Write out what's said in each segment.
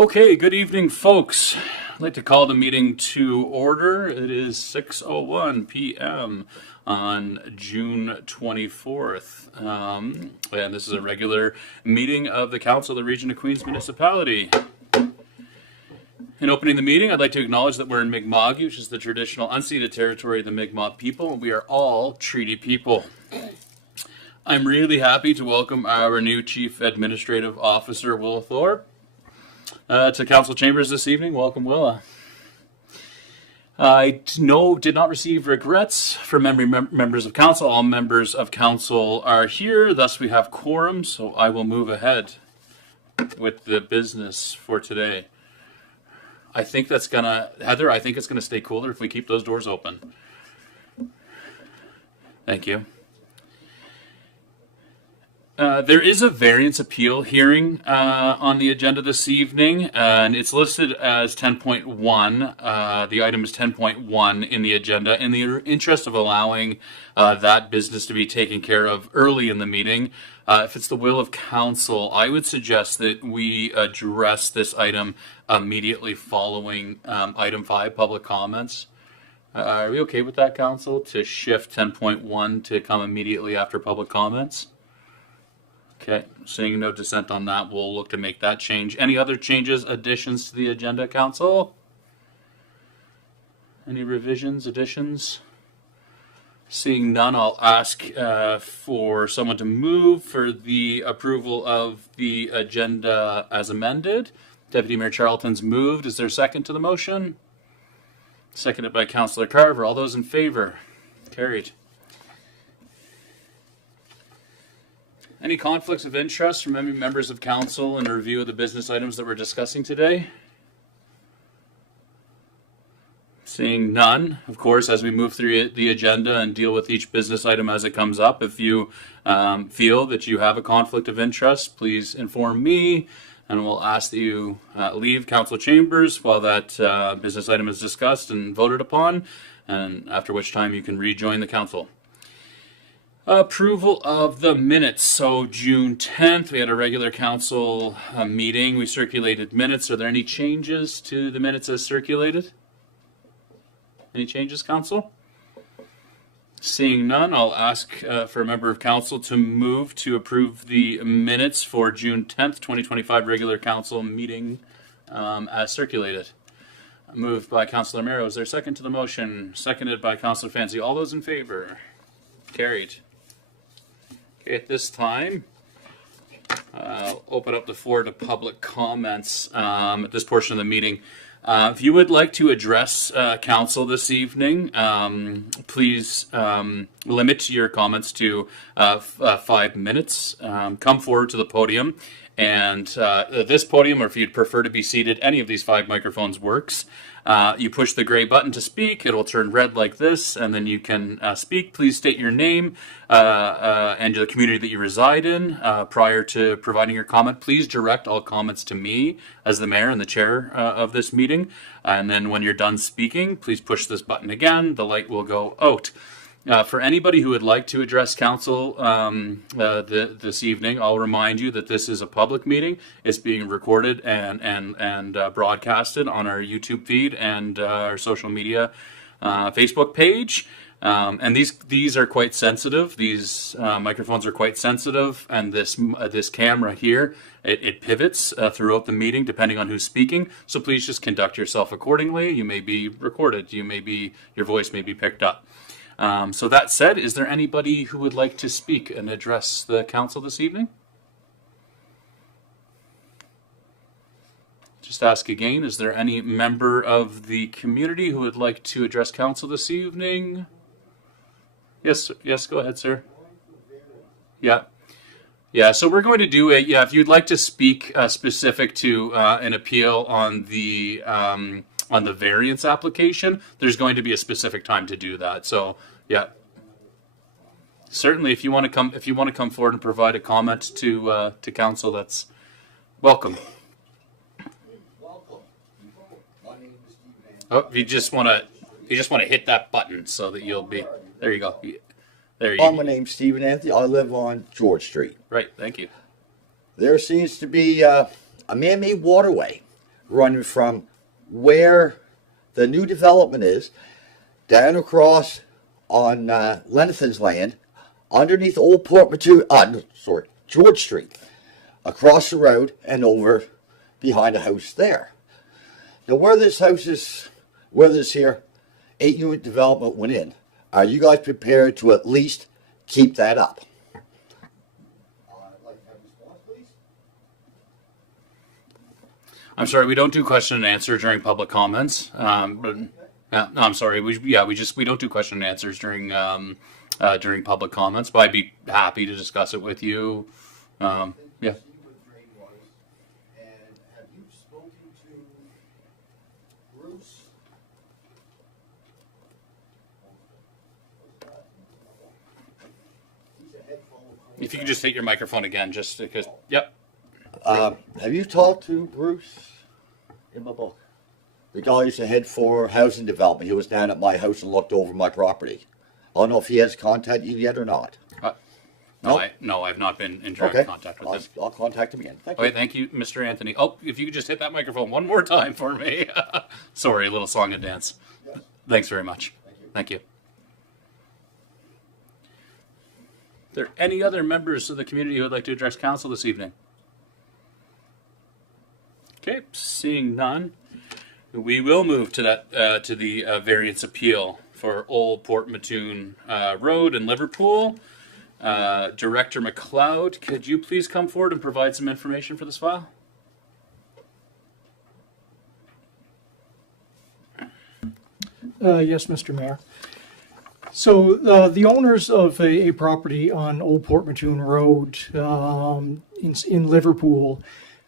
Okay, good evening, folks. I'd like to call the meeting to order. It is 6:01 p.m. on June 24th. And this is a regular meeting of the Council of the Region of Queens Municipality. In opening the meeting, I'd like to acknowledge that we're in Mi'kmaq, which is the traditional unceded territory of the Mi'kmaq people, and we are all treaty people. I'm really happy to welcome our new Chief Administrative Officer, Willa Thorpe, to Council Chambers this evening. Welcome, Willa. I did not receive regrets from members of Council. All members of Council are here, thus we have quorum, so I will move ahead with the business for today. I think that's gonna, Heather, I think it's gonna stay cooler if we keep those doors open. Thank you. There is a variance appeal hearing on the agenda this evening, and it's listed as 10.1. The item is 10.1 in the agenda. In the interest of allowing that business to be taken care of early in the meeting, if it's the will of council, I would suggest that we address this item immediately following item 5, public comments. Are we okay with that, council, to shift 10.1 to come immediately after public comments? Okay, seeing no dissent on that, we'll look to make that change. Any other changes, additions to the agenda, council? Any revisions, additions? Seeing none, I'll ask for someone to move for the approval of the agenda as amended. Deputy Mayor Charlton's moved. Is there a second to the motion? Seconded by Councillor Carver. All those in favor? Carried. Any conflicts of interest from any members of council in review of the business items that we're discussing today? Seeing none, of course, as we move through the agenda and deal with each business item as it comes up, if you feel that you have a conflict of interest, please inform me, and we'll ask that you leave council chambers while that business item is discussed and voted upon, and after which time you can rejoin the council. Approval of the minutes. So June 10th, we had a regular council meeting. We circulated minutes. Are there any changes to the minutes as circulated? Any changes, council? Seeing none, I'll ask for a member of council to move to approve the minutes for June 10th, 2025 regular council meeting as circulated. Moved by Councillor Mero. Is there a second to the motion? Seconded by Councillor Fancy. All those in favor? Carried. Okay, at this time, I'll open up the floor to public comments at this portion of the meeting. If you would like to address council this evening, please limit your comments to 5 minutes. Come forward to the podium, and this podium, or if you'd prefer to be seated, any of these 5 microphones works. You push the gray button to speak. It'll turn red like this, and then you can speak. Please state your name and the community that you reside in prior to providing your comment. Please direct all comments to me as the mayor and the chair of this meeting. And then when you're done speaking, please push this button again. The light will go out. For anybody who would like to address council this evening, I'll remind you that this is a public meeting. It's being recorded and broadcasted on our YouTube feed and our social media Facebook page. And these are quite sensitive. These microphones are quite sensitive, and this camera here, it pivots throughout the meeting depending on who's speaking. So please just conduct yourself accordingly. You may be recorded. Your voice may be picked up. So that said, is there anybody who would like to speak and address the council this evening? Just ask again, is there any member of the community who would like to address council this evening? Yes, go ahead, sir. Yeah, so we're going to do if you'd like to speak specific to an appeal on the variance application, there's going to be a specific time to do that. So, yeah. Certainly, if you want to come forward and provide a comment to council, that's welcome. Welcome. My name is Steve. Oh, you just want to hit that button so that you'll be there. You go. There you Well, go. my name's Stephen Anthony. I live on George Street. Right. Thank you. There seems to be a man-made waterway running from where the new development is, down across on Lenathan's land, underneath Old Port Mattoon, George Street, across the road and over behind the house there. Now where this here 8-unit development went in, are you guys prepared to at least keep that up? I'm sorry, we don't do question and answer during public comments. No, I'm sorry. We don't do question and answers during public comments. But I'd be happy to discuss it with you. Yeah. If you could just take your microphone again, just because. Yep. Have you talked to Bruce in my book? The guy used to head for housing development. He was down at my house and looked over my property. I don't know if he has contacted you yet or not. No, I've not been in direct contact with him. I'll contact him again. Thank you. Okay, thank you, Mr. Anthony. Oh, if you could just hit that microphone one more time for me. Sorry, a little song and dance. Yes. Thanks very much. Thank you. Are there any other members of the community who would like to address council this evening? Okay, seeing none, we will move to the variance appeal for Old Port Mattoon Road in Liverpool. Director McLeod, could you please come forward and provide some information for this file? Yes, Mr. Mayor. So the owners of a property on Old Port Mattoon Road in Liverpool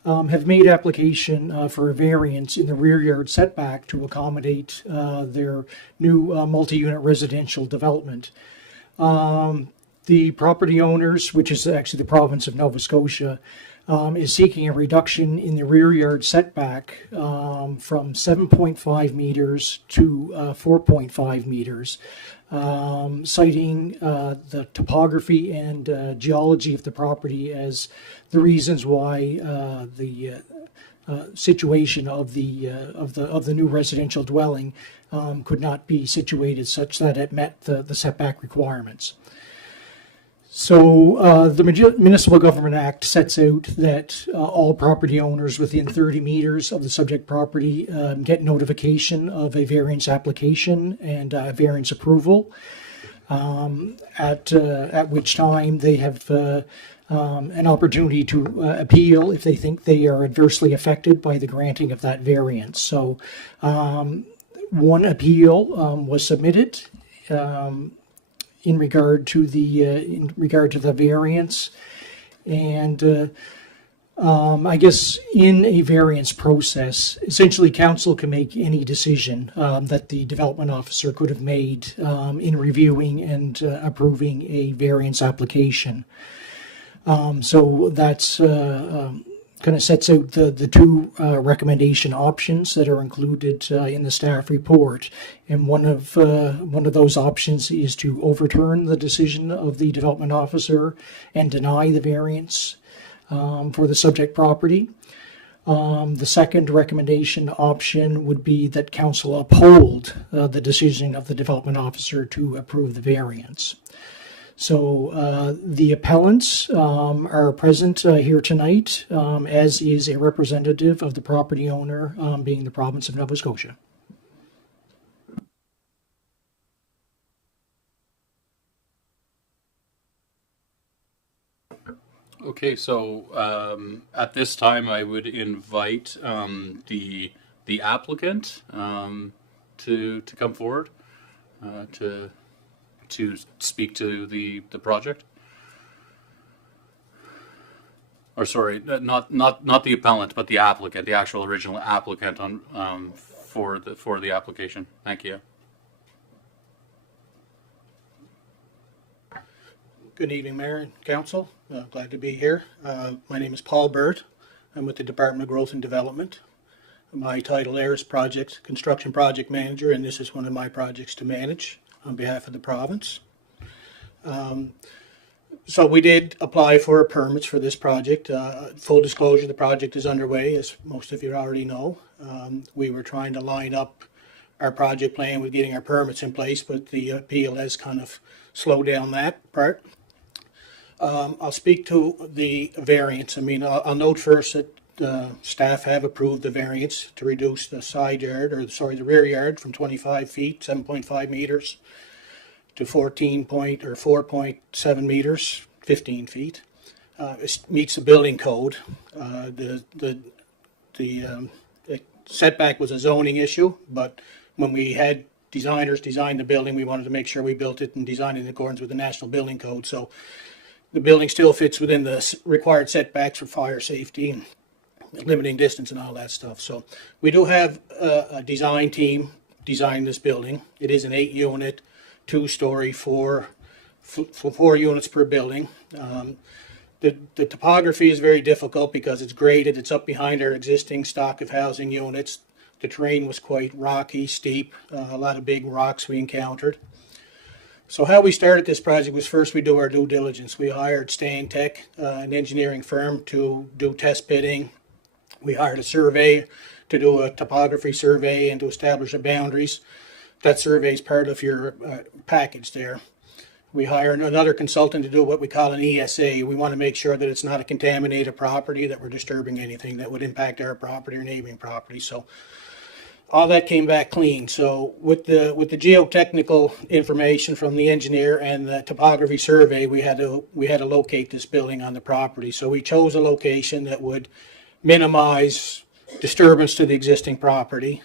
have made application for a variance in the rear yard setback to accommodate their new multi-unit residential development. The property owners, which is actually the province of Nova Scotia, is seeking a reduction in the rear yard setback from 7.5 meters to 4.5 meters, citing the topography and geology of the property as the reasons why the situation of the new residential dwelling could not be situated such that it met the setback requirements. So the Municipal Government Act sets out that all property owners within 30 meters of the subject property get notification of a variance application and variance approval, at which time they have an opportunity to appeal if they think they are adversely affected by the granting of that variance. So one appeal was submitted in regard to the variance, and I guess in a variance process, essentially council can make any decision that the development officer could have made in reviewing and approving a variance application. So that's kind of sets out the two recommendation options that are included in the staff report, and one of those options is to overturn the decision of the development officer and deny the variance for the subject property. The second recommendation option would be that council uphold the decision of the development officer to approve the variance. So the appellants are present here tonight, as is a representative of the property owner, being the province of Nova Scotia. Okay, so at this time, I would invite the applicant to come forward to speak to the project. Or sorry, not the appellant, but the applicant, the actual original applicant on for the application. Thank you. Good evening, Mayor and Council. Glad to be here. My name is Paul Burt. I'm with the Department of Growth and Development. My title there is Construction Project Manager, and this is one of my projects to manage on behalf of the province. So we did apply for permits for this project. Full disclosure, the project is underway, as most of you already know. We were trying to line up our project plan with getting our permits in place, but the appeal has kind of slowed down that part. I'll speak to the variance. I mean, I'll note first that staff have approved the variance to reduce the side yard, or sorry, the rear yard from 25 feet, 7.5 meters, to 4.7 meters, 15 feet. It meets the building code. The setback was a zoning issue, but when we had designers design the building, we wanted to make sure we built it and designed it in accordance with the National Building Code. So the building still fits within the required setbacks for fire safety and limiting distance and all that stuff. So we do have a design team design this building. It is an 8-unit, 2-story, four units per building. The topography is very difficult because it's graded. It's up behind our existing stock of housing units. The terrain was quite rocky, steep, a lot of big rocks we encountered. So how we started this project was first we do our due diligence. We hired Stantec, an engineering firm, to do test pitting. We hired a survey to do a topography survey and to establish the boundaries. That survey is part of your package there. We hired another consultant to do what we call an ESA. We want to make sure that it's not a contaminated property, that we're disturbing anything that would impact our property or neighboring property. So all that came back clean. So with the geotechnical information from the engineer and the topography survey, we had to locate this building on the property. So we chose a location that would minimize disturbance to the existing property,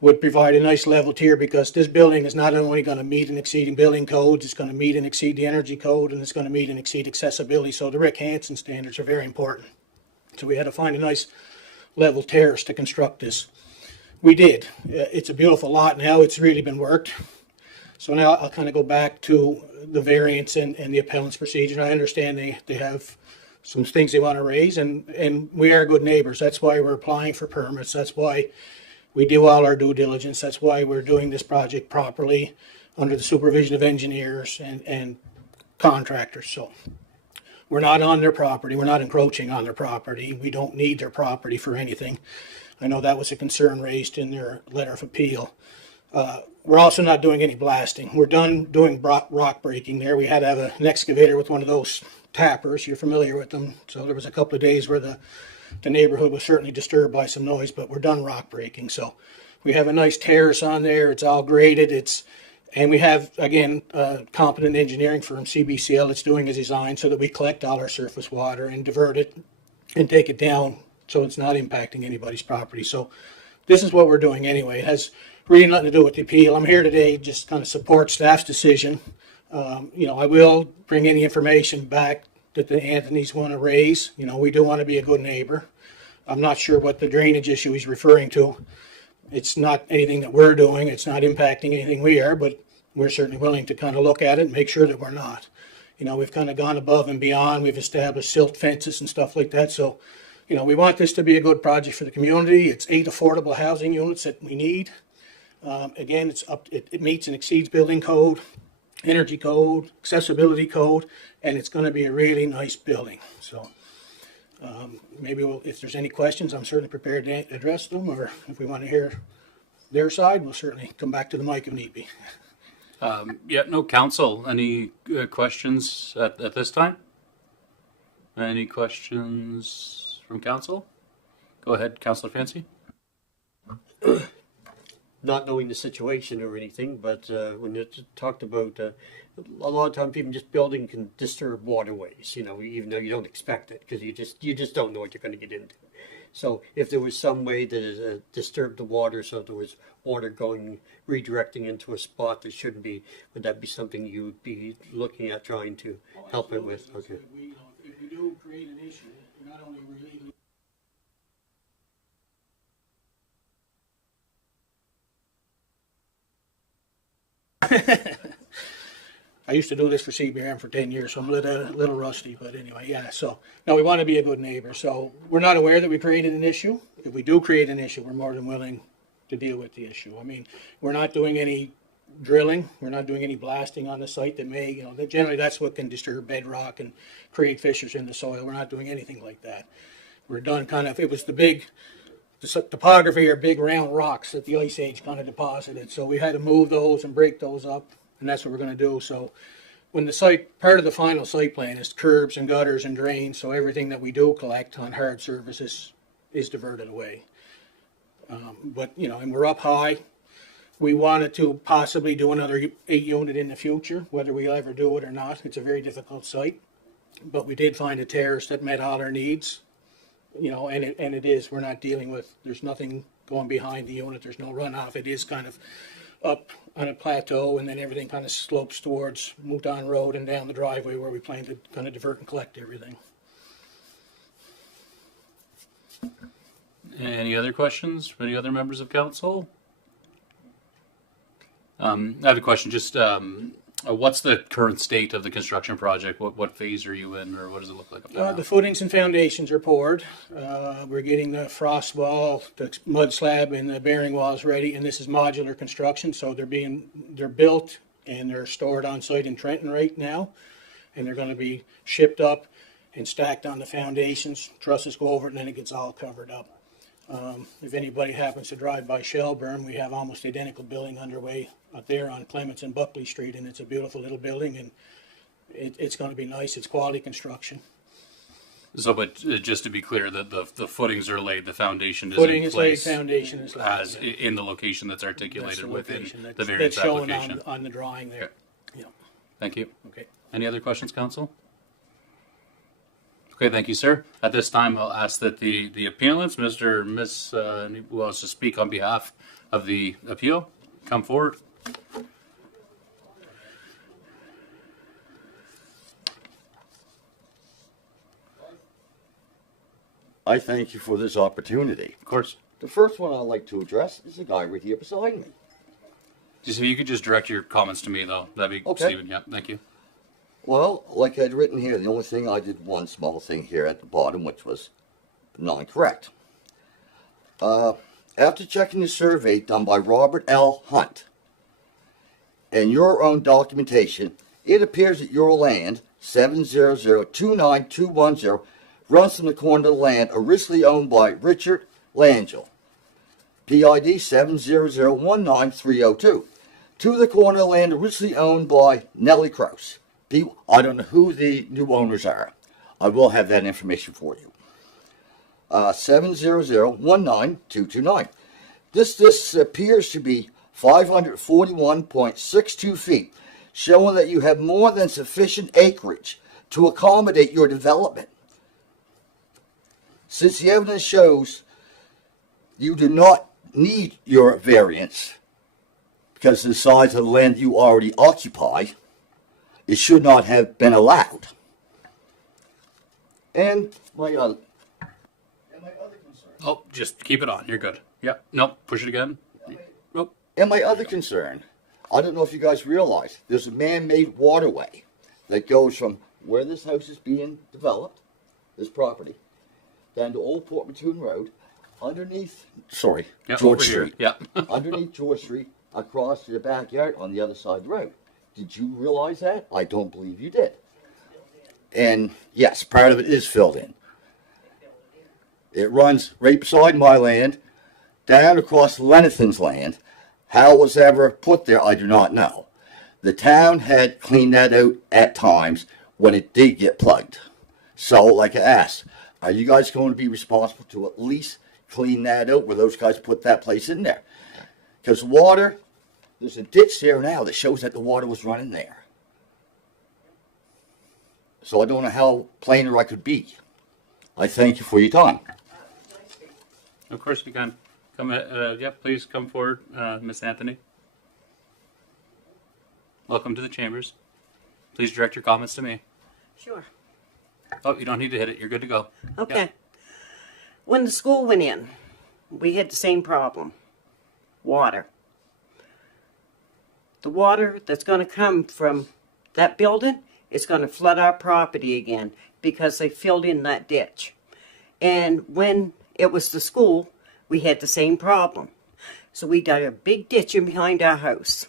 would provide a nice level tier, because this building is not only going to meet and exceed building codes, it's going to meet and exceed the energy code, and it's going to meet and exceed accessibility. So the Rick Hansen standards are very important. So we had to find a nice level terrace to construct this. We did. It's a beautiful lot now. It's really been worked. So now I'll kind of go back to the variance and the appellant's procedure. I understand they have some things they want to raise, and we are good neighbors. That's why we're applying for permits. That's why we do all our due diligence. That's why we're doing this project properly under the supervision of engineers and contractors. So we're not on their property. We're not encroaching on their property. We don't need their property for anything. I know that was a concern raised in their letter of appeal. We're also not doing any blasting. We're done doing rock breaking there. We had to have an excavator with one of those tappers. You're familiar with them. So there was a couple of days where the neighborhood was certainly disturbed by some noise, but we're done rock breaking. So we have a nice terrace on there. It's all graded. And we have, again, a competent engineering firm, CBCL, that's doing a design so that we collect all our surface water and divert it and take it down so it's not impacting anybody's property. So this is what we're doing anyway. It has really nothing to do with the appeal. I'm here today just kind of support staff's decision. I will bring any information back that the Anthony's want to raise. We do want to be a good neighbor. I'm not sure what the drainage issue he's referring to. It's not anything that we're doing. It's not impacting anything we are, but we're certainly willing to kind of look at it and make sure that we're not. We've kind of gone above and beyond. We've established silt fences and stuff like that. So, we want this to be a good project for the community. It's 8 affordable housing units that we need. Again, it meets and exceeds building code, energy code, accessibility code, and it's going to be a really nice building. So maybe if there's any questions, I'm certainly prepared to address them, or if we want to hear their side, we'll certainly come back to the mic if need be. Council, any questions at this time? Any questions from council? Go ahead, Councillor Fancy. Not knowing the situation or anything, but when you talked about a lot of times even just building can disturb waterways, even though you don't expect it, because you just don't know what you're going to get into. So if there was some way to disturb the water, so there was water redirecting into a spot that shouldn't be, would that be something you would be looking at trying to help it with? Okay. If we do create an issue, not only relieving. I used to do this for CBRM for 10 years, so I'm a little rusty, but anyway, yeah. So, no, we want to be a good neighbor. So we're not aware that we created an issue. If we do create an issue, we're more than willing to deal with the issue. I mean, we're not doing any drilling. We're not doing any blasting on the site that may, generally that's what can disturb bedrock and create fissures in the soil. We're not doing anything like that. We're done kind of, it was the topography are big round rocks that the ice age kind of deposited. So we had to move those and break those up, and that's what we're going to do. So when the site, part of the final site plan is curbs and gutters and drains, so everything that we do collect on hard surfaces is diverted away. But, and we're up high. We wanted to possibly do another 8 unit in the future, whether we'll ever do it or not. It's a very difficult site, but we did find a terrace that met all our needs, and it is, we're not dealing with, there's nothing going behind the unit, there's no runoff. It is kind of up on a plateau, and then everything kind of slopes towards Mouton Road and down the driveway where we plan to kind of divert and collect everything. Any other questions from any other members of council? I have a question. Just what's the current state of the construction project? What phase are you in, or what does it look like up there? The footings and foundations are poured. We're getting the frost wall, the mud slab, and the bearing walls ready. And this is modular construction, so they're built and they're stored on site in Trenton right now, and they're going to be shipped up and stacked on the foundations. Trusses go over it, and then it gets all covered up. If anybody happens to drive by Shelburne, we have almost identical building underway up there on Clements and Buckley Street, and it's a beautiful little building, and it's going to be nice. It's quality construction. So, but just to be clear, the footings are laid, the foundation is Footing in is laid, place foundation is laid. as in the location that's That's articulated the within location the variance that's shown application. on the drawing there. Okay. Yeah. Thank you. Okay. Any other questions, council? Okay, thank you, sir. At this time, I'll ask that the appealants, Mr. or Miss, who wants to speak on behalf of the appeal, come forward. I thank you for this opportunity. Of course. The first one I'd like to address is the guy right here beside me. Just if you could just direct your comments to me, though, that'd be Okay. Stephen. Yeah, thank you. Well, like I'd written here, the only thing I did one small thing here at the bottom, which was non-correct. After checking the survey done by Robert L. Hunt and your own documentation, it appears that your land, 700-29210, runs from the corner of the land originally owned by Richard Langell, PID 700-19302, to the corner of the land originally owned by Nellie Krause. I don't know who the new owners are. I will have that information for you. 700-19229. This appears to be 541.62 feet, showing that you have more than sufficient acreage to accommodate your development. Since the evidence shows you do not need your variance because of the size of the land you already occupy, it should not have been allowed. And my other concern. Oh, just keep it on. You're good. Yeah. Nope. Push it again. Nope. And my other concern, I don't know if you guys realize, there's a man-made waterway that goes from where this house is being developed, this property, down to Old Port Mattoon Road, underneath, Yeah, George over here. Street. Yeah. Underneath George Street, across to the backyard on the other side of the road. Did you realize that? I don't believe you did. And yes, part of it is filled in. It runs right beside my land, down across Lenathan's land. How it was ever put there, I do not know. The town had cleaned that out at times when it did get plugged. So, like I asked, are you guys going to be responsible to at least clean that out where those guys put that place in there? Because water, there's a ditch there now that shows that the water was running there. So I don't know how plainer I could be. I thank you for your time. Of course you can. Come. Please come forward, Miss Anthony. Welcome to the chambers. Please direct your comments to me. Sure. Oh, you don't need to hit it. You're good to go. Okay. Yeah. When the school went in, we had the same problem. Water. The water that's going to come from that building is going to flood our property again because they filled in that ditch. And when it was the school, we had the same problem. So we dug a big ditch in behind our house.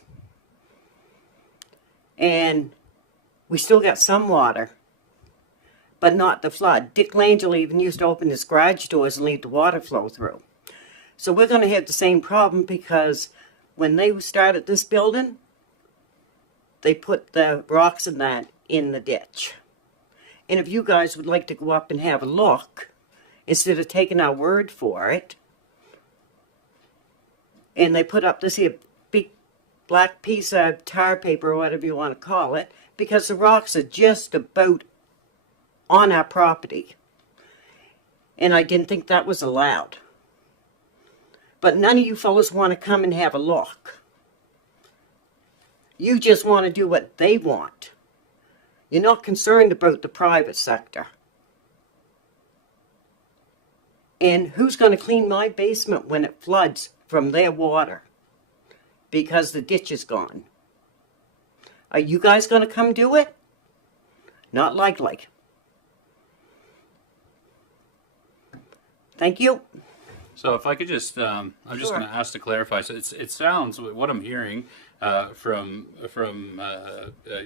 And we still got some water, but not the flood. Dick Langell even used to open his garage doors and leave the water flow through. So we're going to have the same problem because when they started this building, they put the rocks and that in the ditch. And if you guys would like to go up and have a look, instead of taking our word for it, and they put up this here big black piece of tar paper or whatever you want to call it, because the rocks are just about on our property. And I didn't think that was allowed. But none of you fellas want to come and have a look. You just want to do what they want. You're not concerned about the private sector. And who's going to clean my basement when it floods from their water? Because the ditch is gone. Are you guys going to come do it? Not likely. Thank you. So if I could just, I'm just Sure. going to ask to clarify. So it sounds, what I'm hearing from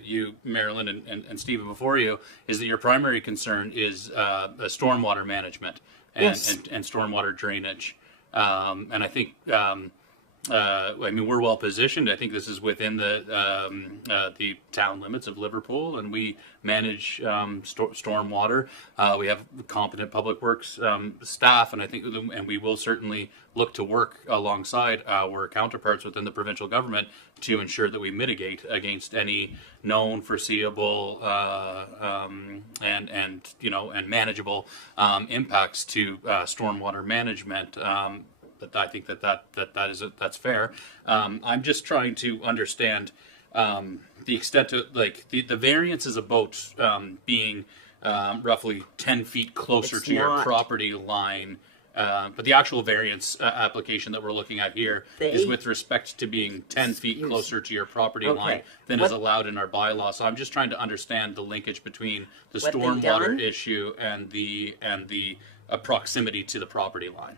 you, Marilyn, and Stephen before you, is that your primary concern is stormwater management and, Yes. and stormwater drainage. And I think, I mean, we're well positioned. I think this is within the town limits of Liverpool, and we manage stormwater. We have competent public works staff, and I think, and we will certainly look to work alongside our counterparts within the provincial government to ensure that we mitigate against any known, foreseeable, and you know, and manageable impacts to stormwater management. That I think that's fair. I'm just trying to understand the extent of, like, the variance is about being roughly 10 feet closer It's to your not. property line. But the actual variance application that we're looking at here is They- with respect to being 10 feet Excuse- closer to your property Okay. line than is What- allowed in our bylaw. So I'm just trying to understand the linkage between the What they've stormwater done? issue and the proximity to the property line.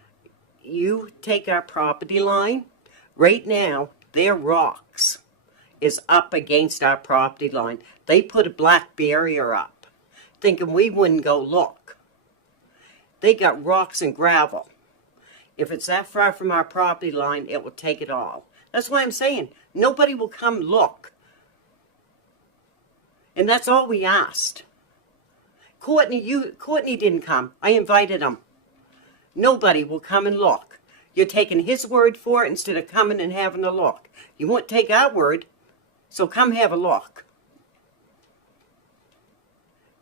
You take our property line, right now, their rocks is up against our property line. They put a black barrier up, thinking we wouldn't go look. They got rocks and gravel. If it's that far from our property line, it will take it all. That's why I'm saying, nobody will come look. And that's all we asked. Courtney didn't come. I invited him. Nobody will come and look. You're taking his word for it instead of coming and having a look. You won't take our word, so come have a look.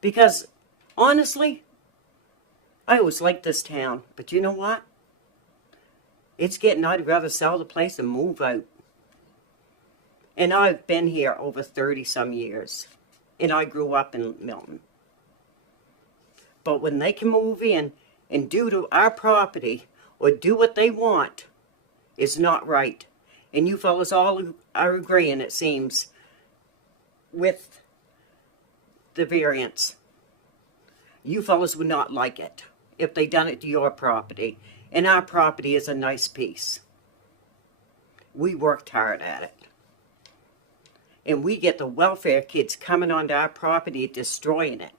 Because, honestly, I always liked this town, but you know what? It's getting, I'd rather sell the place and move out. And I've been here over 30-some years. And I grew up in Milton. But when they can move in and do to our property or do what they want, is not right. And you fellas all are agreeing, it seems, with the variance. You fellas would not like it if they done it to your property. And our property is a nice piece. We worked hard at it. And we get the welfare kids coming onto our property and destroying it.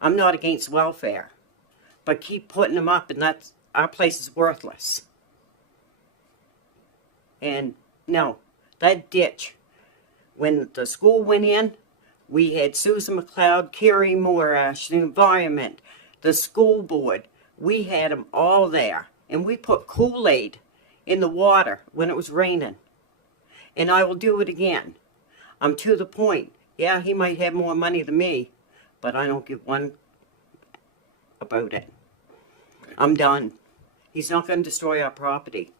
I'm not against welfare, but keep putting them up, and that's, our place is worthless. And no, that ditch, when the school went in, we had Susan McLeod, Carrie Morash, the environment, the school board. We had them all there, and we put Kool-Aid in the water when it was raining. And I will do it again. I'm to the point. Yeah, he might have more money than me, but I don't give one about it. I'm done. He's not going to destroy our property.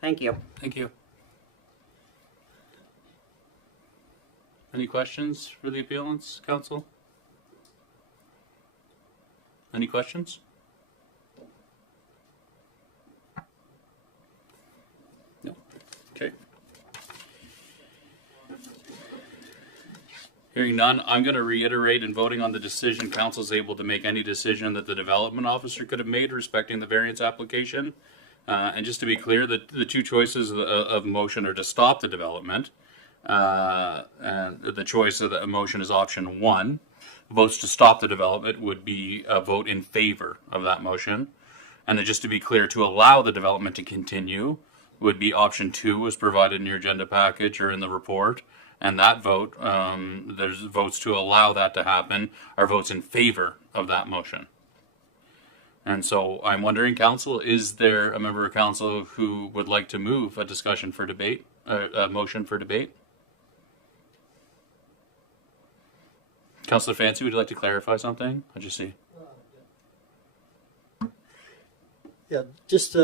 Thank you. Thank you. Any questions for the appealants, council? Any questions? No. Okay. Hearing none, I'm going to reiterate in voting on the decision, council is able to make any decision that the development officer could have made respecting the variance application. And just to be clear, the two choices of motion are to stop the development. And the choice of the motion is option 1. Votes to stop the development would be a vote in favor of that motion. And then just to be clear, to allow the development to continue would be option 2, was provided in your agenda package or in the report. And that vote, there's votes to allow that to happen, are votes in favor of that motion. And so I'm wondering, council, is there a member of council who would like to move a discussion for debate, a motion for debate? Councillor Fancy, would you like to clarify something? I just see. Yeah, just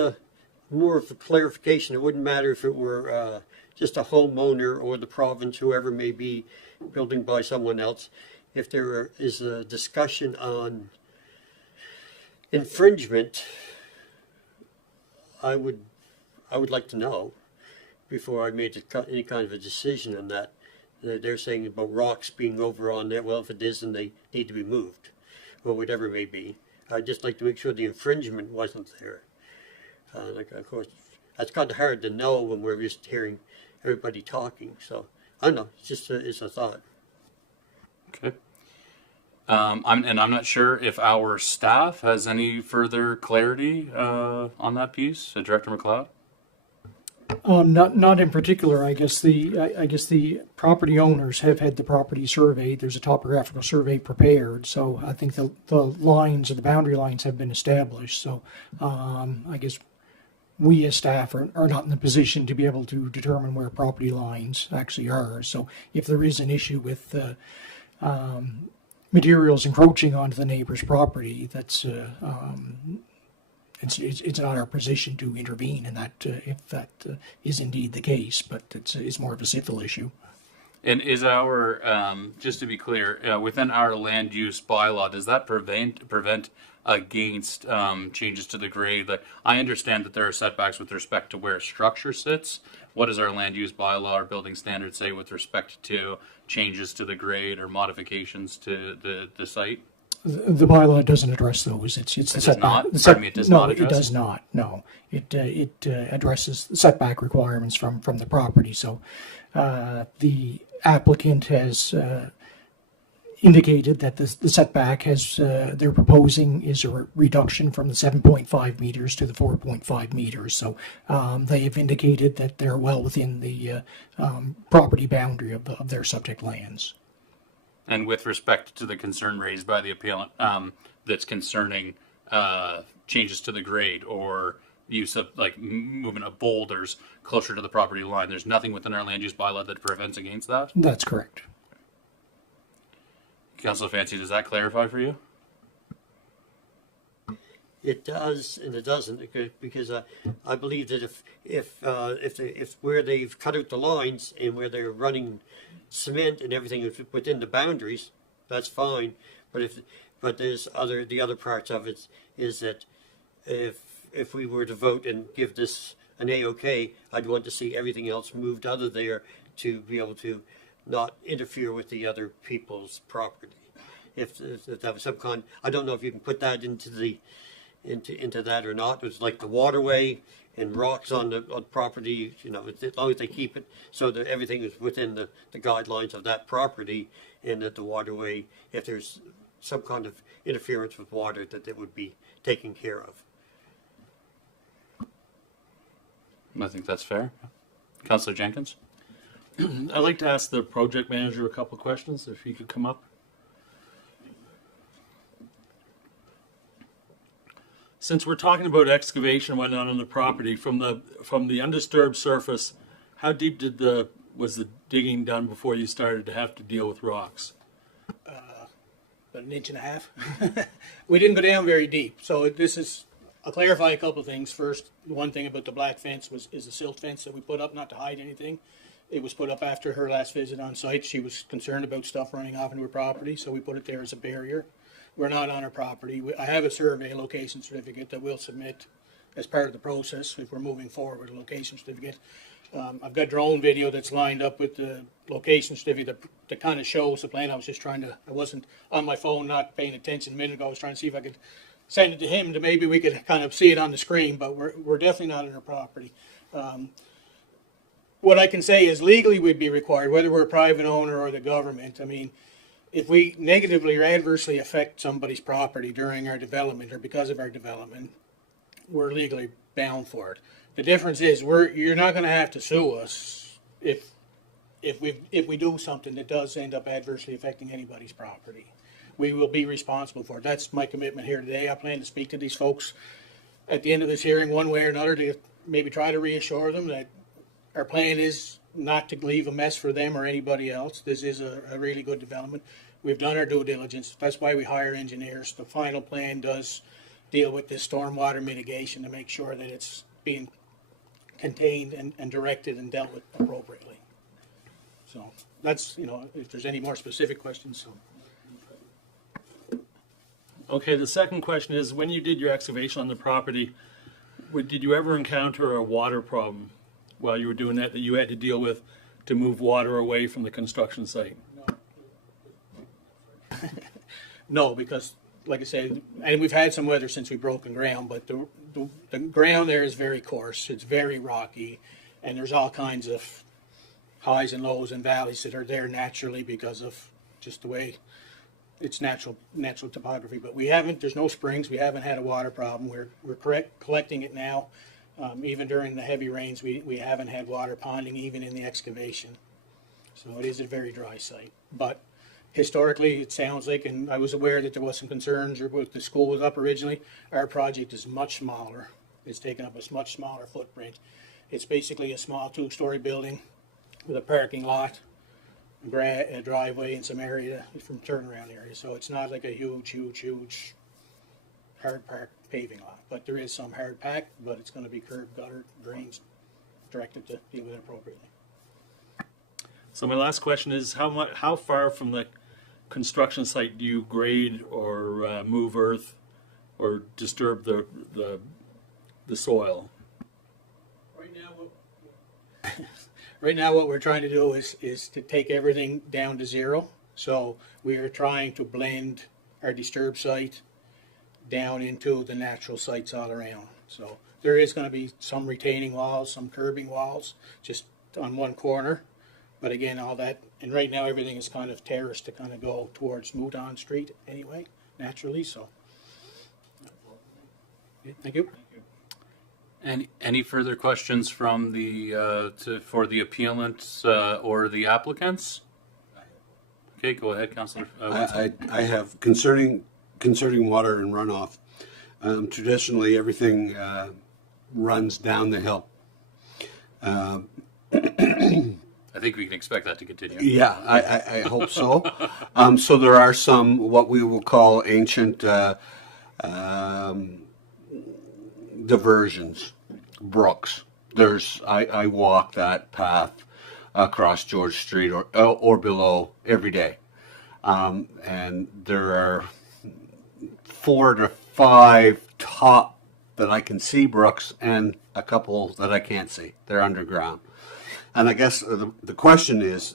more of a clarification. It wouldn't matter if it were just a homeowner or the province, whoever may be building by someone else. If there is a discussion on infringement, I would like to know before I made any kind of a decision on that. They're saying about rocks being over on there. Well, if it is, then they need to be moved, or whatever it may be. I'd just like to make sure the infringement wasn't there. Of course, that's kind of hard to know when we're just hearing everybody talking. So I don't know. It's just it's a thought. Okay. I'm not sure if our staff has any further clarity on that piece. Director McLeod? Not in particular. I guess the property owners have had the property surveyed. There's a topographical survey prepared, so I think the lines or the boundary lines have been established. So I guess we as staff are not in the position to be able to determine where property lines actually are. So if there is an issue with materials encroaching onto the neighbor's property, that's it's not our position to intervene in that if that is indeed the case, but it's more of a civil issue. And is our, just to be clear, within our land use bylaw, does that prevent against changes to the grade? Like, I understand that there are setbacks with respect to where a structure sits. What does our land use bylaw or building standards say with respect to changes to the grade or modifications to the site? The bylaw doesn't address those. It's the setback. Not? Pardon me, it does not address? It does not. No, it addresses the setback requirements from the property. So the applicant has indicated that the setback they're proposing is a reduction from the 7.5 meters to the 4.5 meters. So they have indicated that they're well within the property boundary of their subject lands. And with respect to the concern raised by the appellant, that's concerning changes to the grade or use of like movement of boulders closer to the property line, there's nothing within our land use bylaw that prevents against that? That's correct. Councilor Fancy, does that clarify for you? It does, and it doesn't, because I believe that if where they've cut out the lines and where they're running cement and everything is within the boundaries, that's fine. But there's the other parts of it is that if we were to vote and give this an A-OK, I'd want to see everything else moved out of there to be able to not interfere with the other people's property. If that was some kind, I don't know if you can put that into that or not. It was like the waterway and rocks on the property, as long as they keep it so that everything is within the guidelines of that property, and that the waterway, if there's some kind of interference with water, that it would be taken care of. I think that's fair. Councilor Jenkins? I'd like to ask the project manager a couple of questions, if he could come up. Since we're talking about excavation and whatnot on the property, from the undisturbed surface, how deep was the digging done before you started to have to deal with rocks? About 1.5 inches. We didn't go down very deep. So I'll clarify a couple of things. First, the one thing about the black fence is a silt fence that we put up, not to hide anything. It was put up after her last visit on site. She was concerned about stuff running off into her property, so we put it there as a barrier. We're not on her property. I have a survey location certificate that we'll submit as part of the process if we're moving forward with a location certificate. I've got drone video that's lined up with the location certificate that kind of shows the plan. I wasn't on my phone, not paying attention a minute ago. I was trying to see if I could send it to him to maybe we could kind of see it on the screen, but we're definitely not on our property. What I can say is legally we'd be required, whether we're a private owner or the government. I mean, if we negatively or adversely affect somebody's property during our development or because of our development, we're legally bound for it. The difference is you're not going to have to sue us if we do something that does end up adversely affecting anybody's property. We will be responsible for it. That's my commitment here today. I plan to speak to these folks at the end of this hearing one way or another to maybe try to reassure them that our plan is not to leave a mess for them or anybody else. This is a really good development. We've done our due diligence. That's why we hire engineers. The final plan does deal with this stormwater mitigation to make sure that it's being contained and directed and dealt with appropriately. So that's, if there's any more specific questions. So. Okay, the second question is, when you did your excavation on the property, did you ever encounter a water problem while you were doing that you had to deal with to move water away from the construction site? No, because like I said, and we've had some weather since we broke ground, but the ground there is very coarse. It's very rocky, and there's all kinds of highs and lows and valleys that are there naturally because of just the way it's natural topography. But there's no springs. We haven't had a water problem. We're collecting it now. Even during the heavy rains, we haven't had water ponding even in the excavation. So it is a very dry site. But historically, it sounds like, and I was aware that there was some concerns with the school was up originally. Our project is much smaller. It's taken up a much smaller footprint. It's basically a small 2-story building with a parking lot, a driveway, and some area from turnaround area. So it's not like a huge hard packed paving lot. But there is some hard packed, but it's going to be curb, gutter, drains, directed to deal with it appropriately. So my last question is, how far from the construction site do you grade or move earth or disturb the soil? Right now, what we're trying to do is to take everything down to zero. So we are trying to blend our disturbed site down into the natural sites all around. So there is going to be some retaining walls, some curbing walls, just on one corner. But again, all that, and right now everything is kind of terraced to kind of go towards Mouton Street anyway, naturally. So, okay, thank you. Any further questions from for the appellant or the applicants? Okay, go ahead, Councillor. I have concerning water and runoff. Traditionally, everything runs down the hill. I think we can expect that to continue. Yeah, I hope so. So there are some what we will call ancient diversions, brooks. I walk that path across George Street or below every day, and there are 4 to 5 top that I can see brooks and a couple that I can't see. They're underground. And I guess the question is,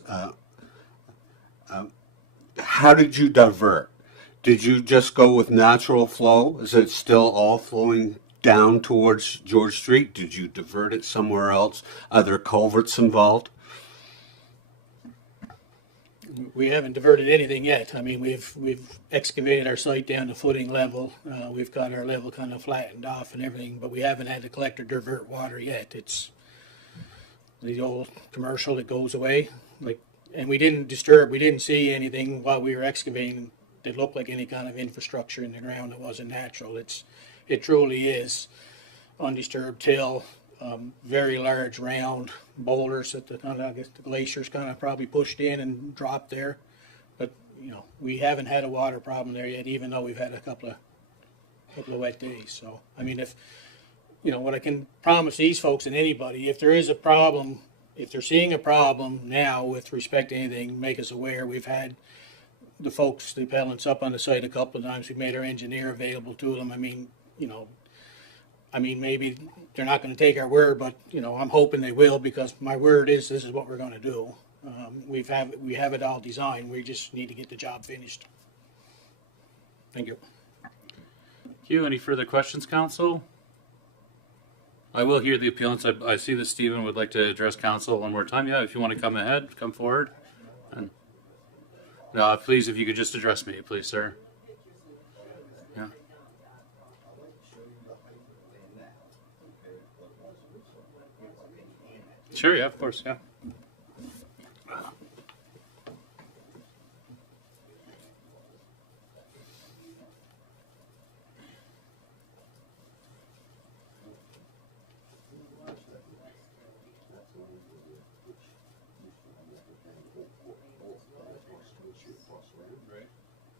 how did you divert? Did you just go with natural flow? Is it still all flowing down towards George Street? Did you divert it somewhere else? Are there culverts involved? We haven't diverted anything yet. I mean, we've excavated our site down to footing level. We've got our level kind of flattened off and everything, but we haven't had the collector divert water yet. It's the old commercial that goes away, and we didn't see anything while we were excavating that looked like any kind of infrastructure in the ground that wasn't natural. It truly is undisturbed till, very large round boulders that I guess the glaciers kind of probably pushed in and dropped there. But we haven't had a water problem there yet, even though we've had a couple of wet days. So I mean, if what I can promise these folks and anybody, if there is a problem, if they're seeing a problem now with respect to anything, make us aware. We've had the folks, the appellants, up on the site a couple of times. We've made our engineer available to them. I mean, maybe they're not going to take our word, but I'm hoping they will, because my word is this is what we're going to do. We have it all designed. We just need to get the job finished. Thank you. Thank you. Any further questions, council? I will hear the appealants. I see that Stephen would like to address council one more time. Yeah, if you want to come ahead, come forward. And please, if you could just address me, please, sir. Yeah. Sure, yeah, of course, yeah.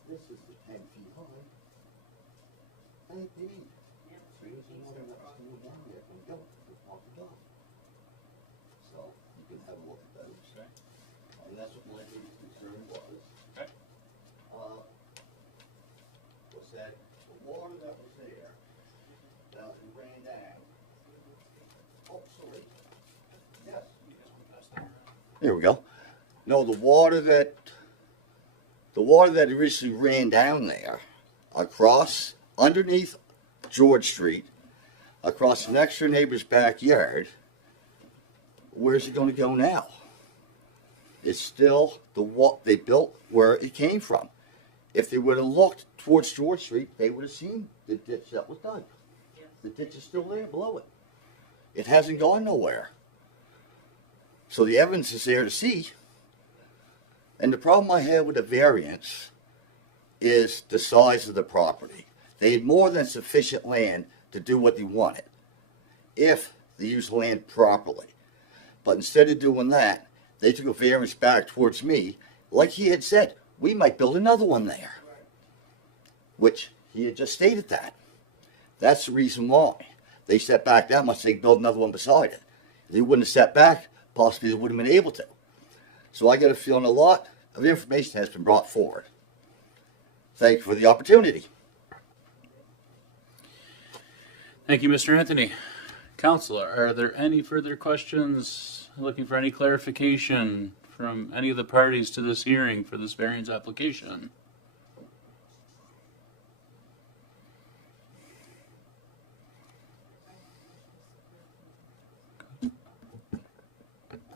This is the 10 feet high. Thank you. So you can water that's going down there and go to park the dog. So you can have a look at those. Okay. And that's what my biggest concern was. Okay. Was that the water that was there, that ran down. Oh, sorry. Yes. There we go. No, the water that originally ran down there, across, underneath George Street, across the next door neighbor's backyard, where's it going to go now? It's still they built where it came from. If they would have looked towards George Street, they would have seen the ditch that was dug. The ditch is still there below it. It hasn't gone nowhere. So the evidence is there to see. And the problem I have with the variance is the size of the property. They had more than sufficient land to do what they wanted, if they used land properly. But instead of doing that, they took a variance back towards me. Like he had said, we might build another one there, which he had just stated that. That's the reason why. They set back that much, they could build another one beside it. If they wouldn't have set back, possibly they wouldn't have been able to. So I get a feeling a lot of information has been brought forward. Thank you for the opportunity. Thank you, Mr. Anthony. Councilor, are there any further questions, looking for any clarification from any of the parties to this hearing for this variance application?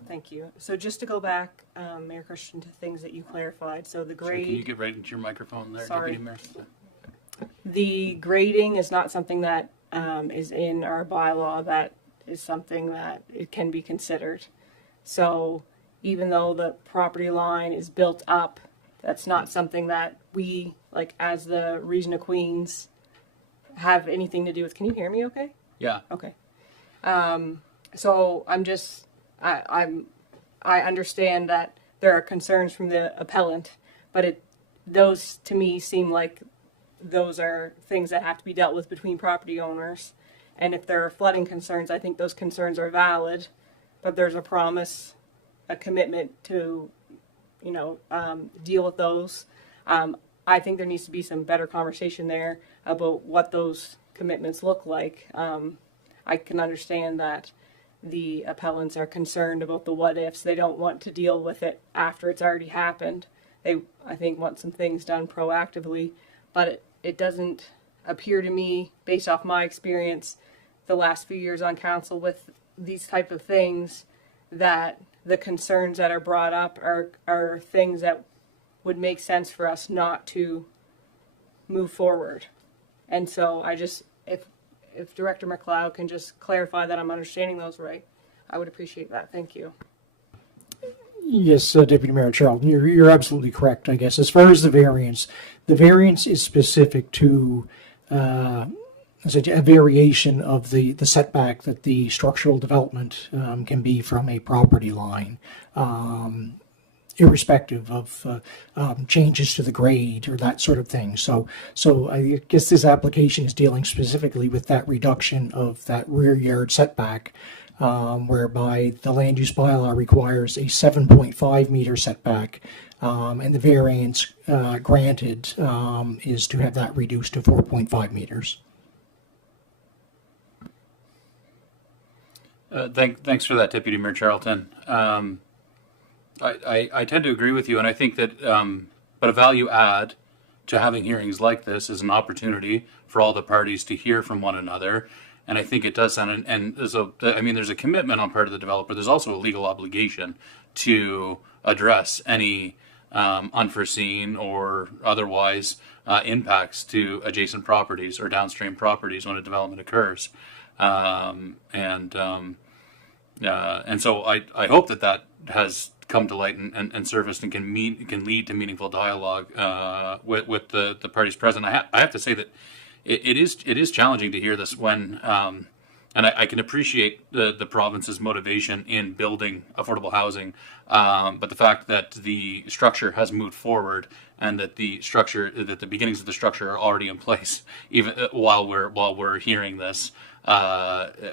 Thank you. So just to go back, Mayor Christian, to things that you clarified. So the So grade. can you get right into your microphone there, Sorry. Deputy Mayor? The grading is not something that is in our bylaw. That is something that it can be considered. So even though the property line is built up, that's not something that we, like as the Region of Queens, have anything to do with. Can you hear me okay? Yeah. Okay. So I'm just, I understand that there are concerns from the appellant, but those to me seem like those are things that have to be dealt with between property owners. And if there are flooding concerns, I think those concerns are valid, but there's a promise, a commitment to, deal with those. I think there needs to be some better conversation there about what those commitments look like. I can understand that the appellants are concerned about the what ifs. They don't want to deal with it after it's already happened. They, I think, want some things done proactively, but it doesn't appear to me, based off my experience the last few years on council with these type of things, that the concerns that are brought up are things that would make sense for us not to move forward. And so I just, if Director McLeod can just clarify that I'm understanding those right, I would appreciate that. Thank you. Yes, Deputy Mayor Charlton, you're absolutely correct, I guess. As far as the variance is specific to a variation of the setback that the structural development can be from a property line, irrespective of changes to the grade or that sort of thing. So I guess this application is dealing specifically with that reduction of that rear yard setback, whereby the land use bylaw requires a 7.5 meter setback, and the variance granted is to have that reduced to 4.5 meters. Thanks for that, Deputy Mayor Charlton. I tend to agree with you, and I think that, but a value add to having hearings like this is an opportunity for all the parties to hear from one another. And I think it does sound, and there's a commitment on part of the developer. There's also a legal obligation to address any unforeseen or otherwise impacts to adjacent properties or downstream properties when a development occurs. And so I hope that has come to light and surfaced and can lead to meaningful dialogue with the parties present. I have to say that it is challenging to hear this when, and I can appreciate the province's motivation in building affordable housing, but the fact that the structure has moved forward and that the beginnings of the structure are already in place, even while we're hearing this,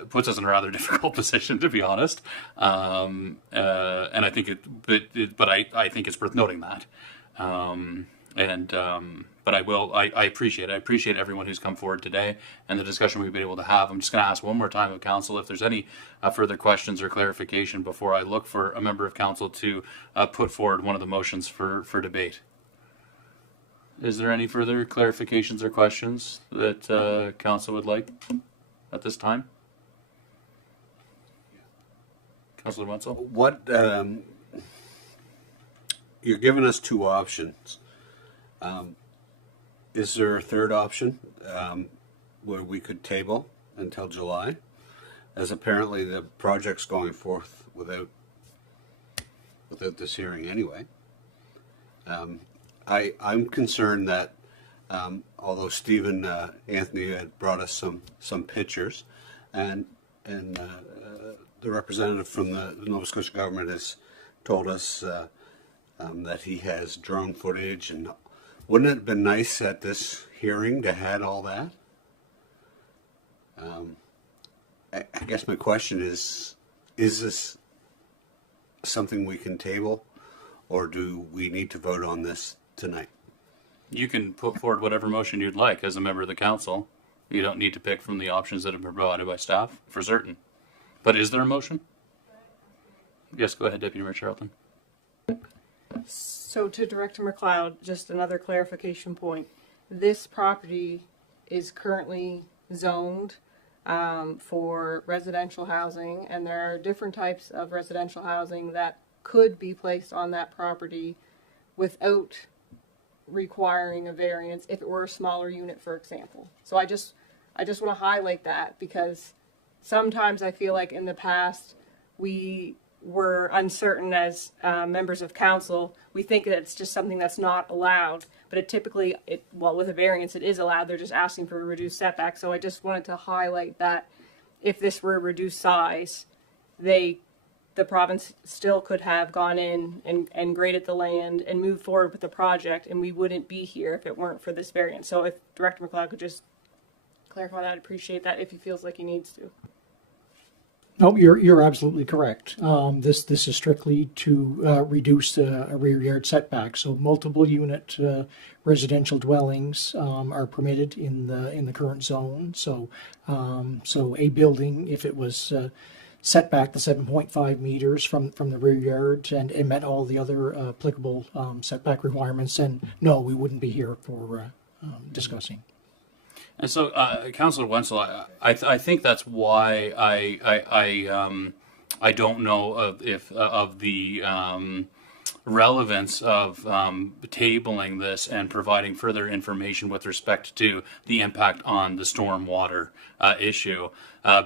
puts us in a rather difficult position, to be honest. And I think I think it's worth noting that. But I appreciate everyone who's come forward today and the discussion we've been able to have. I'm just going to ask one more time of council if there's any further questions or clarification before I look for a member of council to put forward one of the motions for debate. Is there any further clarifications or questions that council would like at this time? Councillor Wenzel? What you're giving us two options. Is there a third option where we could table until July, as apparently the project's going forth without this hearing anyway? I'm concerned that although Stephen Anthony had brought us some pictures, and the representative from the Nova Scotia government has told us that he has drone footage, and wouldn't it have been nice at this hearing to had all that? I guess my question is this something we can table, or do we need to vote on this tonight? You can put forward whatever motion you'd like as a member of the council. You don't need to pick from the options that have been provided by staff, for certain. But is there a motion? Yes, go ahead, Deputy Mayor Charlton. So to Director McLeod, just another clarification point. This property is currently zoned for residential housing, and there are different types of residential housing that could be placed on that property without requiring a variance if it were a smaller unit, for example. So I just want to highlight that, because sometimes I feel like in the past we were uncertain as members of council. We think that it's just something that's not allowed, but with a variance it is allowed. They're just asking for a reduced setback. So I just wanted to highlight that if this were a reduced size, the province still could have gone in and graded the land and moved forward with the project, and we wouldn't be here if it weren't for this variance. So if Director McLeod could just clarify that, I'd appreciate that if he feels like he needs to. No, you're absolutely correct. This is strictly to reduce a rear yard setback. So multiple unit residential dwellings are permitted in the current zone. So a building, if it was set back the 7.5 meters from the rear yard and it met all the other applicable setback requirements, then no, we wouldn't be here for discussing. And so, Councillor Wenzel, I think that's why I don't know of the relevance of tabling this and providing further information with respect to the impact on the stormwater issue,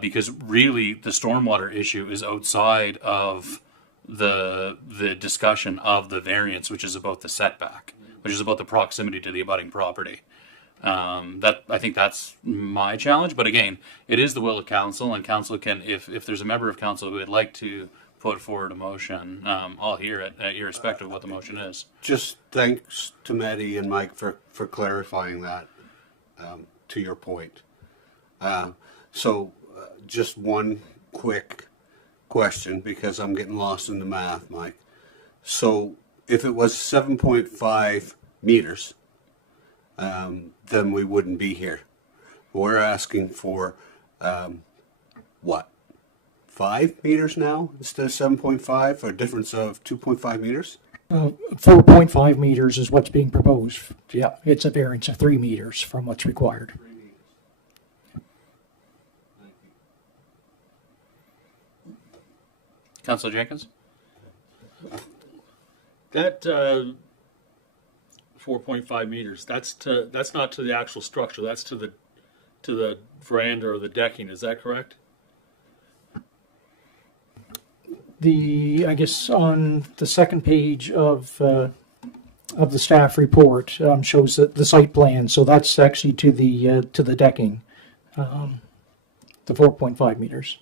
because really the stormwater issue is outside of the discussion of the variance, which is about the setback, which is about the proximity to the abutting property. That I think that's my challenge, but again, it is the will of council, and council can, if there's a member of council who would like to put forward a motion, I'll hear it, irrespective of what the motion is. Just thanks to Maddie and Mike for clarifying that, to your point. Just one quick question, because I'm getting lost in the math, Mike. So if it was 7.5 meters, then we wouldn't be here. We're asking for, what, 5 meters now instead of 7.5, for a difference of 2.5 meters? 4.5 meters is what's being proposed. Yeah, it's a variance of 3 meters from what's required. Councillor Jenkins? That 4.5 meters. That's not to the actual structure. That's to the veranda or the decking. Is that correct? I guess on the second page of the staff report shows that the site plan, so that's actually to the decking, the 4.5 meters.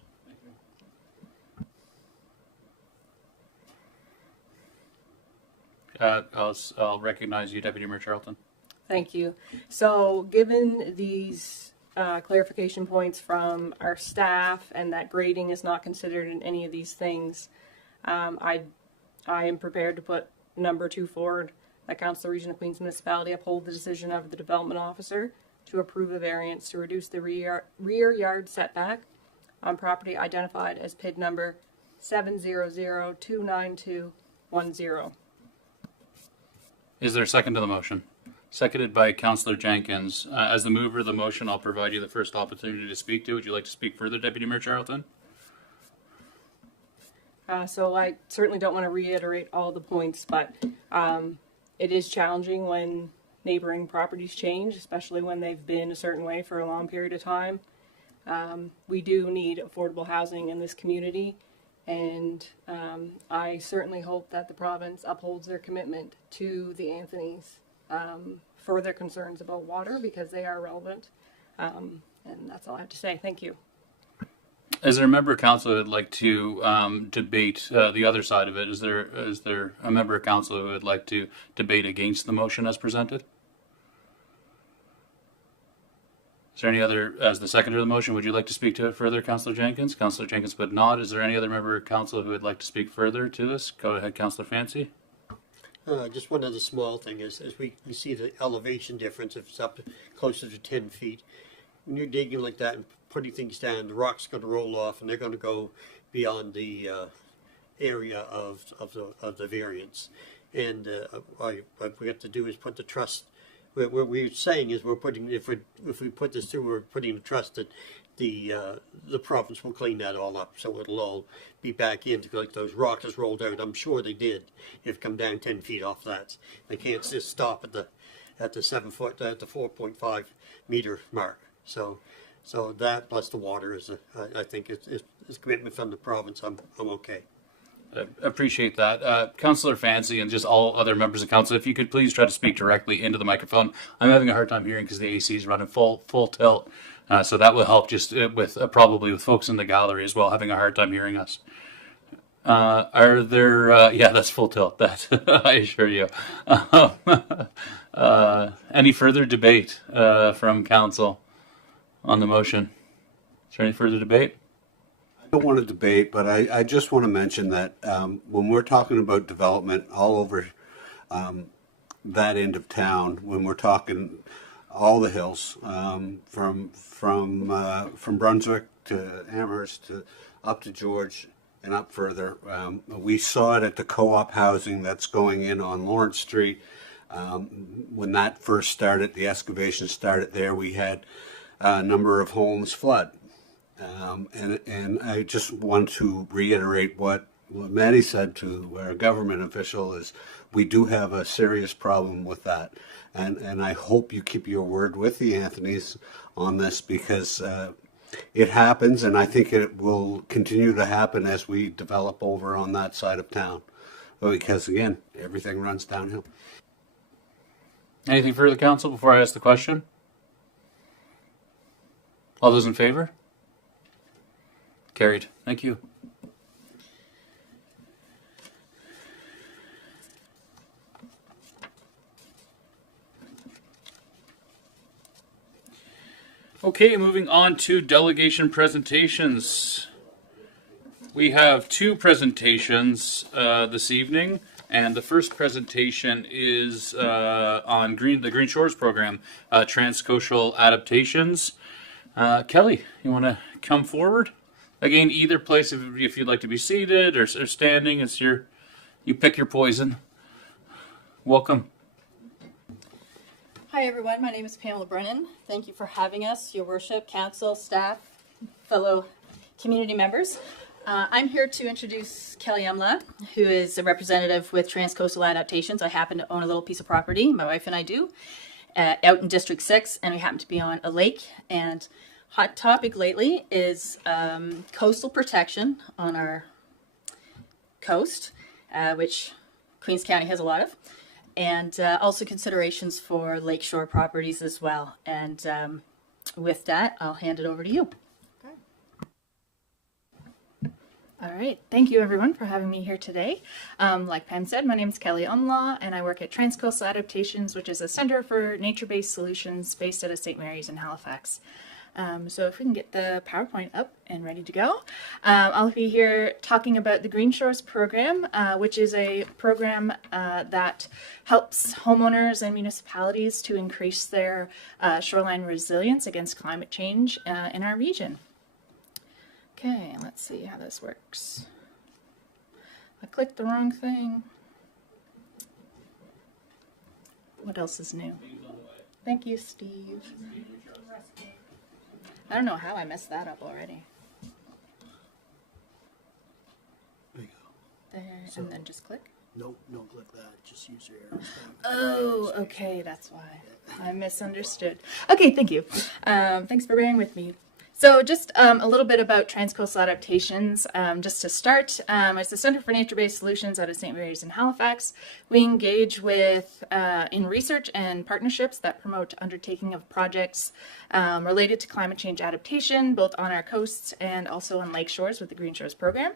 I'll recognize you, Deputy Mayor Charlton. Thank you. So, given these clarification points from our staff and that grading is not considered in any of these things, I am prepared to put number 2 forward, that Council Region of Queens Municipality uphold the decision of the development officer to approve a variance to reduce the rear yard setback on property identified as PID number 700-29210. Is there a second to the motion? Seconded by Councillor Jenkins. As the mover of the motion, I'll provide you the first opportunity to speak to. Would you like to speak further, Deputy Mayor Charlton? So I certainly don't want to reiterate all the points, but it is challenging when neighboring properties change, especially when they've been a certain way for a long period of time. We do need affordable housing in this community, and I certainly hope that the province upholds their commitment to the Anthonys for their concerns about water, because they are relevant. And that's all I have to say. Thank you. Is there a member of council who would like to debate the other side of it? Is there a member of council who would like to debate against the motion as presented? Is there any other, as the seconder of the motion, would you like to speak to it further, Councillor Jenkins? Councillor Jenkins would not. Is there any other member of council who would like to speak further to this? Go ahead, Councillor Fancy. Just one other small thing is, as we see the elevation difference, if it's up closer to 10 feet, when you're digging like that and putting things down, the rock's going to roll off and they're going to go beyond the area of the variance. And what we have to do is put the trust. What we're saying is we're putting, if we put this through, we're putting the trust that the province will clean that all up, so it'll all be back into like those rocks just rolled out. I'm sure they did. If come down 10 feet off that, they can't just stop at the 7 foot at the 4.5 meter mark. So that plus the water is I think it's a commitment from the province. I'm okay. Appreciate that. Councillor Fancy and just all other members of council, if you could please try to speak directly into the microphone. I'm having a hard time hearing because the AC is running full tilt. So that will help just with probably with folks in the gallery as well, having a hard time hearing us. Are there, yeah, that's full tilt, that I assure you. Any further debate from council on the motion? Is there any further debate? I don't want to debate, but I just want to mention that when we're talking about development all over that end of town, when we're talking all the hills, from Brunswick to Amherst to up to George and up further, we saw it at the co-op housing that's going in on Lawrence Street. When that first started, the excavation started there, we had a number of homes flood. And I just want to reiterate what Maddie said to our government official is we do have a serious problem with that. And I hope you keep your word with the Anthonys on this, because it happens, and I think it will continue to happen as we develop over on that side of town. Because again, everything runs downhill. Anything further, council, before I ask the question? All those in favor? Carried. Thank you. Okay, moving on to delegation presentations. We have two presentations this evening, and the first presentation is on the Green Shores program, transcoastal adaptations. Kelly, you want to come forward? Again, either place if you'd like to be seated or standing. You pick your poison. Welcome. Hi everyone, my name is Pamela Brennan. Thank you for having us, your worship, council, staff, fellow community members. I'm here to introduce Kelly Umla, who is a representative with Transcoastal Adaptations. I happen to own a little piece of property, my wife and I do, out in District 6, and we happen to be on a lake. And hot topic lately is coastal protection on our coast, which Queens County has a lot of. And also considerations for lakeshore properties as well. And with that, I'll hand it over to you. All right, thank you everyone for having me here today. Like Pam said, my name is Kelly Umlaw and I work at Transcoastal Adaptations, which is a center for nature-based solutions based out of St. Mary's in Halifax. So if we can get the PowerPoint up and ready to go, I'll be here talking about the Green Shores program, which is a program that helps homeowners and municipalities to increase their shoreline resilience against climate change in our region. Okay, let's see how this works. I clicked the wrong thing. What else is new? Thank you, Steve. I don't know how I messed that up already. There you go. There, and then just click. Nope, don't click that. Just use your arrows. Oh, okay, that's why. I misunderstood. Okay, thank you. Thanks for bearing with me. So just a little bit about Transcoastal Adaptations. Just to start, it's the Center for Nature-Based Solutions out of St. Mary's in Halifax. We engage with in research and partnerships that promote undertaking of projects related to climate change adaptation, both on our coasts and also on lake shores with the Green Shores program.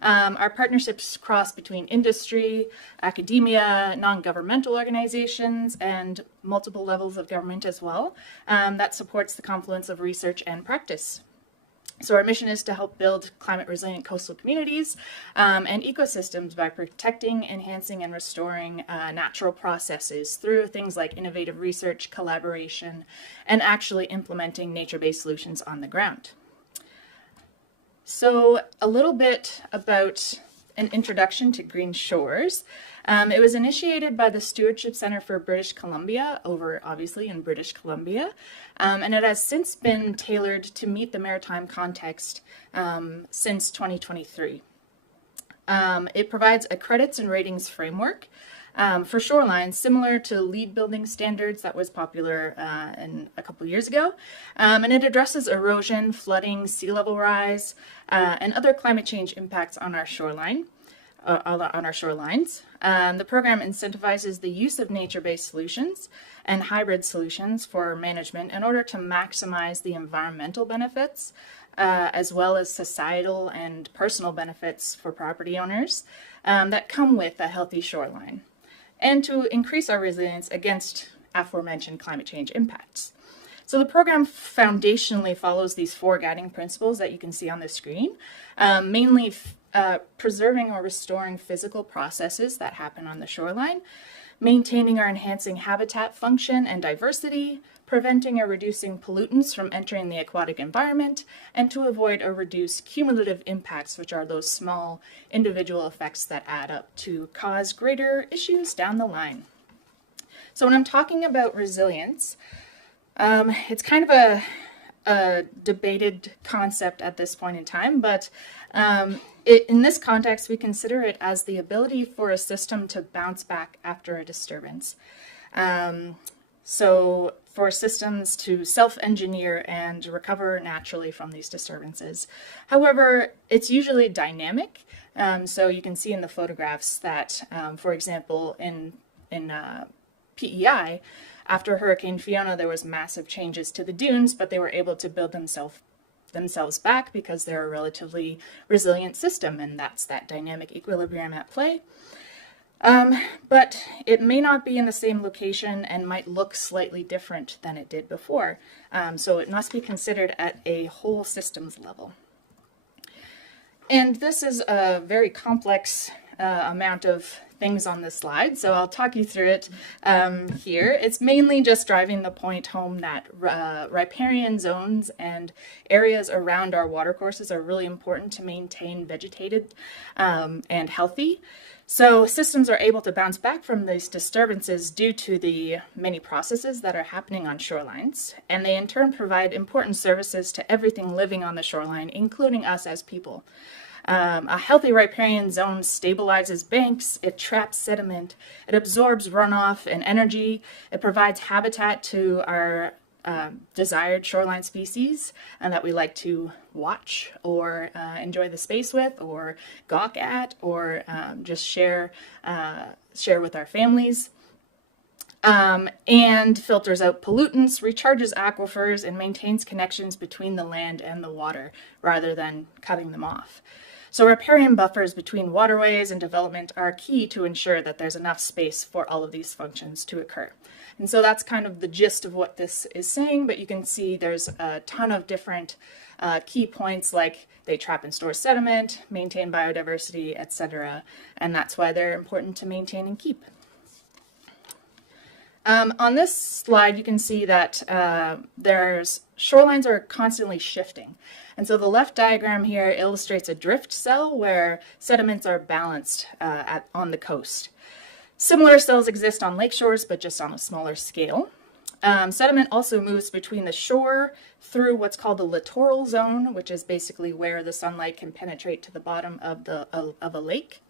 Our partnerships cross between industry, academia, non-governmental organizations, and multiple levels of government as well. That supports the confluence of research and practice. So our mission is to help build climate resilient coastal communities and ecosystems by protecting, enhancing, and restoring natural processes through things like innovative research, collaboration, and actually implementing nature-based solutions on the ground. So a little bit about an introduction to Green Shores. It was initiated by the Stewardship Center for British Columbia, over obviously in British Columbia, and it has since been tailored to meet the maritime context since 2023. It provides a credits and ratings framework for shorelines, similar to LEED building standards that was popular a couple years ago. And it addresses erosion, flooding, sea level rise, and other climate change impacts on our shoreline. On our shorelines. The program incentivizes the use of nature-based solutions and hybrid solutions for management in order to maximize the environmental benefits as well as societal and personal benefits for property owners that come with a healthy shoreline, and to increase our resilience against aforementioned climate change impacts. So the program foundationally follows these four guiding principles that you can see on the screen, mainly preserving or restoring physical processes that happen on the shoreline, maintaining or enhancing habitat function and diversity, preventing or reducing pollutants from entering the aquatic environment, and to avoid or reduce cumulative impacts, which are those small individual effects that add up to cause greater issues down the line. So when I'm talking about resilience, it's kind of a debated concept at this point in time, but in this context, we consider it as the ability for a system to bounce back after a disturbance. So for systems to self-engineer and recover naturally from these disturbances. However, it's usually dynamic. So you can see in the photographs that, for example, in PEI, after Hurricane Fiona, there was massive changes to the dunes, but they were able to build themselves back because they're a relatively resilient system, and that's that dynamic equilibrium at play. But it may not be in the same location and might look slightly different than it did before. So it must be considered at a whole systems level. And this is a very complex amount of things on this slide, so I'll talk you through it here. It's mainly just driving the point home that riparian zones and areas around our watercourses are really important to maintain vegetated and healthy. So systems are able to bounce back from these disturbances due to the many processes that are happening on shorelines, and they in turn provide important services to everything living on the shoreline, including us as people. A healthy riparian zone stabilizes banks, it traps sediment, it absorbs runoff and energy, it provides habitat to our desired shoreline species and that we like to watch or enjoy the space with or gawk at or just share with our families. And filters out pollutants, recharges aquifers, and maintains connections between the land and the water rather than cutting them off. So riparian buffers between waterways and development are key to ensure that there's enough space for all of these functions to occur. And so that's kind of the gist of what this is saying, but you can see there's a ton of different key points, like they trap and store sediment, maintain biodiversity, etc. And that's why they're important to maintain and keep. On this slide, you can see that shorelines are constantly shifting. And so the left diagram here illustrates a drift cell where sediments are balanced on the coast. Similar cells exist on lake shores, but just on a smaller scale. Sediment also moves between the shore through what's called the littoral zone, which is basically where the sunlight can penetrate to the bottom of a lake.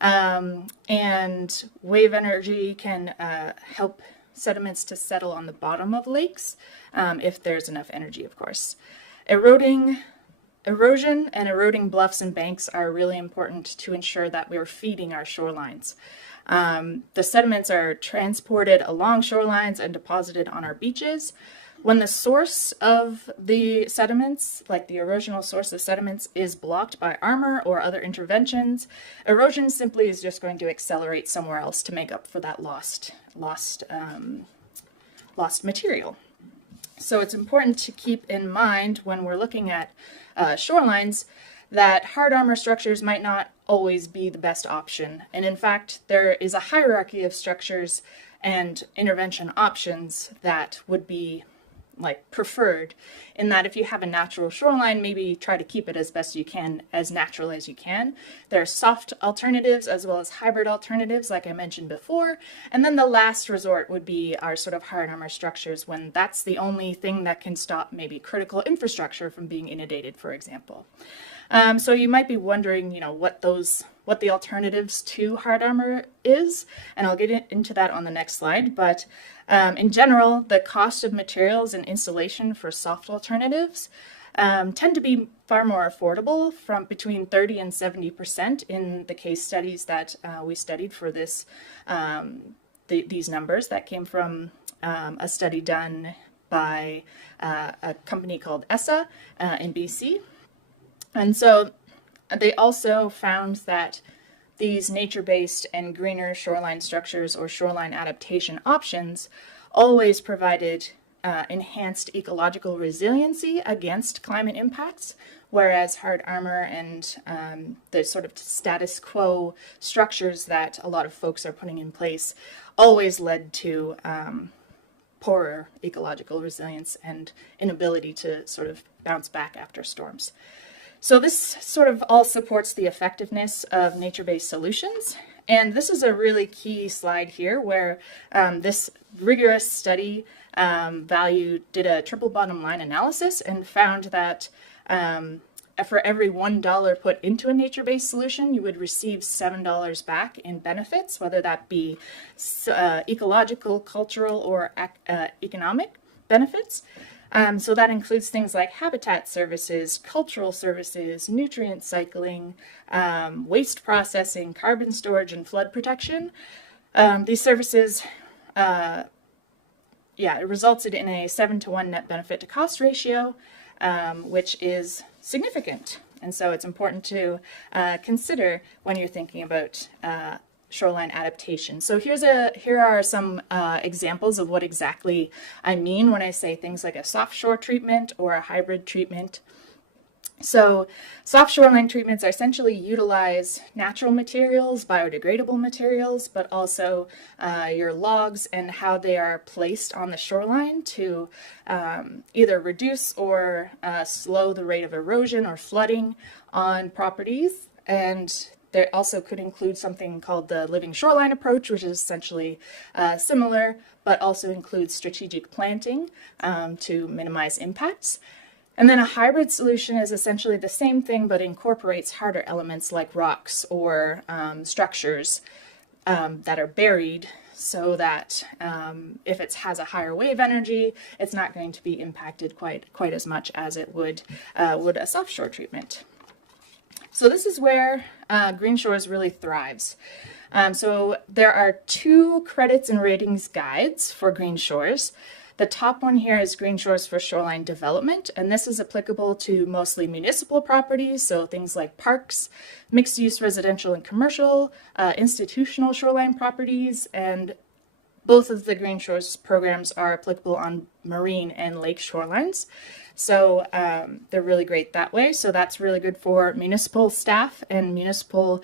And wave energy can help sediments to settle on the bottom of lakes if there's enough energy, of course. Erosion and eroding bluffs and banks are really important to ensure that we're feeding our shorelines. The sediments are transported along shorelines and deposited on our beaches. When the source of the sediments, like the erosional source of sediments, is blocked by armor or other interventions, erosion simply is just going to accelerate somewhere else to make up for that lost material. So it's important to keep in mind when we're looking at shorelines that hard armor structures might not always be the best option. And in fact, there is a hierarchy of structures and intervention options that would be preferred, in that if you have a natural shoreline, maybe try to keep it as best you can, as natural as you can. There are soft alternatives as well as hybrid alternatives, like I mentioned before. And then the last resort would be our sort of hard armor structures, when that's the only thing that can stop maybe critical infrastructure from being inundated, for example. So you might be wondering, what the alternatives to hard armor is, and I'll get into that on the next slide. But in general, the cost of materials and installation for soft alternatives tend to be far more affordable, from between 30 and 70% in the case studies that we studied for this. These numbers that came from a study done by a company called ESSA in BC. And so they also found that these nature-based and greener shoreline structures or shoreline adaptation options always provided enhanced ecological resiliency against climate impacts, whereas hard armor and the sort of status quo structures that a lot of folks are putting in place always led to poorer ecological resilience and inability to sort of bounce back after storms. So this sort of all supports the effectiveness of nature-based solutions. And this is a really key slide here where this rigorous study did a triple bottom line analysis and found that for every $1 put into a nature-based solution, you would receive $7 back in benefits, whether that be ecological, cultural, or economic benefits. So that includes things like habitat services, cultural services, nutrient cycling, waste processing, carbon storage, and flood protection. These services, it resulted in a 7-to-1 net benefit to cost ratio, which is significant. And so it's important to consider when you're thinking about shoreline adaptation. So here are some examples of what exactly I mean when I say things like a soft shore treatment or a hybrid treatment. So soft shoreline treatments essentially utilize natural materials, biodegradable materials, but also your logs and how they are placed on the shoreline to either reduce or slow the rate of erosion or flooding on properties. And there also could include something called the living shoreline approach, which is essentially similar, but also includes strategic planting to minimize impacts. And then a hybrid solution is essentially the same thing, but incorporates harder elements like rocks or structures that are buried, so that if it has a higher wave energy, it's not going to be impacted quite as much as it would a soft shore treatment. So this is where Green Shores really thrives. So there are 2 credits and ratings guides for Green Shores. The top one here is Green Shores for Shoreline Development, and this is applicable to mostly municipal properties, so things like parks, mixed-use residential and commercial, institutional shoreline properties, and both of the Green Shores programs are applicable on marine and lake shorelines. So they're really great that way. So that's really good for municipal staff and municipal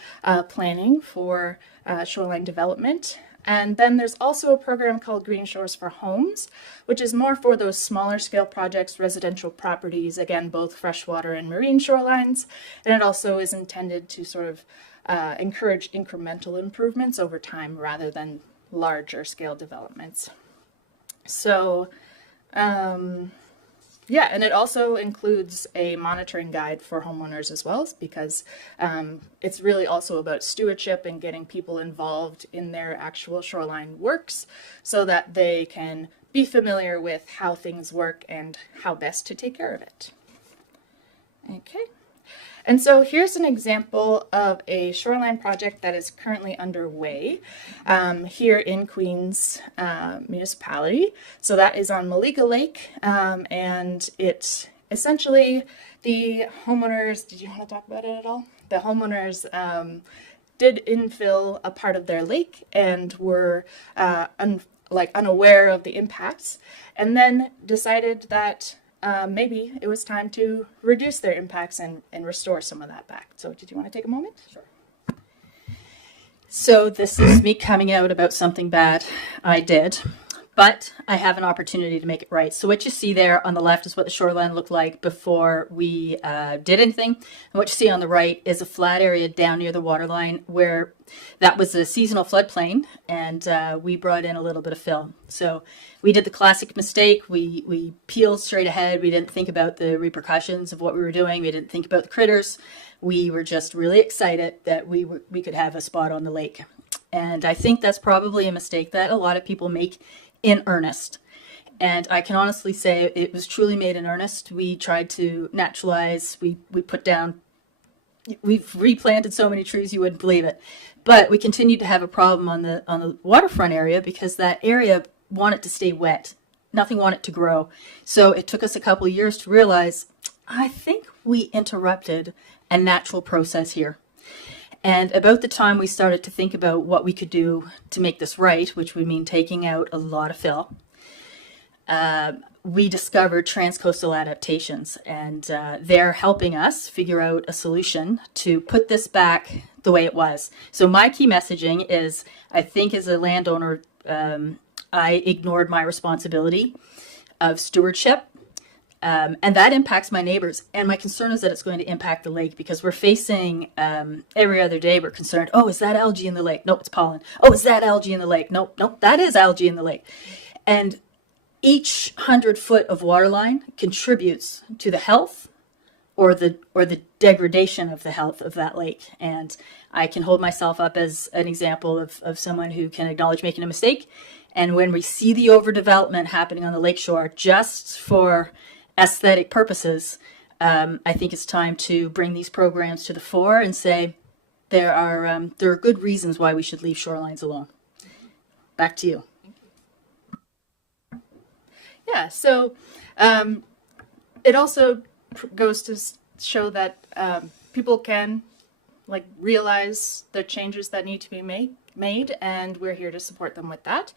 planning for shoreline development. And then there's also a program called Green Shores for Homes, which is more for those smaller scale projects, residential properties, again, both freshwater and marine shorelines. And it also is intended to sort of encourage incremental improvements over time rather than larger scale developments. So, yeah, and it also includes a monitoring guide for homeowners as well, because it's really also about stewardship and getting people involved in their actual shoreline works so that they can be familiar with how things work and how best to take care of it. Okay. And so here's an example of a shoreline project that is currently underway here in Queens Municipality. So that is on Maliga Lake, and it's essentially the homeowners, did you want to talk about it at all? The homeowners did infill a part of their lake and were unaware of the impacts, and then decided that maybe it was time to reduce their impacts and restore some of that back. So did you want to take a moment? Sure. So this is me coming out about something bad I did, but I have an opportunity to make it right. So what you see there on the left is what the shoreline looked like before we did anything. And what you see on the right is a flat area down near the waterline where that was a seasonal floodplain, and we brought in a little bit of fill. So we did the classic mistake. We peeled straight ahead. We didn't think about the repercussions of what we were doing. We didn't think about the critters. We were just really excited that we could have a spot on the lake. And I think that's probably a mistake that a lot of people make in earnest. And I can honestly say it was truly made in earnest. We tried to naturalize. We put down, we've replanted so many trees you wouldn't believe it. But we continued to have a problem on the waterfront area because that area wanted to stay wet. Nothing wanted to grow. So it took us a couple of years to realize, I think we interrupted a natural process here. And about the time we started to think about what we could do to make this right, which would mean taking out a lot of fill, we discovered transcoastal adaptations, and they're helping us figure out a solution to put this back the way it was. So my key messaging is, I think as a landowner, I ignored my responsibility of stewardship. And that impacts my neighbors. And my concern is that it's going to impact the lake, because we're facing every other day, we're concerned, oh, is that algae in the lake? Nope, it's pollen. Oh, is that algae in the lake? Nope, that is algae in the lake. And each 100 foot of waterline contributes to the health or the degradation of the health of that lake. And I can hold myself up as an example of someone who can acknowledge making a mistake. And when we see the overdevelopment happening on the lakeshore just for aesthetic purposes, I think it's time to bring these programs to the fore and say there are good reasons why we should leave shorelines alone. Back to you. Yeah, so it also goes to show that people can realize the changes that need to be made, and we're here to support them with that.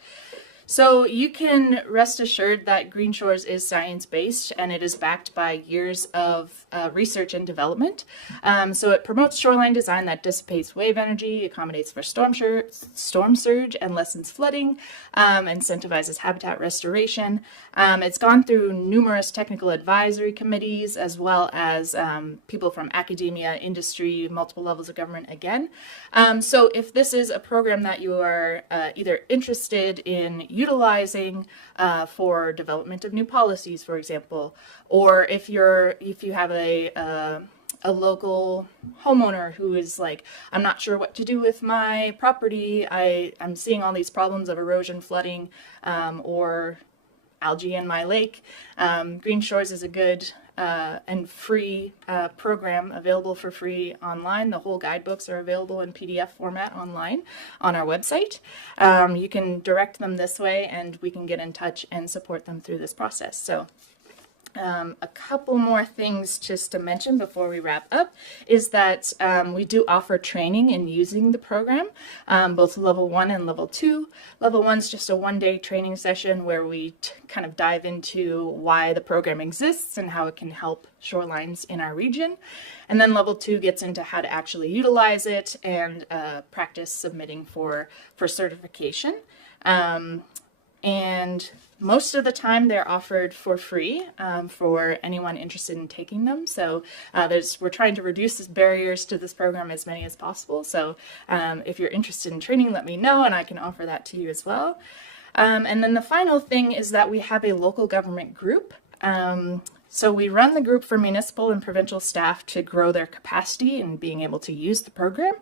So you can rest assured that Green Shores is science-based and it is backed by years of research and development. So it promotes shoreline design that dissipates wave energy, accommodates for storm surge and lessens flooding, incentivizes habitat restoration. It's gone through numerous technical advisory committees as well as people from academia, industry, multiple levels of government again. So if this is a program that you are either interested in utilizing for development of new policies, for example, or if you have a local homeowner who is like, I'm not sure what to do with my property. I'm seeing all these problems of erosion, flooding, or algae in my lake. Green Shores is a good and free program available for free online. The whole guidebooks are available in PDF format online on our website. You can direct them this way and we can get in touch and support them through this process. So a couple more things just to mention before we wrap up is that we do offer training in using the program, both level 1 and level 2. Level 1 is just a one-day training session where we kind of dive into why the program exists and how it can help shorelines in our region. And then level 2 gets into how to actually utilize it and practice submitting for certification. And most of the time they're offered for free for anyone interested in taking them. So we're trying to reduce the barriers to this program as many as possible. So if you're interested in training, let me know and I can offer that to you as well. And then the final thing is that we have a local government group. So we run the group for municipal and provincial staff to grow their capacity in being able to use the program.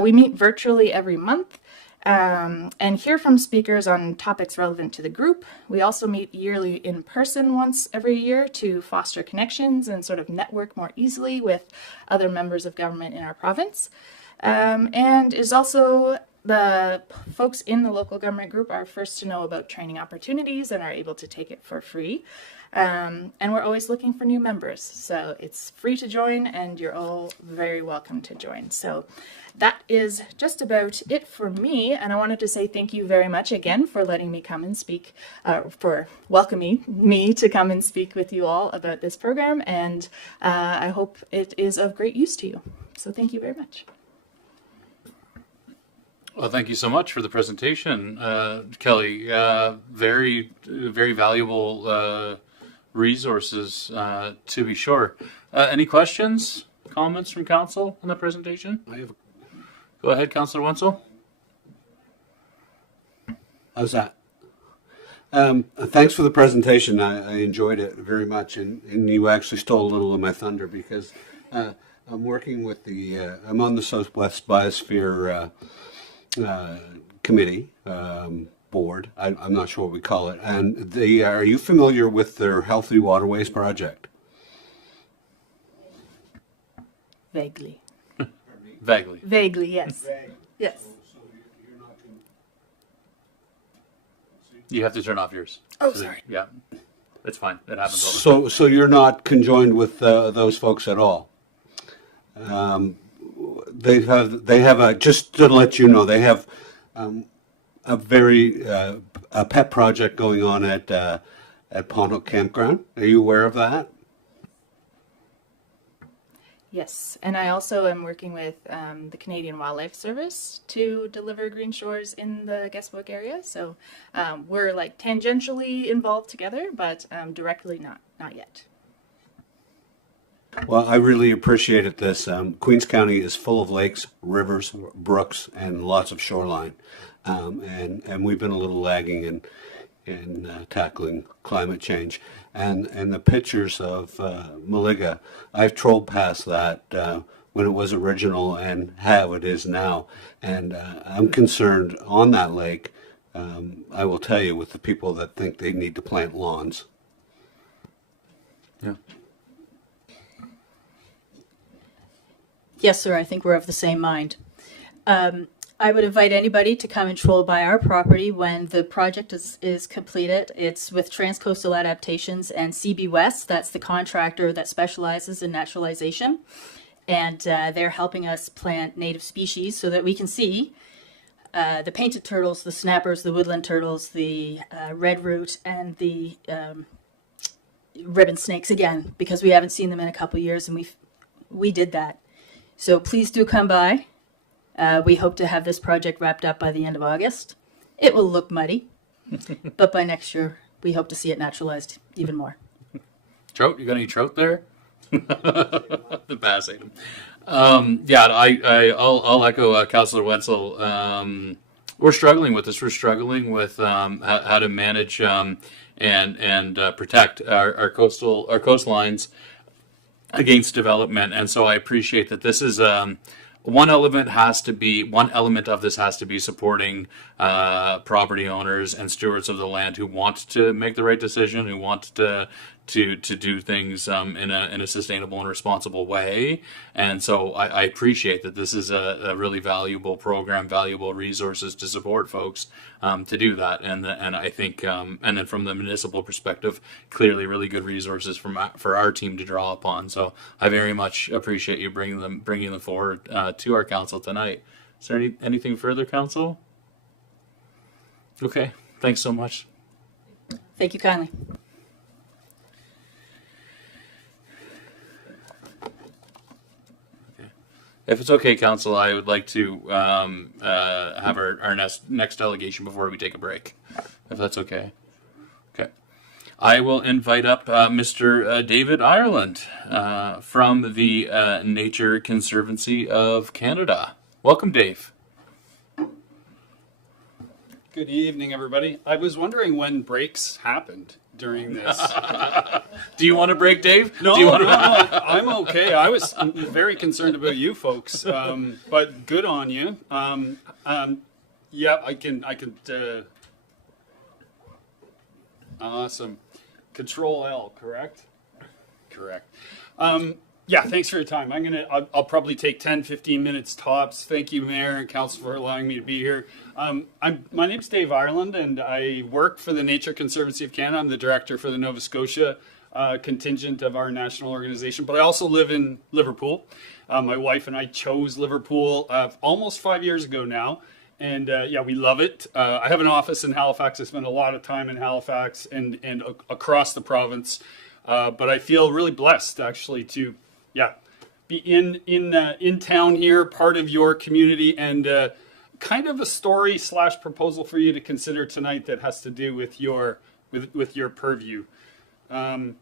We meet virtually every month. And hear from speakers on topics relevant to the group. We also meet yearly in person once every year to foster connections and sort of network more easily with other members of government in our province. And is also the folks in the local government group are first to know about training opportunities and are able to take it for free. And we're always looking for new members. So it's free to join and you're all very welcome to join. So that is just about it for me. And I wanted to say thank you very much again for letting me come and speak, for welcoming me to come and speak with you all about this program. And I hope it is of great use to you. So thank you very much. Well, thank you so much for the presentation, Kelly. Very, very valuable resources, to be sure. Any questions, comments from council on the presentation? Go ahead, Councillor Wenzel. How's that? Thanks for the presentation. I enjoyed it very much, and you actually stole a little of my thunder because I'm working with I'm on the Southwest Biosphere Committee board. I'm not sure what we call it. And are you familiar with their Healthy Waterways project? Vaguely. Vaguely. Vaguely, yes. Yes. You have to turn off yours. Oh, sorry. Yeah, it's fine. It happens all the time. So you're not conjoined with those folks at all. They have a, just to let you know, they have a very a pet project going on at Pond Hook Campground. Are you aware of that? Yes, and I also am working with the Canadian Wildlife Service to deliver Green Shores in the guestbook area. So we're like tangentially involved together, but directly not yet. Well, I really appreciated this. Queens County is full of lakes, rivers, brooks, and lots of shoreline. And we've been a little lagging in tackling climate change. And the pictures of Maliga, I've trolled past that when it was original and how it is now. And I'm concerned on that lake, I will tell you, with the people that think they need to plant lawns. Yeah. Yes, sir, I think we're of the same mind. I would invite anybody to come and troll by our property when the project is completed. It's with Transcoastal Adaptations and CB West. That's the contractor that specializes in naturalization. And they're helping us plant native species so that we can see the painted turtles, the snappers, the woodland turtles, the red root, and the ribbon snakes again, because we haven't seen them in a couple years, and we did that. So please do come by. We hope to have this project wrapped up by the end of August. It will look muddy, but by next year, we hope to see it naturalized even more. Trout? You got any trout there? The bass ate 'em. Yeah, I'll echo Councillor Wenzel. We're struggling with this. We're struggling with how to manage and protect our coastlines against development. And so I appreciate that this is one element of this has to be supporting property owners and stewards of the land who want to make the right decision, who want to do things in a sustainable and responsible way. And so I appreciate that this is a really valuable program, valuable resources to support folks to do that. And I think and then from the municipal perspective, clearly really good resources for our team to draw upon. So I very much appreciate you bringing them forward to our council tonight. Is there anything further, council? Okay, thanks so much. Thank you kindly. If it's okay, council, I would like to have our next delegation before we take a break, if that's okay. Okay. I will invite up Mr. David Ireland from the Nature Conservancy of Canada. Welcome, Dave. Good evening, everybody. I was wondering when breaks happened during this. Do you want a break, Dave? No, Do you want no, I'm okay. I was very concerned about you folks, but good on you. Yeah, I can. Awesome. Control L, correct? Correct. Yeah, thanks for your time. I'll probably take 10, 15 minutes tops. Thank you, Mayor and Council, for allowing me to be here. My name's Dave Ireland, and I work for the Nature Conservancy of Canada. I'm the director for the Nova Scotia contingent of our national organization, but I also live in Liverpool. My wife and I chose Liverpool almost 5 years ago now, and yeah, we love it. I have an office in Halifax. I spend a lot of time in Halifax and across the province, but I feel really blessed actually to be in town here, part of your community, and kind of a story / proposal for you to consider tonight that has to do with your purview. Is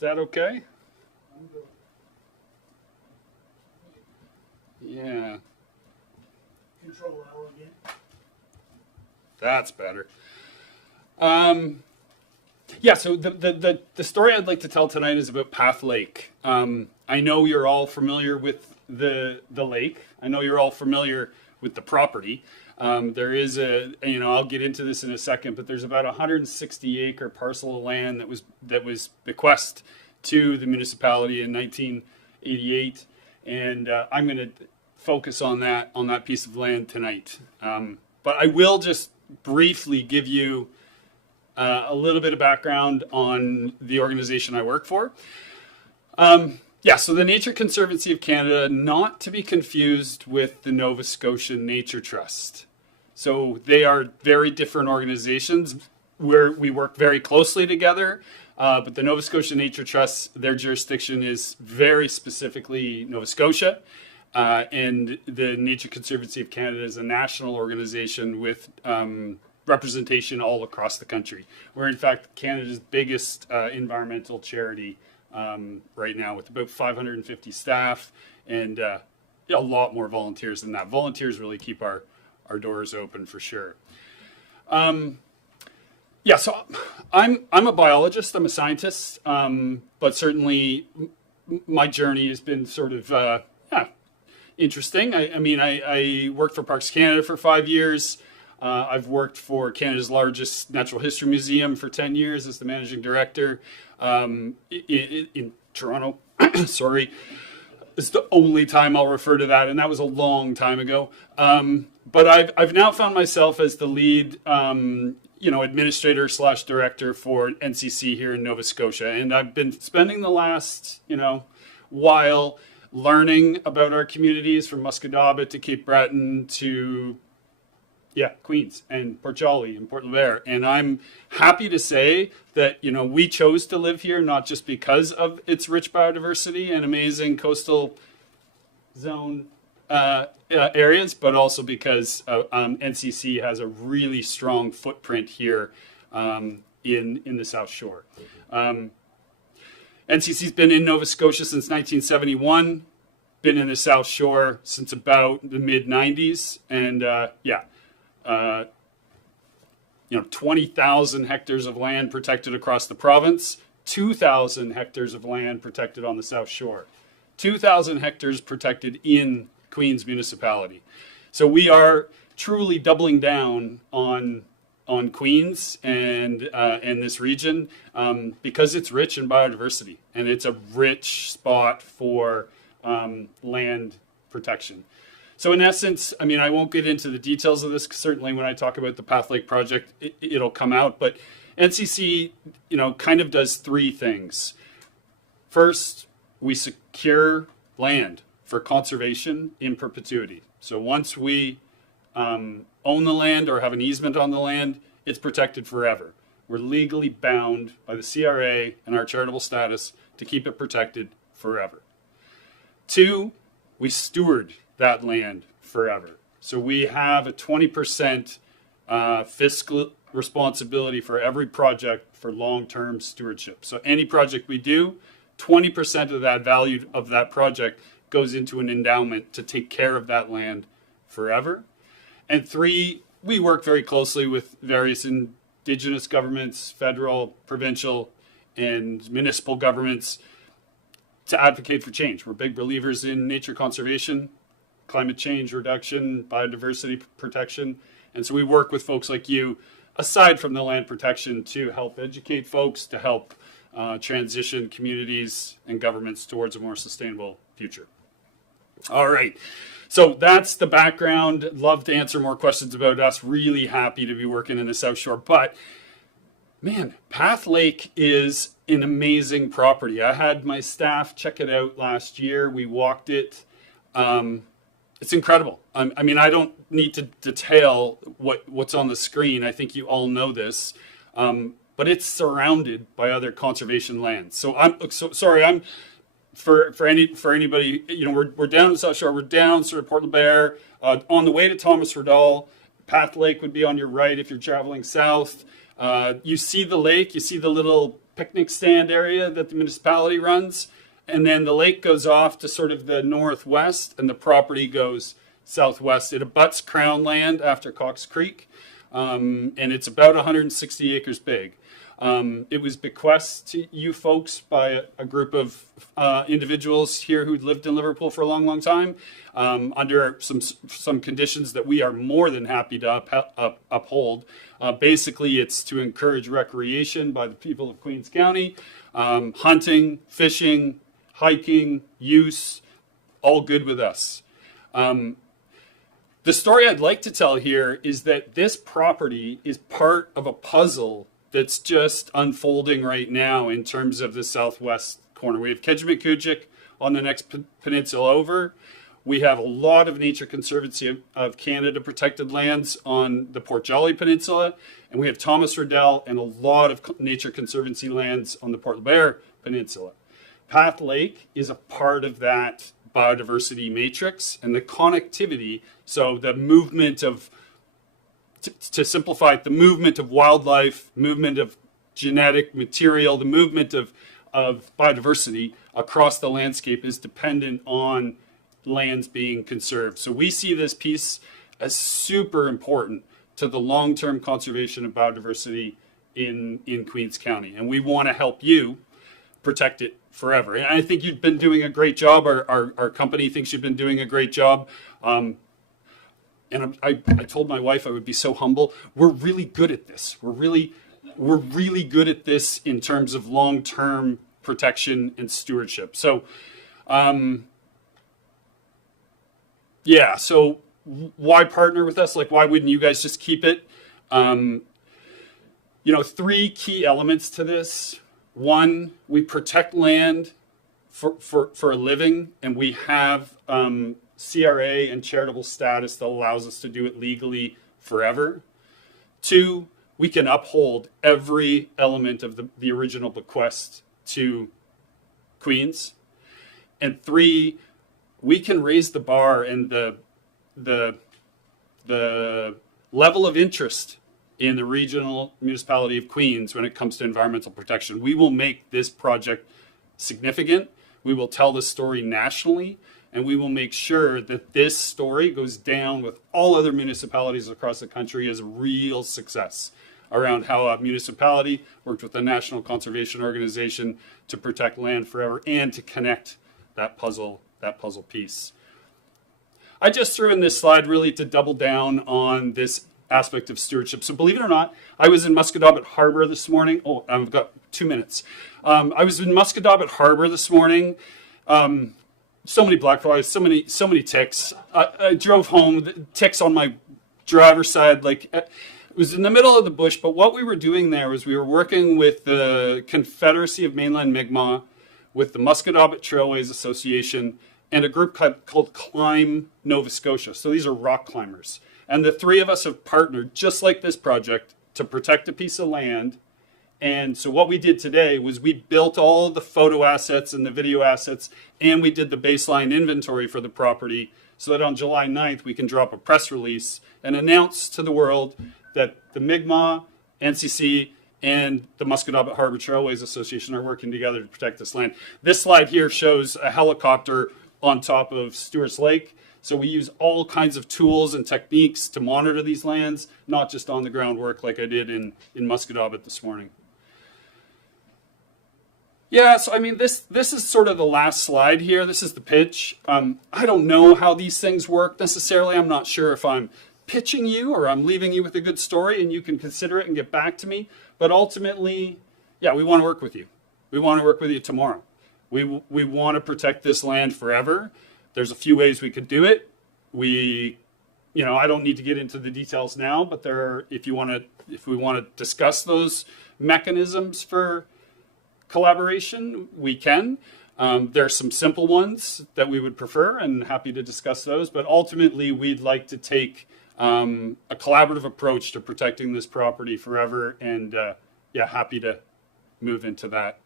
that okay? Yeah. Control L again. That's better. Yeah, so the story I'd like to tell tonight is about Path Lake. I know you're all familiar with the lake. I know you're all familiar with the property. There is I'll get into this in a second, but there's about 160 acre parcel of land that was bequeathed to the municipality in 1988, and I'm going to focus on that piece of land tonight. But I will just briefly give you a little bit of background on the organization I work for. So the Nature Conservancy of Canada, not to be confused with the Nova Scotia Nature Trust. So they are very different organizations where we work very closely together. But the Nova Scotia Nature Trust, their jurisdiction is very specifically Nova Scotia. And the Nature Conservancy of Canada is a national organization with representation all across the country. We're in fact Canada's biggest environmental charity right now, with about 550 staff and a lot more volunteers than that. Volunteers really keep our doors open for sure. So I'm a biologist, I'm a scientist, but certainly my journey has been sort of interesting. I worked for Parks Canada for 5 years. I've worked for Canada's largest natural history museum for 10 years as the managing director in Toronto. Sorry, it's the only time I'll refer to that, and that was a long time ago. But I've now found myself as the lead, administrator / director for NCC here in Nova Scotia, and I've been spending the last, while learning about our communities from Muscadaba to Cape Breton to Queens and Port Jolly and Port Lemaire. And I'm happy to say that, we chose to live here not just because of its rich biodiversity and amazing coastal zone areas, but also because NCC has a really strong footprint here in the South Shore. NCC's been in Nova Scotia since 1971, been in the South Shore since about the mid-90s, and 20,000 hectares of land protected across the province, 2,000 hectares of land protected on the South Shore, 2,000 hectares protected in Queens Municipality. So we are truly doubling down on Queens and this region because it's rich in biodiversity and it's a rich spot for land protection. So in essence, I won't get into the details of this, 'cause certainly when I talk about the Path Lake project, it'll come out. But NCC, kind of does three things. First, we secure land for conservation in perpetuity. So once we own the land or have an easement on the land, it's protected forever. We're legally bound by the CRA and our charitable status to keep it protected forever. Two, we steward that land forever. So we have a 20% fiscal responsibility for every project for long-term stewardship. So any project we do, 20% of that value of that project goes into an endowment to take care of that land forever. And three, we work very closely with various indigenous governments, federal, provincial, and municipal governments to advocate for change. We're big believers in nature conservation, climate change reduction, biodiversity protection. And so we work with folks like you, aside from the land protection, to help educate folks, to help transition communities and governments towards a more sustainable future. All right. So that's the background. Love to answer more questions about us. Really happy to be working in the South Shore. But man, Path Lake is an amazing property. I had my staff check it out last year. We walked it. It's incredible. I don't need to detail what's on the screen. I think you all know this. But it's surrounded by other conservation lands. So I'm for anybody, we're down in the South Shore. We're down sort of Port Lemaire, on the way to Thomas Riddall. Path Lake would be on your right if you're traveling south. You see the lake. You see the little picnic stand area that the municipality runs. And then the lake goes off to sort of the northwest, and the property goes southwest. It abuts Crown Land after Cox Creek, and it's about 160 acres big. It was bequeathed to you folks by a group of individuals here who'd lived in Liverpool for a long, long time, under some conditions that we are more than happy to uphold. Basically, it's to encourage recreation by the people of Queens County, hunting, fishing, hiking, use, all good with us. The story I'd like to tell here is that this property is part of a puzzle that's just unfolding right now in terms of the southwest corner. We have Kejimkujik on the next peninsula over. We have a lot of Nature Conservancy of Canada protected lands on the Port Jolly Peninsula, and we have Thomas Riddell and a lot of Nature Conservancy lands on the Port Lemaire Peninsula. Path Lake is a part of that biodiversity matrix and the connectivity, so the movement of, to simplify it, the movement of wildlife, movement of genetic material, the movement of biodiversity across the landscape is dependent on lands being conserved. So we see this piece as super important to the long-term conservation of biodiversity in Queens County. And we want to help you protect it forever. And I think you've been doing a great job. Our company thinks you've been doing a great job. And I told my wife I would be so humble. We're really good at this. We're really good at this in terms of long-term protection and stewardship. So, so why partner with us? Like, why wouldn't you guys just keep it? Three key elements to this. One, we protect land for a living, and we have CRA and charitable status that allows us to do it legally forever. 2, we can uphold every element of the original bequest to Queens. And 3, we can raise the bar and the level of interest in the regional municipality of Queens when it comes to environmental protection. We will make this project significant. We will tell the story nationally, and we will make sure that this story goes down with all other municipalities across the country as a real success around how a municipality worked with the National Conservation Organization to protect land forever and to connect that puzzle piece. I just threw in this slide really to double down on this aspect of stewardship. So believe it or not, I was in Musquodoboit Harbor this morning. Oh, I've got 2 minutes. I was in Musquodoboit Harbor this morning. So many black flies, so many ticks. I drove home, the ticks on my driver's side, like it was in the middle of the bush. But what we were doing there was we were working with the Confederacy of Mainland Mi'kmaq, with the Musquodoboit Trailways Association, and a group called Climb Nova Scotia. So these are rock climbers. And the 3 of us have partnered, just like this project, to protect a piece of land. And so what we did today was we built all the photo assets and the video assets, and we did the baseline inventory for the property so that on July 9th, we can drop a press release and announce to the world that the Mi'kmaq, NCC, and the Musquodoboit Harbor Trailways Association are working together to protect this land. This slide here shows a helicopter on top of Stewart's Lake. So we use all kinds of tools and techniques to monitor these lands, not just on the ground work like I did in Musquodoboit this morning. Yeah, so I mean, this is sort of the last slide here. This is the pitch. I don't know how these things work necessarily. I'm not sure if I'm pitching you or I'm leaving you with a good story and you can consider it and get back to me. But ultimately, yeah, we want to work with you. We want to work with you tomorrow. We want to protect this land forever. There's a few ways we could do it. I don't need to get into the details now, but if we want to discuss those mechanisms for collaboration, we can. There are some simple ones that we would prefer, and happy to discuss those. But ultimately, we'd like to take a collaborative approach to protecting this property forever, and happy to move into that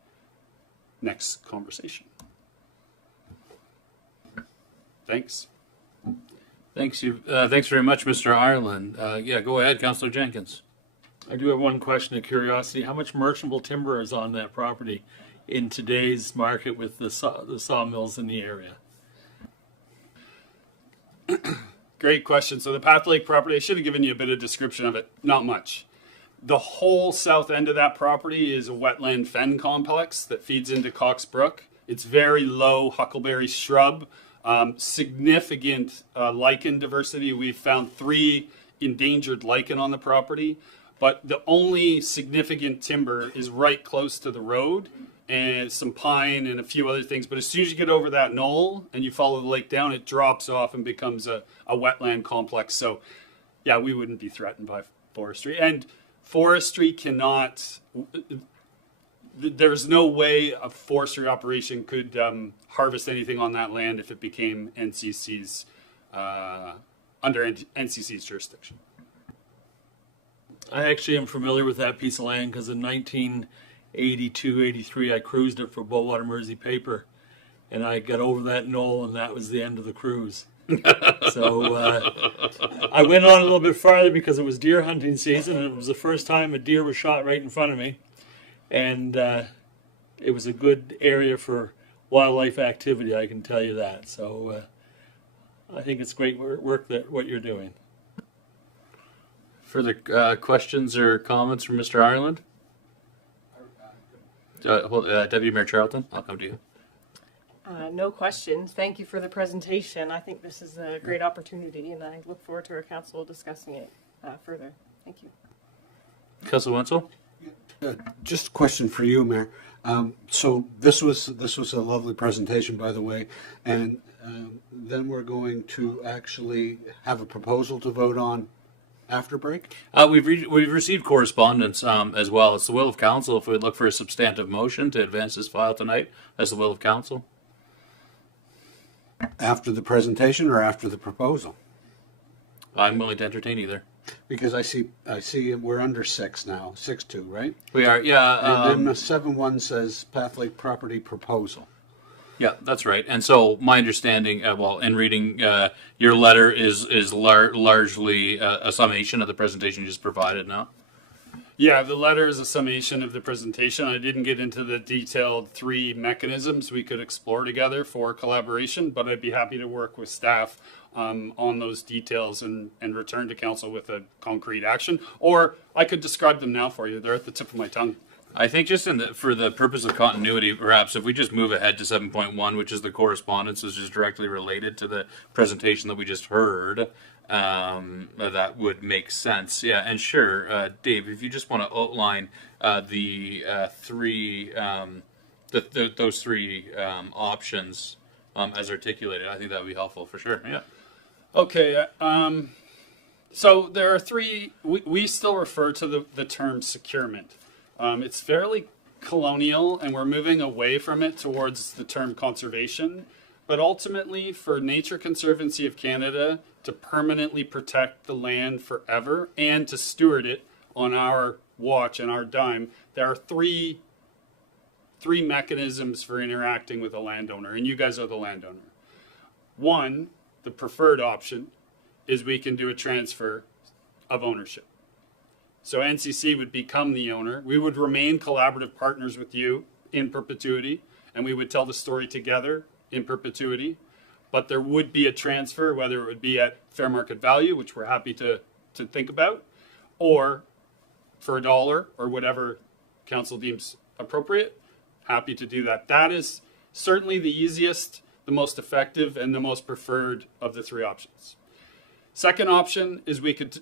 next conversation. Thanks. Thanks very much, Mr. Ireland. Go ahead, Councillor Jenkins. I do have one question of curiosity. How much merchantable timber is on that property in today's market with the sawmills in the area? Great question. So the Path Lake property, I should have given you a bit of description of it. Not much. The whole south end of that property is a wetland fen complex that feeds into Cox Brook. It's very low huckleberry shrub, significant lichen diversity. We've found 3 endangered lichen on the property, but the only significant timber is right close to the road, and some pine and a few other things. But as soon as you get over that knoll and you follow the lake down, it drops off and becomes a wetland complex. So yeah, we wouldn't be threatened by forestry. And forestry cannot, there's no way a forestry operation could harvest anything on that land if it became NCC's, under NCC's jurisdiction. I actually am familiar with that piece of land because in 1982, 83, I cruised it for Bowater Mersey paper, and I got over that knoll, and that was the end of the cruise. So I went on a little bit farther because it was deer hunting season, and it was the first time a deer was shot right in front of me, and it was a good area for wildlife activity, I can tell you that. So I think it's great work what you're doing. Further questions or comments from Mr. Ireland? Deputy Mayor Charlton, I'll come to you. No questions. Thank you for the presentation. I think this is a great opportunity, and I look forward to our council discussing it further. Thank you. Councillor Wenzel? Just a question for you, Mayor. So this was a lovely presentation, by the way, and then we're going to actually have a proposal to vote on after break? We've received correspondence as well. It's the will of council if we look for a substantive motion to advance this file tonight. That's the will of council. After the presentation or after the proposal? I'm willing to entertain either. Because I see we're under 6 now, 6-2, right? We are, yeah. And then the 7-1 says Path Lake property proposal. Yeah, that's right. And so my understanding, well, in reading your letter is largely a summation of the presentation you just provided now. Yeah, the letter is a summation of the presentation. I didn't get into the detailed 3 mechanisms we could explore together for collaboration, but I'd be happy to work with staff on those details and return to council with a concrete action. Or I could describe them now for you. They're at the tip of my tongue. I think just for the purpose of continuity, perhaps if we just move ahead to 7.1, which is the correspondence, is just directly related to the presentation that we just heard, that would make sense. Yeah, and sure, Dave, if you just want to outline the 3, those 3 options as articulated, I think that would be helpful for sure. Yeah. Okay. So there are 3. We still refer to the term securement. It's fairly colonial, and we're moving away from it towards the term conservation. But ultimately, for Nature Conservancy of Canada to permanently protect the land forever and to steward it on our watch and our dime, there are three mechanisms for interacting with a landowner, and you guys are the landowner. One, the preferred option, is we can do a transfer of ownership. So NCC would become the owner. We would remain collaborative partners with you in perpetuity, and we would tell the story together in perpetuity. But there would be a transfer, whether it would be at fair market value, which we're happy to think about, or for $1 or whatever council deems appropriate, happy to do that. That is certainly the easiest, the most effective, and the most preferred of the 3 options. Second option is we could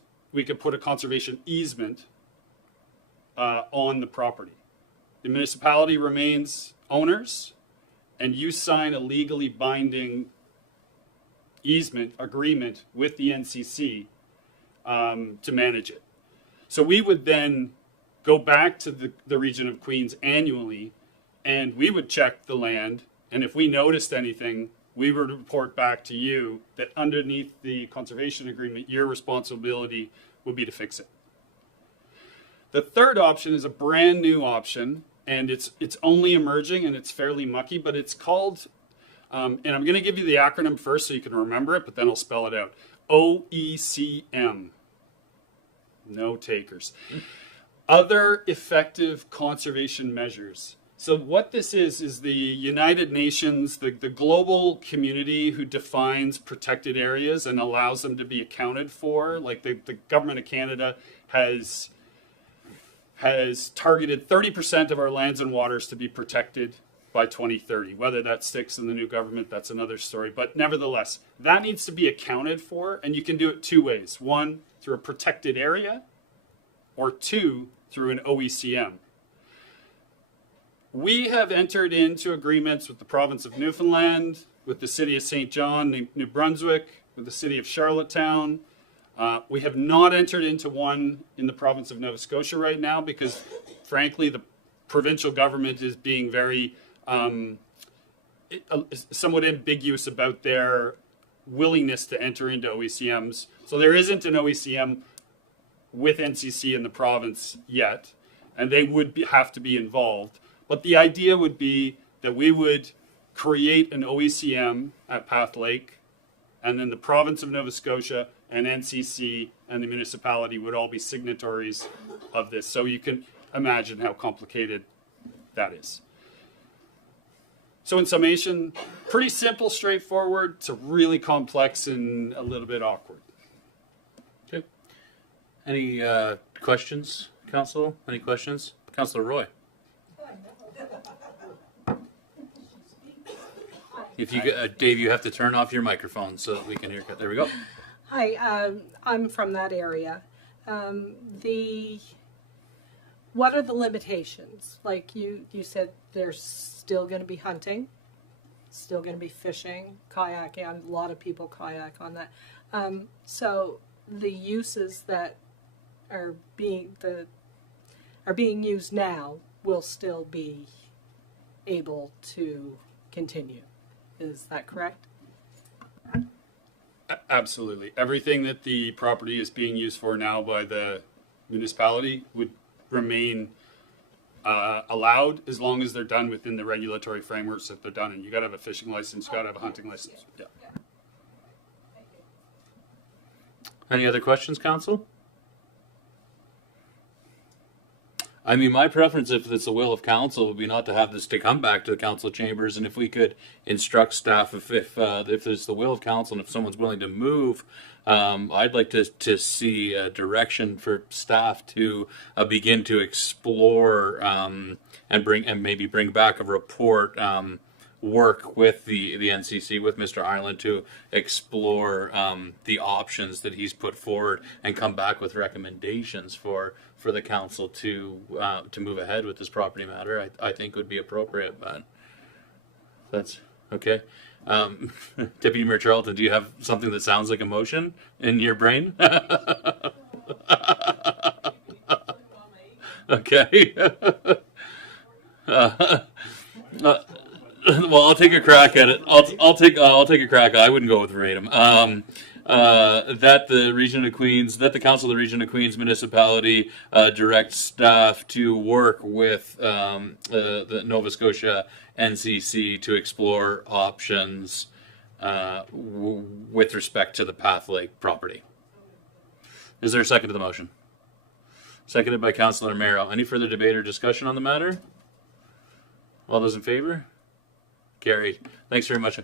put a conservation easement on the property. The municipality remains owners, and you sign a legally binding easement agreement with the NCC to manage it. So we would then go back to the region of Queens annually, and we would check the land, and if we noticed anything, we would report back to you that underneath the conservation agreement, your responsibility will be to fix it. The third option is a brand new option, and it's only emerging, and it's fairly mucky, but it's called, and I'm going to give you the acronym first so you can remember it, but then I'll spell it out. OECM. No takers. Other effective conservation measures. So what this is the United Nations, the global community who defines protected areas and allows them to be accounted for. Like the government of Canada has targeted 30% of our lands and waters to be protected by 2030. Whether that sticks in the new government, that's another story. But nevertheless, that needs to be accounted for, and you can do it 2 ways. 1, through a protected area, or 2, through an OECM. We have entered into agreements with the province of Newfoundland, with the city of St. John, New Brunswick, with the city of Charlottetown. We have not entered into one in the province of Nova Scotia right now because, frankly, the provincial government is being very somewhat ambiguous about their willingness to enter into OECMs. So there isn't an OECM with NCC in the province yet, and they would have to be involved. But the idea would be that we would create an OECM at Path Lake, and then the province of Nova Scotia and NCC and the municipality would all be signatories of this. So you can imagine how complicated that is. So in summation, pretty simple, straightforward, to really complex and a little bit awkward. Okay. Any questions, Council? Any questions? Councillor Roy. If you, Dave, you have to turn off your microphone so that we can hear. There we go. Hi, I'm from that area. What are the limitations? Like you said, there's still going to be hunting, still going to be fishing, kayaking. A lot of people kayak on that. So the uses that are being used now will still be able to continue. Is that correct? Absolutely. Everything that the property is being used for now by the municipality would remain allowed as long as they're done within the regulatory frameworks that they're done in. You got to have a fishing license, you got to have a hunting license. Yeah. Any other questions, council? I mean, my preference, if it's the will of council, would be not to have this to come back to the council chambers, and if we could instruct staff, if it's the will of council, and if someone's willing to move, I'd like to see a direction for staff to begin to explore and maybe bring back a report. Work with the NCC, with Mr. Ireland, to explore the options that he's put forward and come back with recommendations for the council to move ahead with this property matter. I think would be appropriate, but that's okay. Deputy Mayor Charlton, do you have something that sounds like a motion in your brain? Okay. Well, I'll take a crack at it. I'll take a crack. I wouldn't go with verbatim. That the Council of the Region of Queens Municipality directs staff to work with the Nova Scotia NCC to explore options with respect to the Path Lake property. Is there a second to the motion? Seconded by Councillor Merrow. Any further debate or discussion on the matter? All those in favor? Carried. Thanks very much.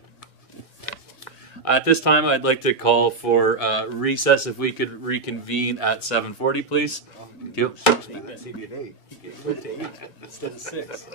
At this time, I'd like to call for recess. If we could reconvene at 7:40, please. Thank you. Instead of 6.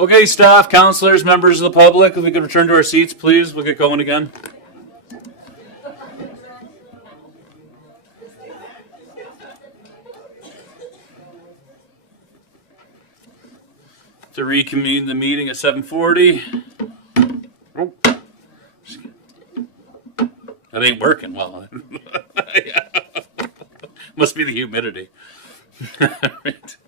Okay, staff, counselors, members of the public, if we could return to our seats, please. We'll get going again. To reconvene the meeting at 7:40. Oh. That ain't working well. Must be the humidity. Right.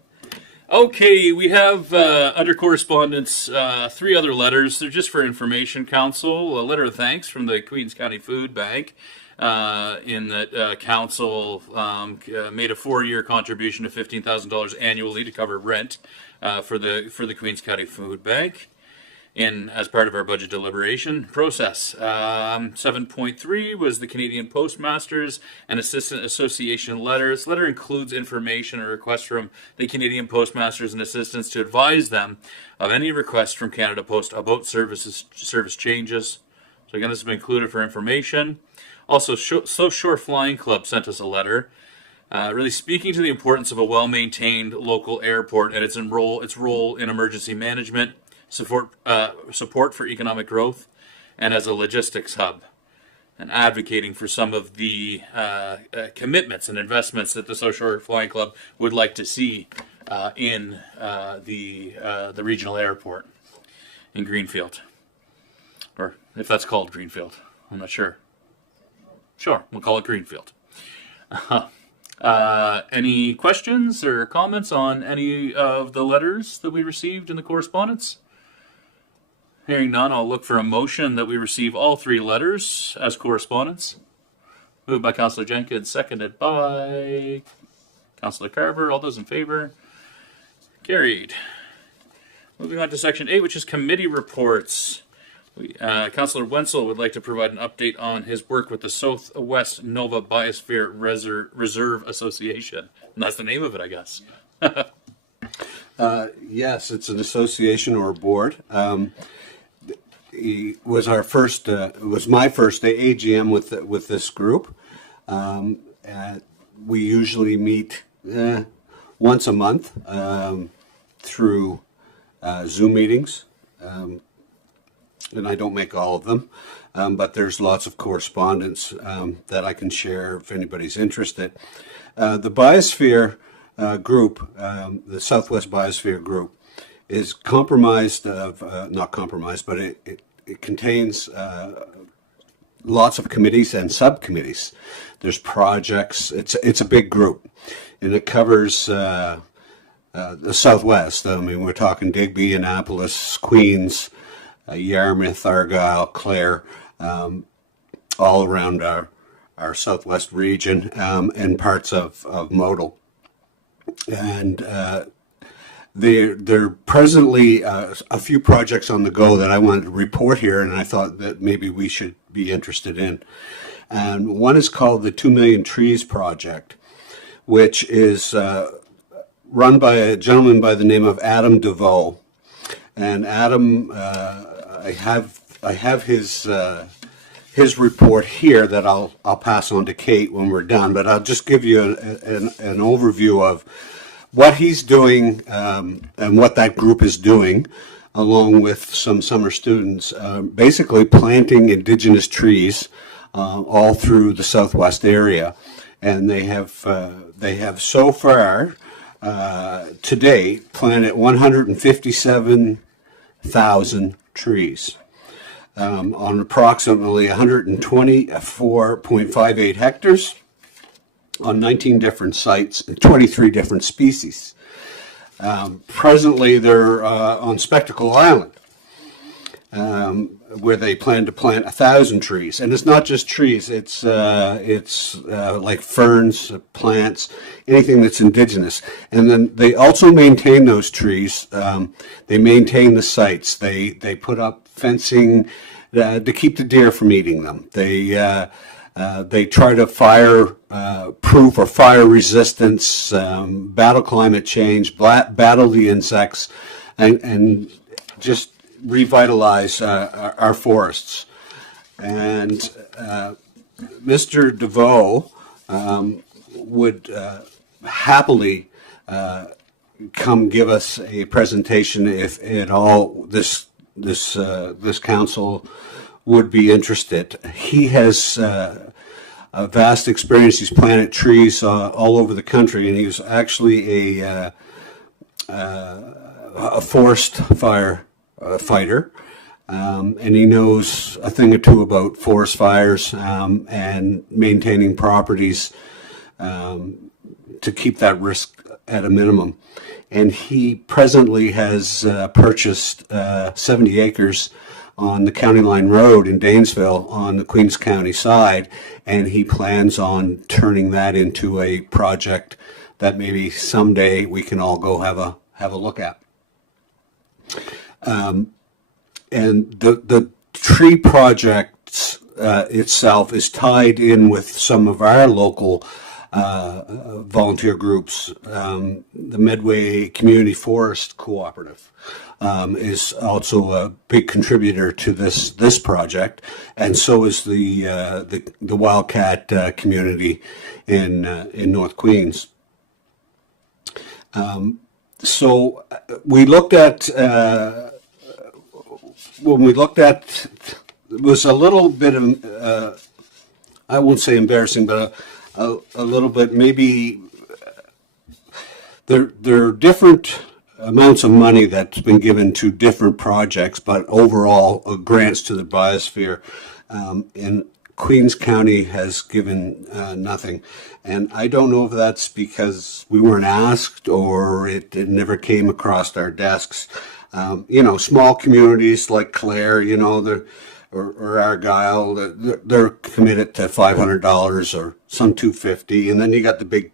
Okay, we have under correspondence 3 other letters. They're just for information, Council. A letter of thanks from the Queens County Food Bank in that Council made a 4-year contribution of $15,000 annually to cover rent for the Queens County Food Bank. As part of our budget deliberation process. 7.3 was the Canadian Postmasters and Assistant Association letter. This letter includes information and requests from the Canadian Postmasters and Assistants to advise them of any requests from Canada Post about service changes. So again, this has been included for information. Also, South Shore Flying Club sent us a letter really speaking to the importance of a well-maintained local airport and its role in emergency management, support for economic growth, and as a logistics hub, and advocating for some of the commitments and investments that the South Shore Flying Club would like to see in the regional airport in Greenfield, or if that's called Greenfield, I'm not sure. Sure, we'll call it Greenfield. Any questions or comments on any of the letters that we received in the correspondence? Hearing none, I'll look for a motion that we receive all 3 letters as correspondence. Moved by Councillor Jenkins, seconded by Councillor Carver. All those in favor? Carried. Moving on to Section 8, which is committee reports. Councillor Wenzel would like to provide an update on his work with the Southwest Nova Biosphere Reserve Association. And that's the name of it, I guess. Yes, it's an association or a board. It was my first AGM with this group. We usually meet once a month through Zoom meetings, and I don't make all of them, but there's lots of correspondence that I can share if anybody's interested. The Biosphere group, the Southwest Biosphere group, is comprised of, not compromised, but it contains lots of committees and subcommittees. There's projects. It's a big group, and it covers the Southwest. I mean, we're talking Digby, Annapolis, Queens, Yarmouth, Argyll, Clare, all around our Southwest region, and parts of Modal. And there are presently a few projects on the go that I wanted to report here, and I thought that maybe we should be interested in. And one is called the 2 Million Trees Project, which is run by a gentleman by the name of Adam DeVoe. And Adam, I have his report here that I'll pass on to Kate when we're done, but I'll just give you an overview of what he's doing and what that group is doing, along with some summer students, basically planting indigenous trees all through the Southwest area. And they have so far to date planted 157,000 trees on approximately 124.58 hectares on 19 different sites and 23 different species. Presently, they're on Spectacle Island, where they plan to plant 1,000 trees. And it's not just trees, it's like ferns, plants, anything that's indigenous. And then they also maintain those trees. They maintain the sites. They put up fencing to keep the deer from eating them. They try to fire-proof or fire resistance, battle climate change, battle the insects, and just revitalize our forests. And Mr. DeVoe would happily come give us a presentation if at all this council would be interested. He has a vast experience. He's planted trees all over the country, and he's actually a forest fire fighter. And he knows a thing or two about forest fires and maintaining properties to keep that risk at a minimum. And he presently has purchased 70 acres on the County Line Road in Danesville on the Queens County side, and he plans on turning that into a project that maybe someday we can all go have a look at. And the tree project itself is tied in with some of our local volunteer groups. The Medway Community Forest Cooperative is also a big contributor to this project, and so is the Wildcat community in North Queens. So we looked at. When we looked at, it was a little bit of, I won't say embarrassing, but a little bit maybe, there are different amounts of money that's been given to different projects, but overall grants to the biosphere. And Queens County has given nothing. And I don't know if that's because we weren't asked or it never came across our desks. Small communities like Clare, or Argyle, they're committed to $500 or some $250, and then you got the big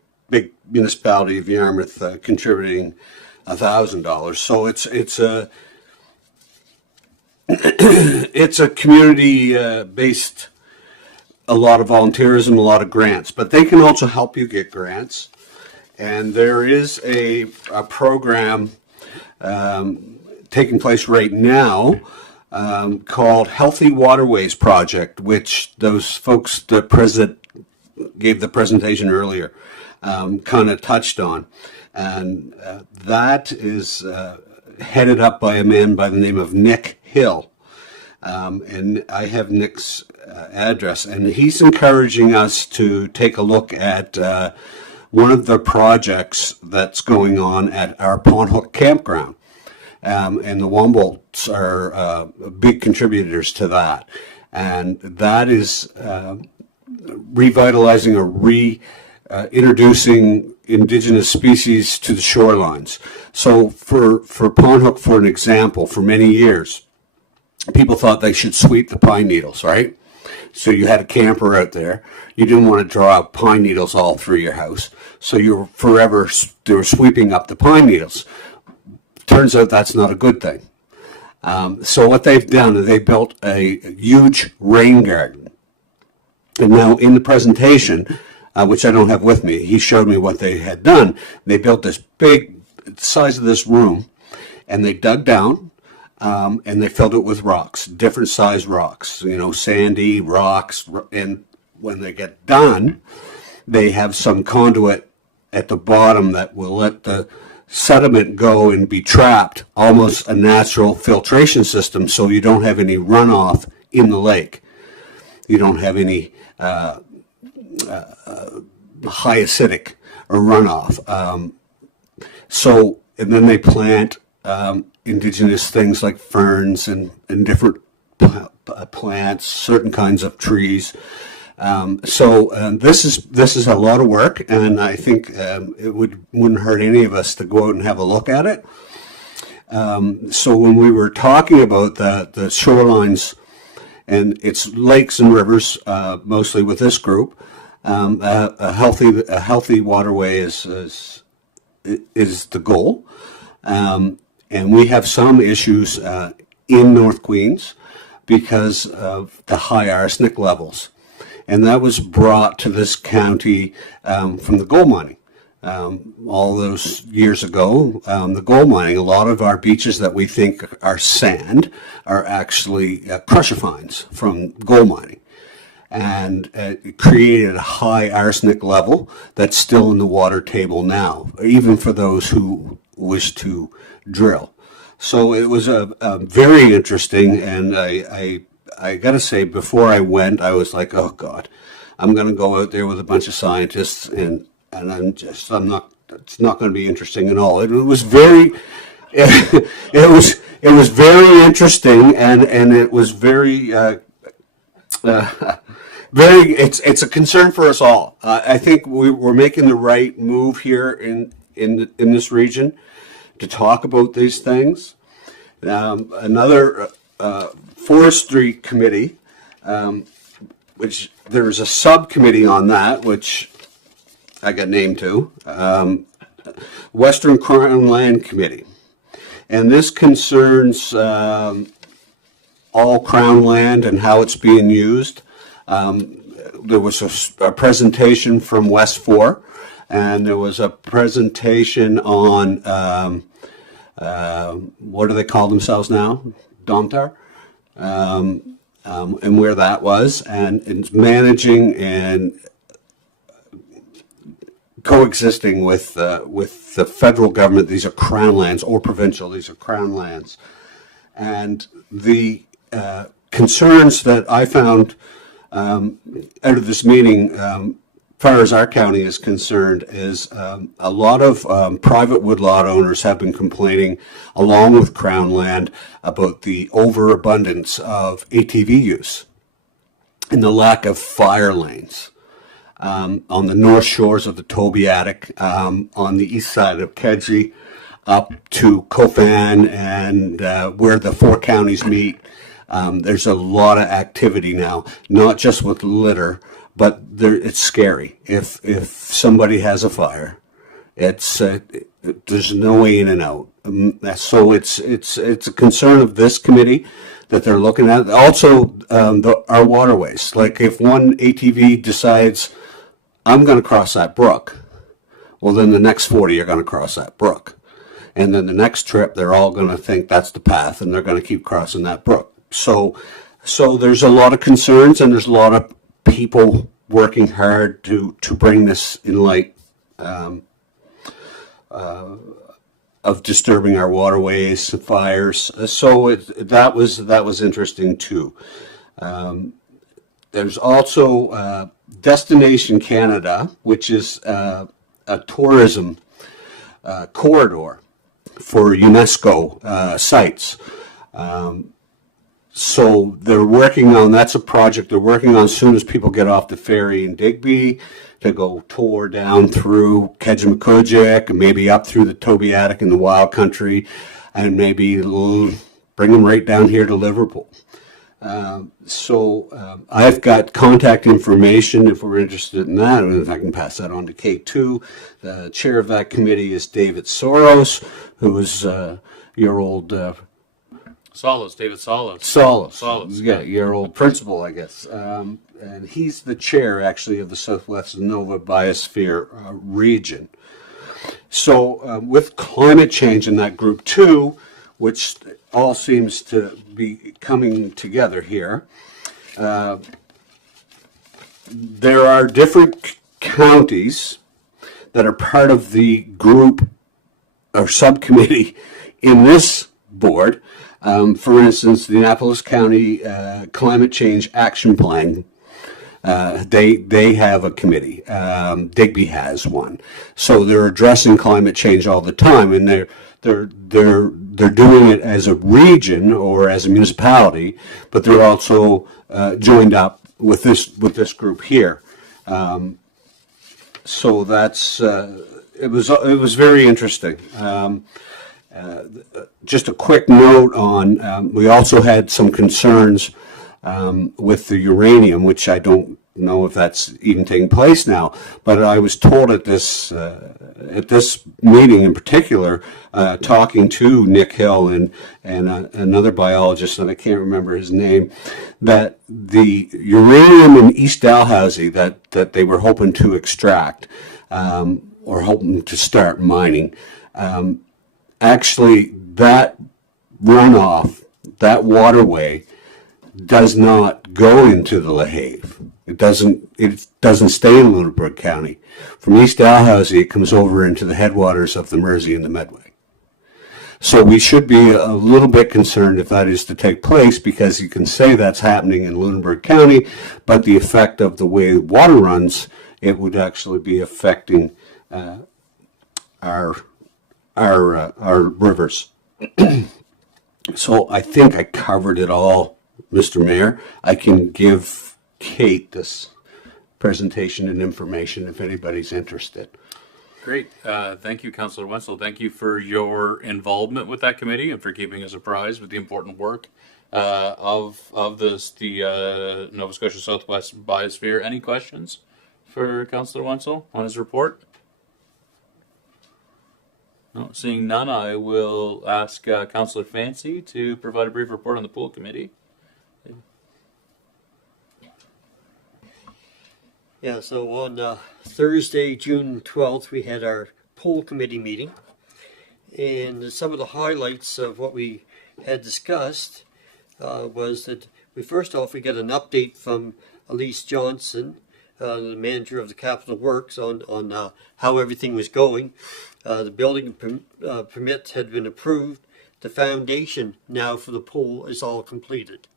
municipality of Yarmouth contributing $1,000. So it's a community based, a lot of volunteerism, a lot of grants, but they can also help you get grants. And there is a program taking place right now called Healthy Waterways Project, which those folks that gave the presentation earlier kind of touched on. And that is headed up by a man by the name of Nick Hill. And I have Nick's address, and he's encouraging us to take a look at one of the projects that's going on at our Pond Hook campground. And the Wombolts are big contributors to that. And that is revitalizing or introducing indigenous species to the shorelines. So for Pond Hook, for an example, for many years, people thought they should sweep the pine needles, right? So you had a camper out there. You didn't want to draw out pine needles all through your house. So you were they were sweeping up the pine needles. Turns out that's not a good thing. So what they've done is they built a huge rain garden. And now in the presentation, which I don't have with me, he showed me what they had done. They built this big, size of this room, and they dug down, and they filled it with rocks, different size rocks, sandy rocks. And when they get done, they have some conduit at the bottom that will let the sediment go and be trapped, almost a natural filtration system, so you don't have any runoff in the lake. You don't have any high acidic or runoff. And then they plant indigenous things like ferns and different plants, certain kinds of trees. This is a lot of work, and I think it wouldn't hurt any of us to go out and have a look at it. So when we were talking about the shorelines, and it's lakes and rivers, mostly with this group, a healthy waterway is the goal, and we have some issues in North Queens because of the high arsenic levels. And that was brought to this county from the gold mining. All those years ago, the gold mining, a lot of our beaches that we think are sand are actually crusher fines from gold mining. And it created a high arsenic level that's still in the water table now, even for those who drill. So it was a very interesting, and I got to say, before I went, I was like, oh God, I'm going to go out there with a bunch of scientists, and I'm not. It's not going to be interesting at all. It was very, it was very interesting, and it was very. Very, it's a concern for us all. I think we're making the right move here in this region to talk about these things. Another forestry committee, which there's a subcommittee on that, which I got named to, Western Crown Land Committee, and this concerns all Crown land and how it's being used. There was a presentation from West 4, and there was a presentation on, what do they call themselves now? Domtar, and where that was, and it's managing and coexisting with the federal government. These are Crown lands, or provincial, these are Crown lands. And the concerns that I found out of this meeting, as far as our county is concerned, is a lot of private woodlot owners have been complaining, along with Crown land, about the overabundance of ATV use and the lack of fire lanes on the north shores of the Tobiatic, on the east side of Kedji, up to Kofan, and where the four counties meet. There's a lot of activity now, not just with litter, but it's scary. If somebody has a fire, it's there's no way in and out. So it's a concern of this committee that they're looking at. Also, our waterways. Like if one ATV decides, I'm going to cross that brook, well, then the next 40 are going to cross that brook. And then the next trip, they're all going to think that's the path, and they're going to keep crossing that brook. So there's a lot of concerns, and there's a lot of people working hard to bring this in light of disturbing our waterways, fires. So that was interesting too. There's also Destination Canada, which is a tourism corridor for UNESCO sites. So they're working on, that's a project they're working on as soon as people get off the ferry in Digby, to go tour down through Kejimkujik and maybe up through the Tobiatic and the Wild Country, and maybe bring them right down here to Liverpool. I've got contact information if we're interested in that, and if I can pass that on to K2. The chair of that committee is David Soros, who is your old... David Solos. Solos. Yeah, your old principal, I guess. And he's the chair, actually, of the Southwest Nova Biosphere region. So with climate change in that group, too, which all seems to be coming together here, there are different counties that are part of the group or subcommittee in this board. For instance, the Annapolis County Climate Change Action Plan, they have a committee. Digby has one. So they're addressing climate change all the time, and they're doing it as a region or as a municipality, but they're also joined up with this group here. So that's it was very interesting. Just a quick note on, we also had some concerns with the uranium, which I don't know if that's even taking place now, but I was told at this meeting in particular, talking to Nick Hill and another biologist, and I can't remember his name, that the uranium in East Dalhousie that they were hoping to extract, or hoping to start mining, actually, that runoff, that waterway, does not go into the Lahave. It doesn't stay in Lunenburg County. From East Dalhousie, it comes over into the headwaters of the Mersey and the Medway. So we should be a little bit concerned if that is to take place, because you can say that's happening in Lunenburg County, but the effect of the way water runs, it would actually be affecting our rivers. So I think I covered it all, Mr. Mayor. I can give Kate this presentation and information if anybody's interested. Great. Thank you, Councillor Wenzel. Thank you for your involvement with that committee and for keeping us apprised with the important work of the Nova Scotia Southwest Biosphere. Any questions for Councillor Wenzel on his report? No, seeing none, I will ask Councillor Fancy to provide a brief report on the pool committee. Yeah, so on Thursday, June 12th, we had our pool committee meeting. And some of the highlights of what we had discussed was that we first off, we got an update from Elise Johnson, the manager of the Capital Works, on how everything was going. The building permit had been approved. The foundation now for the pool is all completed.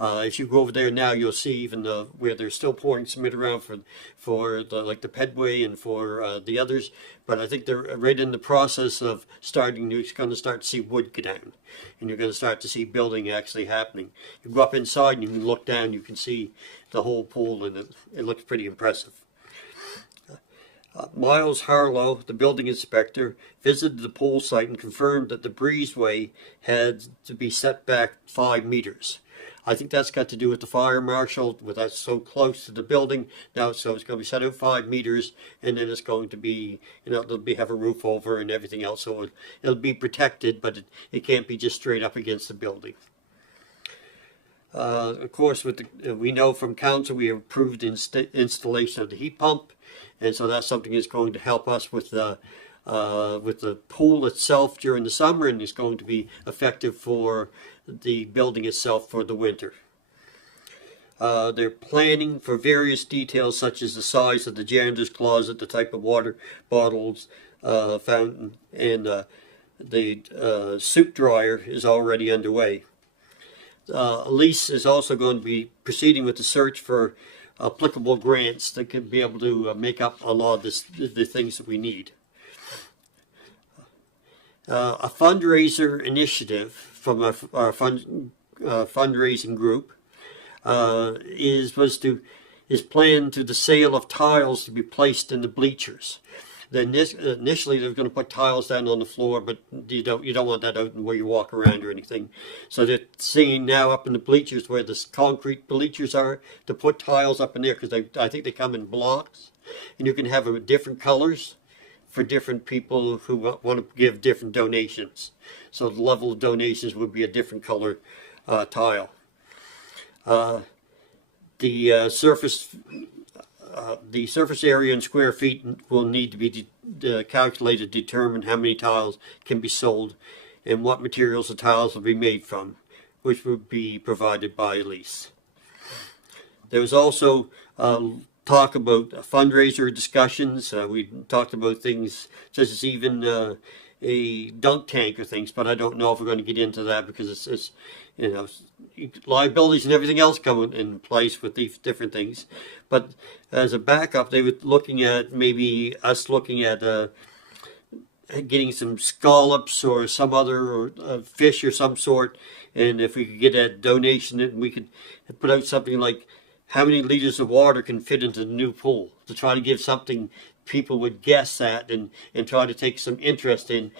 If you go over there now, you'll see even where they're still pouring cement around for the pedway and for the others. But I think they're right in the process of starting. You're going to start to see wood go down, and you're going to start to see building actually happening. You go up inside and you can look down. You can see the whole pool, and it looks pretty impressive. Miles Harlow, the building inspector, visited the pool site and confirmed that the breezeway had to be set back 5 meters. I think that's got to do with the fire marshal, with that so close to the building now. So it's going to be set out 5 meters, and then it's going to be, it'll have a roof over and everything else. So it'll be protected, but it can't be just straight up against the building. Of course, we know from council we have approved the installation of the heat pump, and so that's something that's going to help us with the pool itself during the summer, and is going to be effective for the building itself for the winter. They're planning for various details such as the size of the janitor's closet, the type of water bottles, fountain, and the soup dryer is already underway. Elise is also going to be proceeding with the search for applicable grants that can be able to make up a lot of the things that we need. A fundraiser initiative from our fundraising group is planned to the sale of tiles to be placed in the bleachers. Initially, they're going to put tiles down on the floor, but you don't want that out where you walk around or anything. So they're seeing now up in the bleachers where the concrete bleachers are to put tiles up in there, because I think they come in blocks, and you can have them different colors for different people who want to give different donations. So the level of donations would be a different color tile. The surface area in square feet will need to be calculated to determine how many tiles can be sold and what materials the tiles will be made from, which will be provided by Elise. There was also talk about fundraiser discussions. We talked about things such as even a dunk tank or things, but I don't know if we're going to get into that because it's liabilities and everything else come in place with these different things. But as a backup, they were looking at maybe us looking at getting some scallops or some other fish or some sort, and if we could get a donation, and we could put out something like how many liters of water can fit into the new pool, to try to give something people would guess at and try to take some interest in.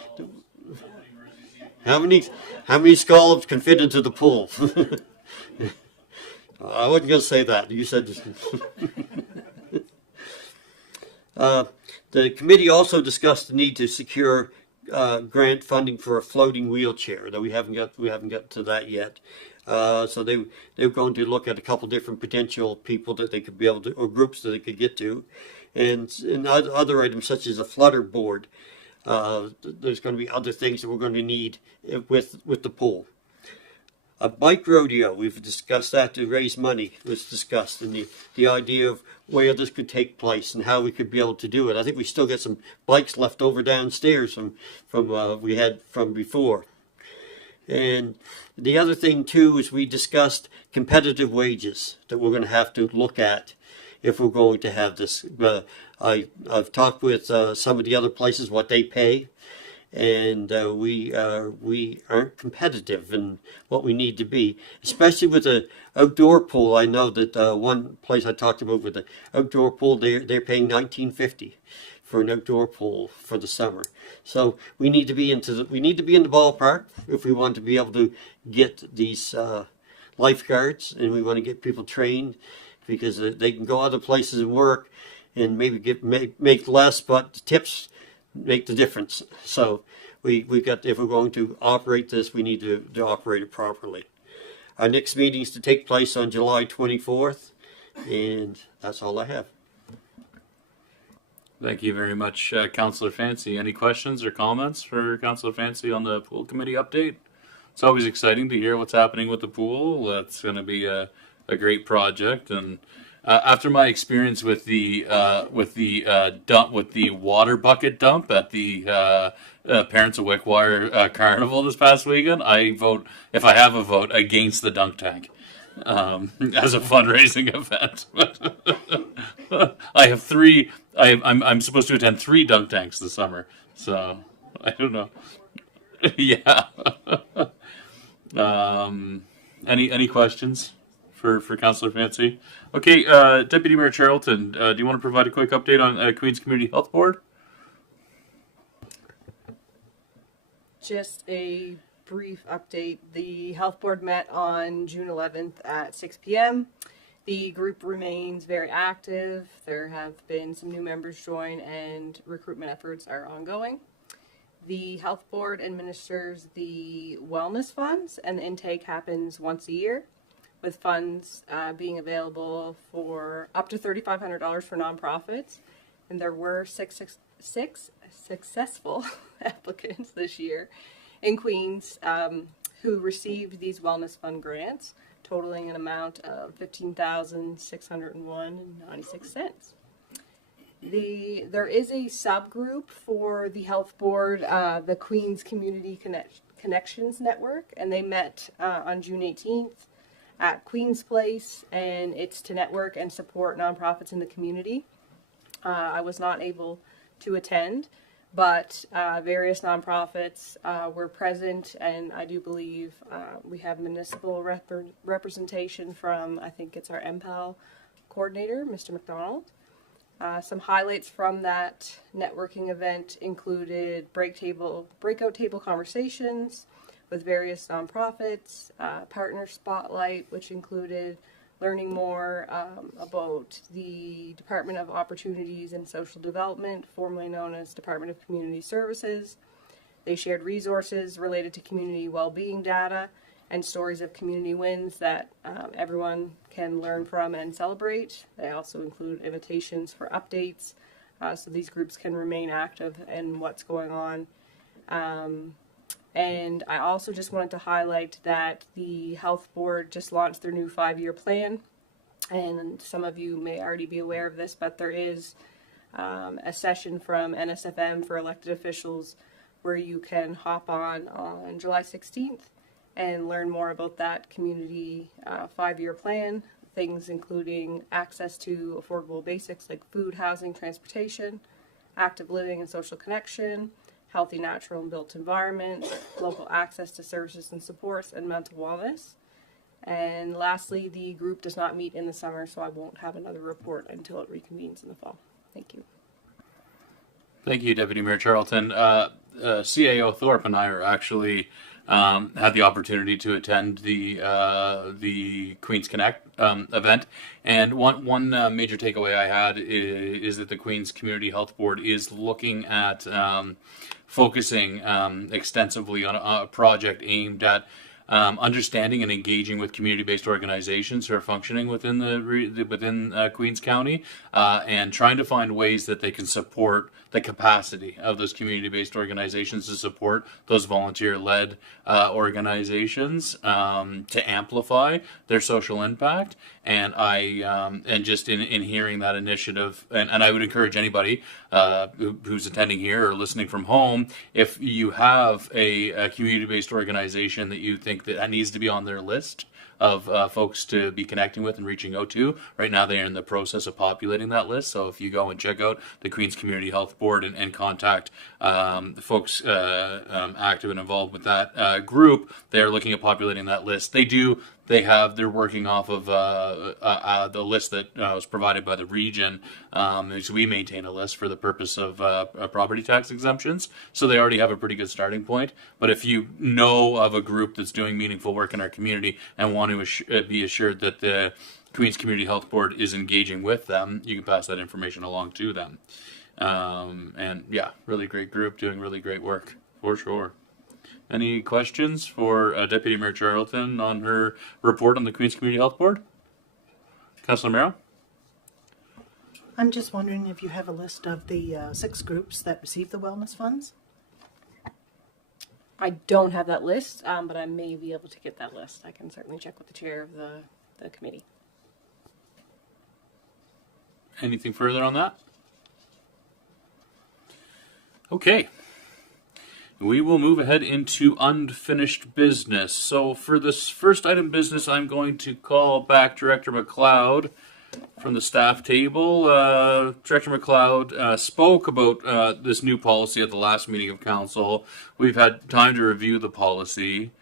How many scallops can fit into the pool? I wasn't going to say that. You said this. The committee also discussed the need to secure grant funding for a floating wheelchair, though we haven't got to that yet. So they were going to look at a couple different potential people that they could be able to, or groups that they could get to, and other items such as a flutter board. There's going to be other things that we're going to need with the pool. A bike rodeo, we've discussed that to raise money, was discussed, and the idea of where this could take place and how we could be able to do it. I think we still get some bikes left over downstairs from we had from before. And the other thing too is we discussed competitive wages that we're going to have to look at if we're going to have this. I've talked with some of the other places what they pay, and we aren't competitive in what we need to be, especially with the outdoor pool. I know that one place I talked about with the outdoor pool, they're paying $19.50 for an outdoor pool for the summer. So we need to be in the ballpark if we want to be able to get these lifeguards, and we want to get people trained, because they can go other places and work and maybe make less, but the tips make the difference. So we got, if we're going to operate this, we need to operate it properly. Our next meeting is to take place on July 24th, and that's all I have. Thank you very much, Councillor Fancy. Any questions or comments for Councillor Fancy on the pool committee update? It's always exciting to hear what's happening with the pool. It's going to be a great project, and after my experience with the water bucket dump at the Parents of Wickwire Carnival this past weekend, I vote, if I have a vote, against the dunk tank as a fundraising event. I have three. I'm supposed to attend 3 dunk tanks this summer, so I don't know. Yeah. Any questions for Councillor Fancy? Okay, Deputy Mayor Charlton, do you want to provide a quick update on Queen's Community Health Board? Just a brief update. The health board met on June 11th at 6 p.m. The group remains very active. There have been some new members join, and recruitment efforts are ongoing. The health board administers the wellness funds, and the intake happens once a year, with funds being available for up to $3,500 for nonprofits. And there were six successful applicants this year in Queens who received these wellness fund grants, totaling an amount of $15,601.96. There is a subgroup for the health board, the Queens Community Connections Network, and they met on June 18th at Queens Place, and it's to network and support nonprofits in the community. I was not able to attend, but various nonprofits were present, and I do believe we have municipal representation from, I think it's our MPAL coordinator, Mr. McDonald. Some highlights from that networking event included breakout table conversations with various nonprofits, partner spotlight, which included learning more about the Department of Opportunities and Social Development, formerly known as Department of Community Services. They shared resources related to community well-being data and stories of community wins that everyone can learn from and celebrate. They also include invitations for updates, so these groups can remain active in what's going on. And I also just wanted to highlight that the health board just launched their new 5-year plan, and some of you may already be aware of this, but there is a session from NSFM for elected officials where you can hop on July 16th and learn more about that community 5-year plan, things including access to affordable basics like food, housing, transportation, active living and social connection, healthy, natural, and built environment, local access to services and supports, and mental wellness. And lastly, the group does not meet in the summer, so I won't have another report until it reconvenes in the fall. Thank you. Thank you, Deputy Mayor Charlton. CAO Thorpe and I are actually had the opportunity to attend the Queens Connect event, and one major takeaway I had is that the Queens Community Health Board is looking at focusing extensively on a project aimed at understanding and engaging with community-based organizations who are functioning within within Queens County, and trying to find ways that they can support the capacity of those community-based organizations to support those volunteer-led organizations to amplify their social impact. And and just in hearing that initiative, and I would encourage anybody who's attending here or listening from home, if you have a community-based organization that you think that needs to be on their list of folks to be connecting with and reaching out to. Right now, they are in the process of populating that list. So if you go and check out the Queen's Community Health Board and contact the folks active and involved with that group, they're looking at populating that list. They're working off of the list that was provided by the region. So we maintain a list for the purpose of property tax exemptions. So they already have a pretty good starting point. But if you know of a group that's doing meaningful work in our community and want to be assured that the Queen's Community Health Board is engaging with them, you can pass that information along to them. And yeah, really great group doing really great work for sure. Any questions for Deputy Mayor Charlton on her report on the Queen's Community Health Board? Councillor Merrill? I'm just wondering if you have a list of the 6 groups that receive the wellness funds? I don't have that list, but I may be able to get that list. I can certainly check with the chair of the committee. Anything further on that? Okay. We will move ahead into unfinished business. So for this first item of business, I'm going to call back Director McLeod from the staff table. Director McLeod spoke about this new policy at the last meeting of council. We've had time to review the policy.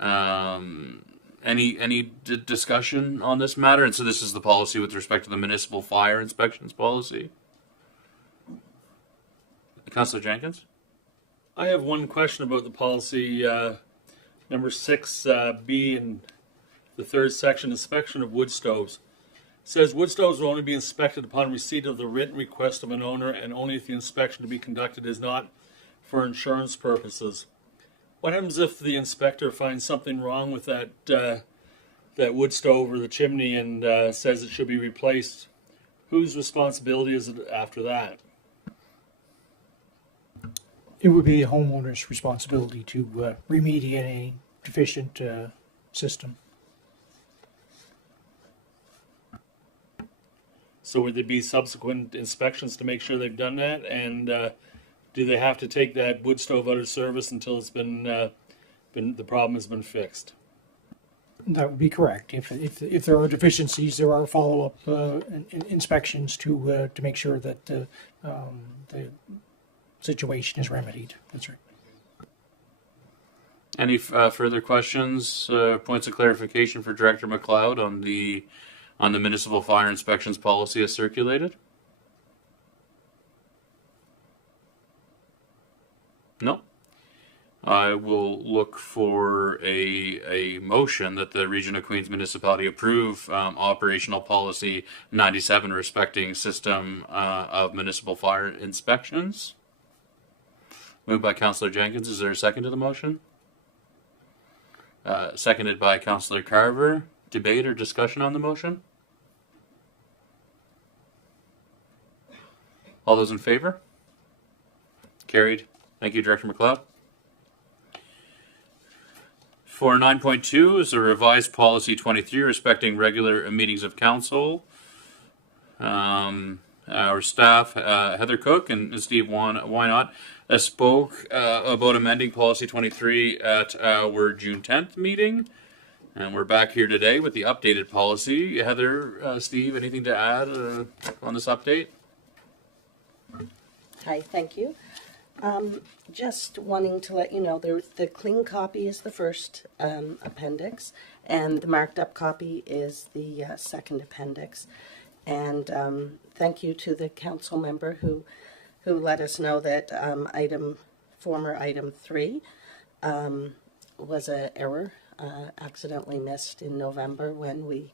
Any discussion on this matter? And so this is the policy with respect to the municipal fire inspections policy. Councillor Jenkins? I have one question about the policy, number 6B in the third section, inspection of wood stoves. It says wood stoves will only be inspected upon receipt of the written request of an owner and only if the inspection to be conducted is not for insurance purposes. What happens if the inspector finds something wrong with that wood stove or the chimney and says it should be replaced? Whose responsibility is it after that? It would be the homeowner's responsibility to remediate any deficient system. So would there be subsequent inspections to make sure they've done that? And do they have to take that wood stove out of service until it's been the problem has been fixed? That would be correct. If there are deficiencies, there are follow-up inspections to make sure that the situation is remedied. That's right. Any further questions, points of clarification for Director McLeod on the municipal fire inspections policy as circulated? No. I will look for a motion that the Region of Queens Municipality approve operational policy 97 respecting system of municipal fire inspections. Moved by Councillor Jenkins. Is there a second to the motion? Seconded by Councillor Carver. Debate or discussion on the motion? All those in favor? Carried. Thank you, Director McLeod. For 9.2 is a revised policy 23 respecting regular meetings of council. Our staff, Heather Cook and Steve Wynot, spoke about amending policy 23 at our June 10th meeting. And we're back here today with the updated policy. Heather, Steve, anything to add on this update? Hi, thank you. Just wanting to let you know, the clean copy is the first appendix, and the marked up copy is the second appendix. And thank you to the council member who let us know that former item 3 was an error, accidentally missed in November when we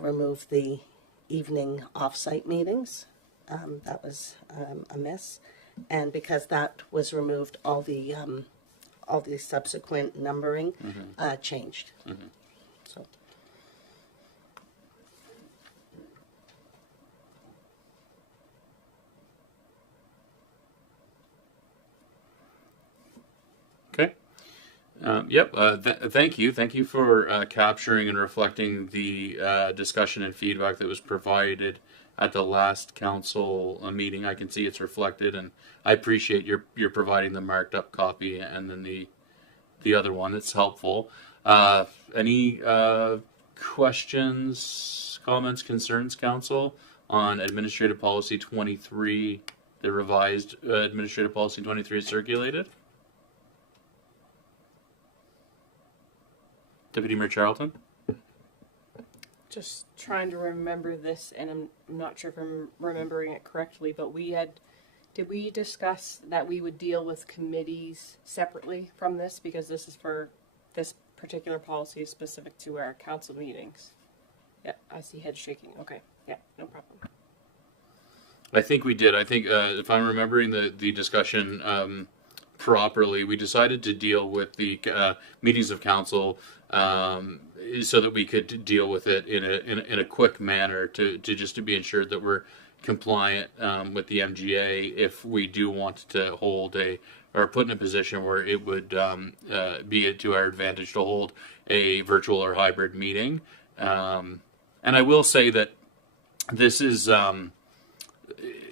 removed the evening off-site meetings. That was a miss. And because that was removed, all the subsequent numbering changed. Mm-hmm. So. Yep. Thank you. Thank you for capturing and reflecting the discussion and feedback that was provided at the last council meeting. I can see it's reflected, and I appreciate your providing the marked up copy and then the other one. It's helpful. Any questions, comments, concerns, council, on Administrative Policy 23, the revised Administrative Policy 23 is circulated? Deputy Mayor Charlton? Just trying to remember this, and I'm not sure if I'm remembering it correctly, but did we discuss that we would deal with committees separately from this, because this is for this particular policy is specific to our council meetings? Yeah, I see head shaking. Okay, yeah, no problem. I think we did. I think if I'm remembering the discussion properly, we decided to deal with the meetings of council so that we could deal with it in a quick manner to be ensured that we're compliant with the MGA if we do want to hold or put in a position where it would be to our advantage to hold a virtual or hybrid meeting. And I will say that this is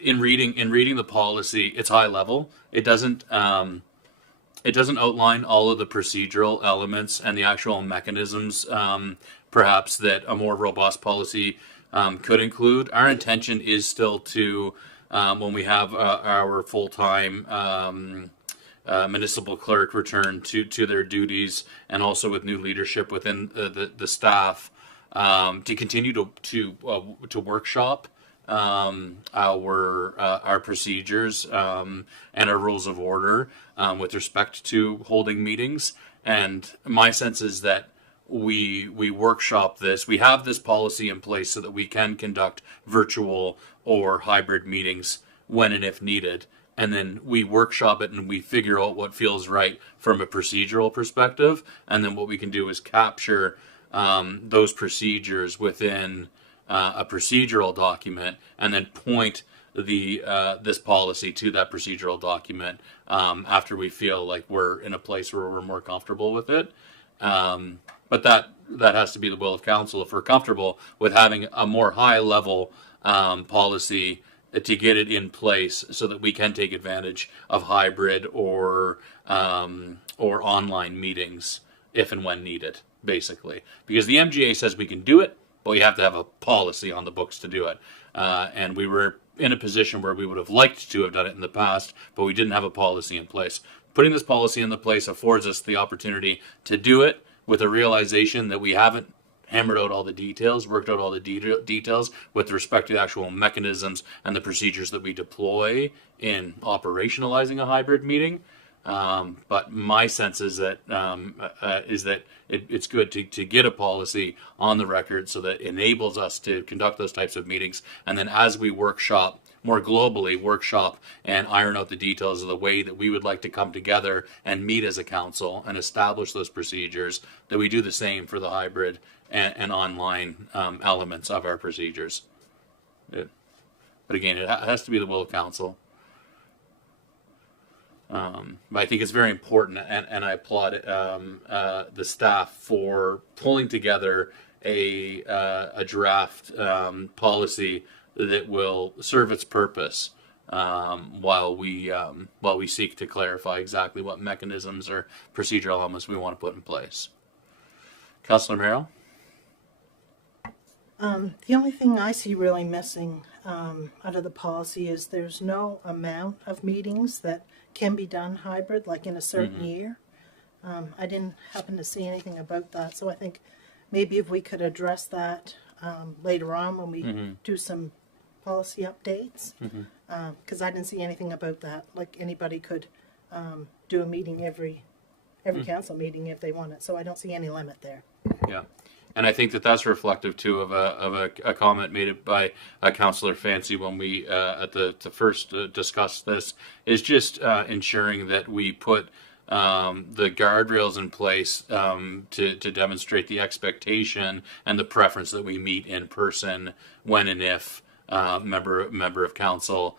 in reading the policy, it's high level. It doesn't outline all of the procedural elements and the actual mechanisms, perhaps, that a more robust policy could include. Our intention is still to, when we have our full-time municipal clerk return to their duties, and also with new leadership within the staff, to continue to workshop our procedures and our rules of order with respect to holding meetings. And my sense is that we workshop this. We have this policy in place so that we can conduct virtual or hybrid meetings when and if needed. And then we workshop it and we figure out what feels right from a procedural perspective. And then what we can do is capture those procedures within a procedural document, and then point this policy to that procedural document after we feel like we're in a place where we're more comfortable with it. But that has to be the will of council. If we're comfortable with having a more high level policy to get it in place so that we can take advantage of hybrid or online meetings if and when needed, basically. Because the MGA says we can do it, but we have to have a policy on the books to do it. And we were in a position where we would have liked to have done it in the past, but we didn't have a policy in place. Putting this policy in the place affords us the opportunity to do it with a realization that we haven't hammered out all the details, worked out all the details with respect to the actual mechanisms and the procedures that we deploy in operationalizing a hybrid meeting. But my sense is that it's good to get a policy on the record so that it enables us to conduct those types of meetings. And then as we workshop more globally, and iron out the details of the way that we would like to come together and meet as a council and establish those procedures, that we do the same for the hybrid and online elements of our procedures. But again, it has to be the will of council. But I think it's very important, and I applaud the staff for pulling together a draft policy that will serve its purpose while we seek to clarify exactly what mechanisms or procedural elements we want to put in place. Councillor Merrill? The only thing I see really missing out of the policy is there's no amount of meetings that can be done hybrid, like in a certain year. I didn't happen to see anything about that, so I think maybe if we could address that later on when we do some policy updates, because I didn't see anything about that. Like anybody could do a meeting every council meeting if they wanted, so I don't see any limit there. Yeah. And I think that's reflective too of a comment made by Councillor Fancy when we at the first discussed this, is just ensuring that we put the guardrails in place to demonstrate the expectation and the preference that we meet in person when and if member of council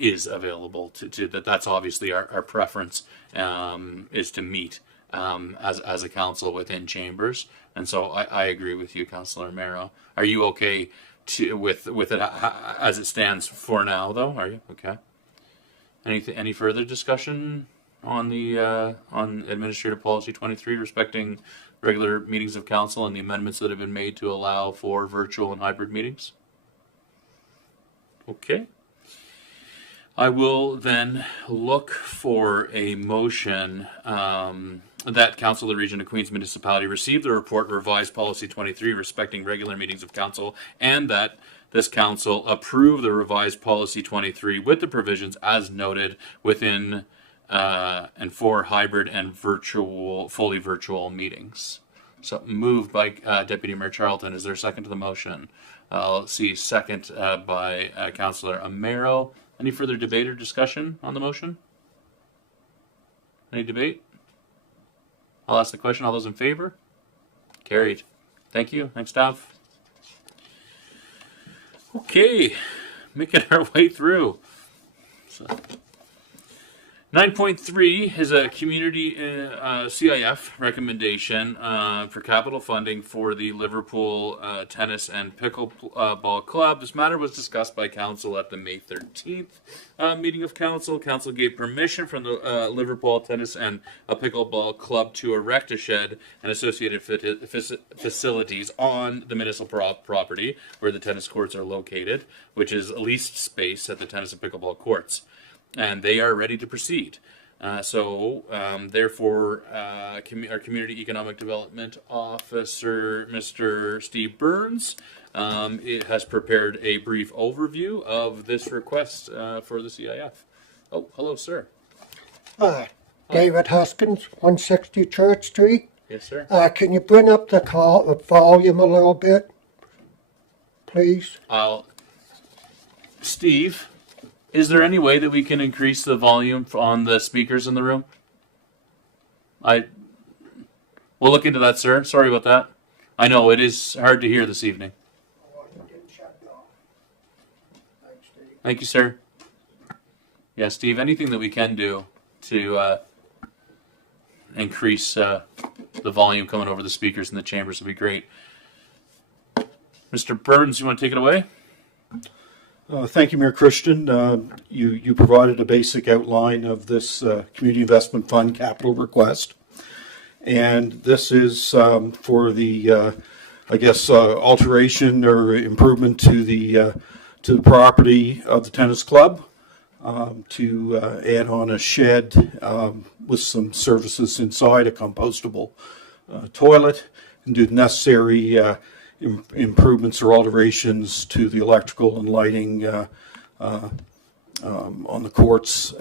is available to that. That's obviously our preference, is to meet as a council within chambers. And so I agree with you, Councillor Mero. Are you okay with it as it stands for now, though? Are you okay? Any further discussion on the on Administrative Policy 23 respecting regular meetings of council and the amendments that have been made to allow for virtual and hybrid meetings? Okay. I will then look for a motion that Council of the Region of Queens Municipality receive the report revised policy 23 respecting regular meetings of council, and that this council approve the revised policy 23 with the provisions as noted within and for hybrid and fully virtual meetings. So moved by Deputy Mayor Charlton. Is there a second to the motion? Let's see, second by Councillor Amero. Any further debate or discussion on the motion? Any debate? I'll ask the question. All those in favor? Carried. Thank you. Thanks, staff. Okay, making our way through. 9.3 is a community CIF recommendation for capital funding for the Liverpool Tennis and Pickleball Club. This matter was discussed by Council at the May 13th meeting of Council. Council gave permission from the Liverpool Tennis and Pickleball Club to erect a shed and associated facilities on the municipal property where the tennis courts are located, which is leased space at the tennis and pickleball courts. And they are ready to proceed. Therefore, our Community Economic Development Officer, Mr. Steve Burns, has prepared a brief overview of this request for the CIF. Oh, hello, sir. Hi, David Huskins, 160 Church Street. Yes, sir. Can you bring up the volume a little bit, please? Steve, is there any way that we can increase the volume on the speakers in the room? We'll look into that, sir. Sorry about that. I know it is hard to hear this evening. Thank you, sir. Yeah, Steve, anything that we can do to increase the volume coming over the speakers in the chambers would be great. Mr. Burns, you want to take it away? Thank you, Mayor Christian. You provided a basic outline of this Community Investment Fund capital request. And this is for the, alteration or improvement to the property of the tennis club, to add on a shed with some services inside, a compostable toilet, and do the necessary improvements or alterations to the electrical and lighting on the courts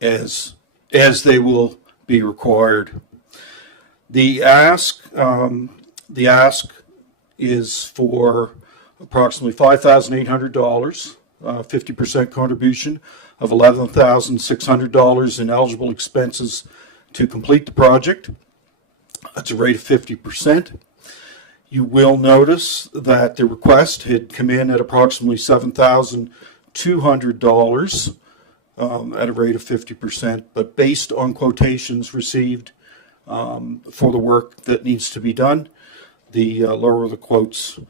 as they will be required. The ask is for approximately $5,800, 50% contribution of $11,600 in eligible expenses to complete the project. That's a rate of 50%. You will notice that the request had come in at approximately $7,200 at a rate of 50%, but based on quotations received for the work that needs to be done, the lower of the quotes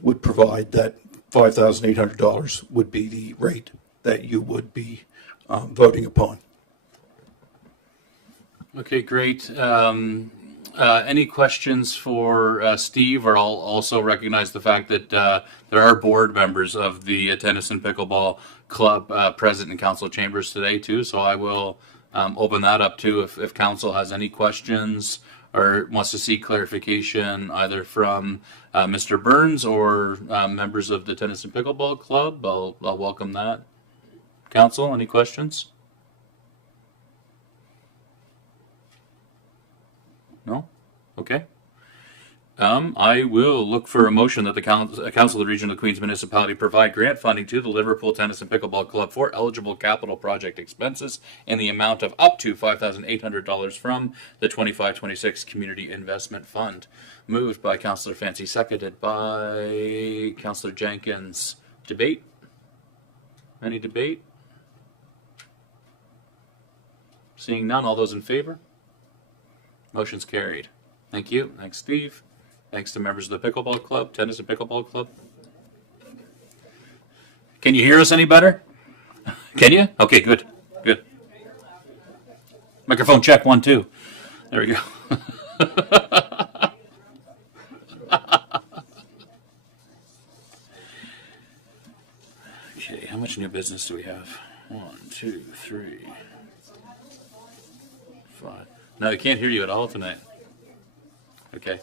would provide that $5,800 would be the rate that you would be voting upon. Okay, great. Any questions for Steve? Or I'll also recognize the fact that there are board members of the Tennis and Pickleball Club present in council chambers today too. So I will open that up too if council has any questions or wants to seek clarification either from Mr. Burns or members of the Tennis and Pickleball Club. I'll welcome that. Council, any questions? No? Okay. I will look for a motion that the Council of the Region of the Queens Municipality provide grant funding to the Liverpool Tennis and Pickleball Club for eligible capital project expenses in the amount of up to $5,800 from the 25-26 Community Investment Fund. Moved by Councillor Fancy, seconded by Councillor Jenkins. Debate? Any debate? Seeing none, all those in favor? Motion's carried. Thank you. Thanks, Steve. Thanks to members of the pickleball club, tennis and pickleball club. Can you hear us any better? Can you? Okay, good. Good. Microphone check 1, 2. There we go. Okay, how much new business do we have? 1, 2, 3, 5. No, I can't hear you at all tonight. Okay.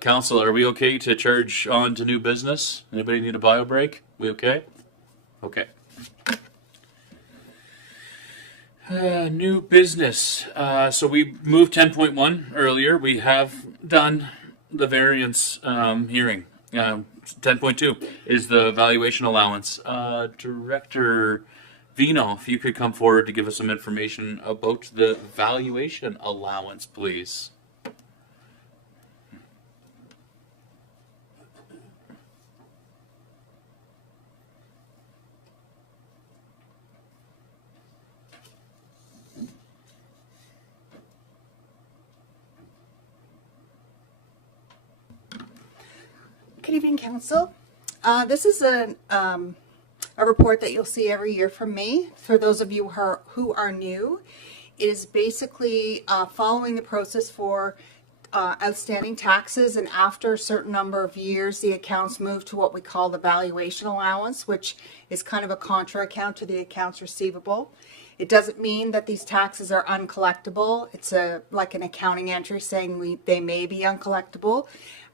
Council, are we okay to charge on to new business? Anybody need a bio break? We okay? Okay. New business. So we moved 10.1 earlier. We have done the variance hearing. 10.2 is the valuation allowance. Director Vino, if you could come forward to give us some information about the valuation allowance, please. Good evening, Council. This is a report that you'll see every year from me. For those of you who are new, it is basically following the process for outstanding taxes, and after a certain number of years, the accounts move to what we call the valuation allowance, which is kind of a contra account to the accounts receivable. It doesn't mean that these taxes are uncollectible. It's like an accounting entry saying they may be uncollectible.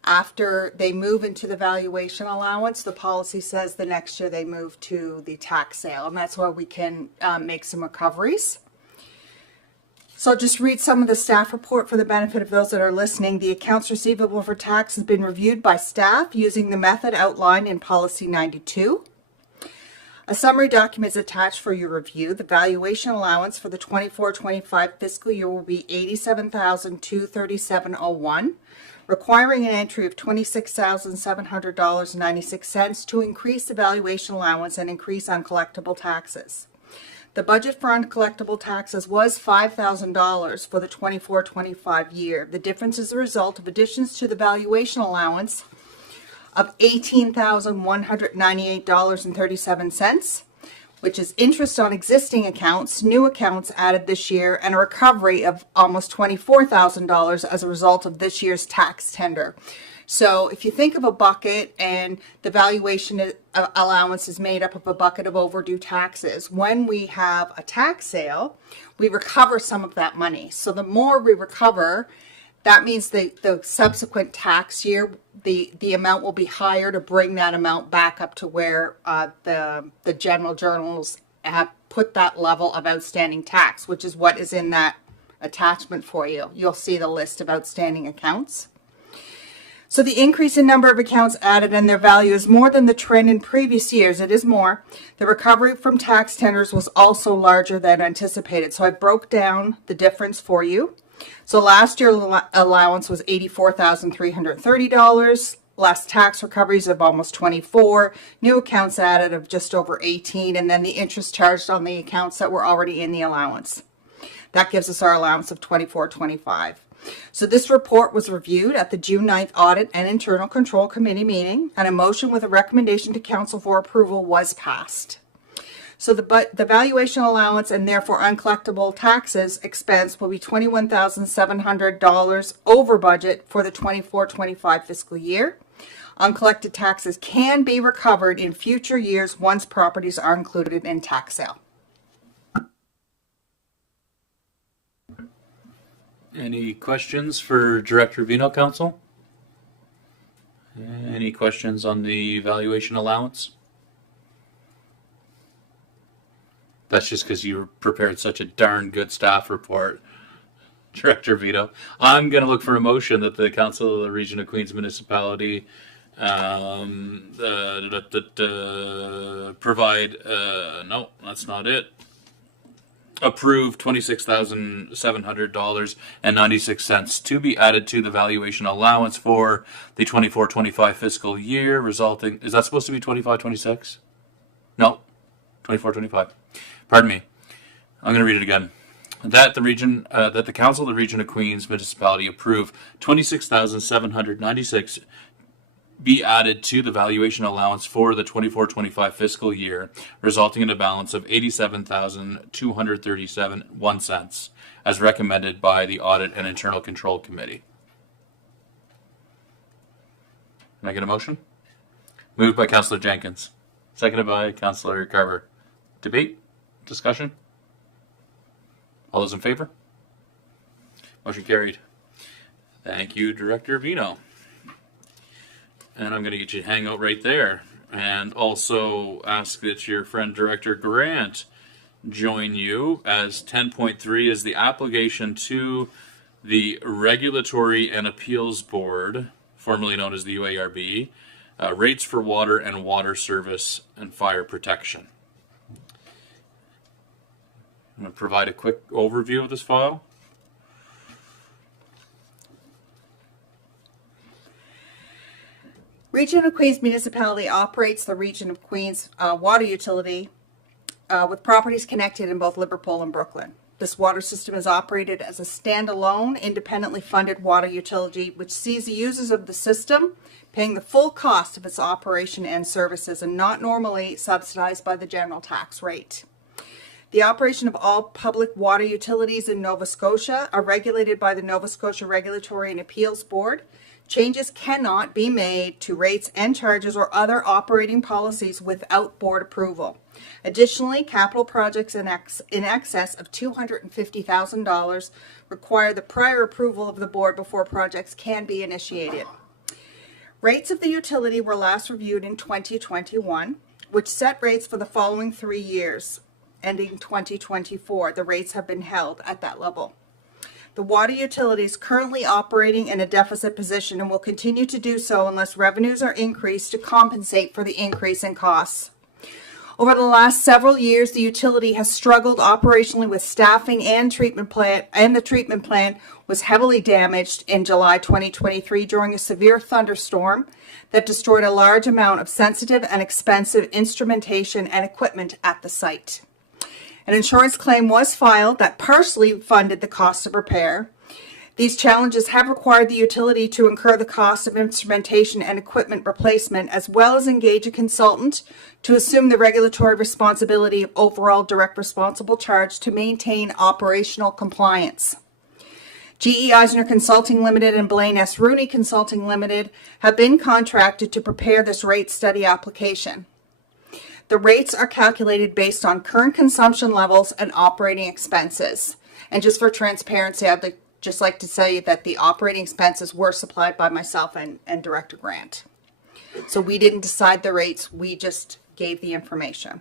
After they move into the valuation allowance, the policy says the next year they move to the tax sale, and that's where we can make some recoveries. So I'll just read some of the staff report for the benefit of those that are listening. The accounts receivable for tax has been reviewed by staff using the method outlined in Policy 92. A summary document is attached for your review. The valuation allowance for the 24-25 fiscal year will be $87,237.01. Requiring an entry of $26,700.96 to increase the valuation allowance and increase uncollectible taxes. The budget for uncollectible taxes was $5,000 for the 24-25 year. The difference is a result of additions to the valuation allowance of $18,198.37, which is interest on existing accounts, new accounts added this year, and a recovery of almost $24,000 as a result of this year's tax tender. So if you think of a bucket and the valuation allowance is made up of a bucket of overdue taxes, when we have a tax sale, we recover some of that money. So the more we recover, that means the subsequent tax year, the amount will be higher to bring that amount back up to where the general journals have put that level of outstanding tax, which is what is in that attachment for you. You'll see the list of outstanding accounts. So the increase in number of accounts added and their value is more than the trend in previous years. It is more. The recovery from tax tenders was also larger than anticipated. So I broke down the difference for you. So last year's allowance was $84,330, less tax recoveries of almost 24, new accounts added of just over 18, and then the interest charged on the accounts that were already in the allowance. That gives us our allowance of $24.25. So this report was reviewed at the June 9th Audit and Internal Control Committee meeting, and a motion with a recommendation to Council for approval was passed. So the valuation allowance and therefore uncollectible taxes expense will be $21,700 over budget for the 24-25 fiscal year. Uncollected taxes can be recovered in future years once properties are included in tax sale. Any questions for Director Vino, Council? Any questions on the valuation allowance? That's just because you prepared such a darn good staff report, Director Vito. I'm going to look for a motion that the Council of the Region of Queens Municipality provide, no, that's not it. Approve $26,700.96 to be added to the valuation allowance for the 24-25 fiscal year, resulting, is that supposed to be 25-26? No, 24-25. Pardon me. I'm going to read it again. That the Council of the Region of Queens Municipality approve 26,796 be added to the valuation allowance for the 24-25 fiscal year, resulting in a balance of 87,237.01 cents, as recommended by the Audit and Internal Control Committee. Can I get a motion? Moved by Councillor Jenkins, seconded by Councillor Carver. Debate? Discussion? All those in favor? Motion carried. Thank you, Director Vino. And I'm going to get you to hang out right there. And also ask that your friend Director Grant join you, as 10.3 is the application to the Regulatory and Appeals Board, formerly known as the UARB, rates for water and water service and fire protection. I'm going to provide a quick overview of this file. Region of Queens Municipality operates the Region of Queens water utility with properties connected in both Liverpool and Brooklyn. This water system is operated as a standalone, independently funded water utility, which sees the users of the system paying the full cost of its operation and services, and not normally subsidized by the general tax rate. The operation of all public water utilities in Nova Scotia are regulated by the Nova Scotia Regulatory and Appeals Board. Changes cannot be made to rates and charges or other operating policies without board approval. Additionally, capital projects in excess of $250,000 require the prior approval of the board before projects can be initiated. Rates of the utility were last reviewed in 2021, which set rates for the following 3 years, ending 2024. The rates have been held at that level. The water utility is currently operating in a deficit position and will continue to do so unless revenues are increased to compensate for the increase in costs. Over the last several years, the utility has struggled operationally with staffing and the treatment plant was heavily damaged in July 2023 during a severe thunderstorm that destroyed a large amount of sensitive and expensive instrumentation and equipment at the site. An insurance claim was filed that partially funded the cost of repair. These challenges have required the utility to incur the cost of instrumentation and equipment replacement, as well as engage a consultant to assume the regulatory responsibility of overall direct responsible charge to maintain operational compliance. GE Eisner Consulting Limited and Blaine S. Rooney Consulting Limited have been contracted to prepare this rate study application. The rates are calculated based on current consumption levels and operating expenses. And just for transparency, I'd just like to tell you that the operating expenses were supplied by myself and Director Grant. So we didn't decide the rates, we just gave the information.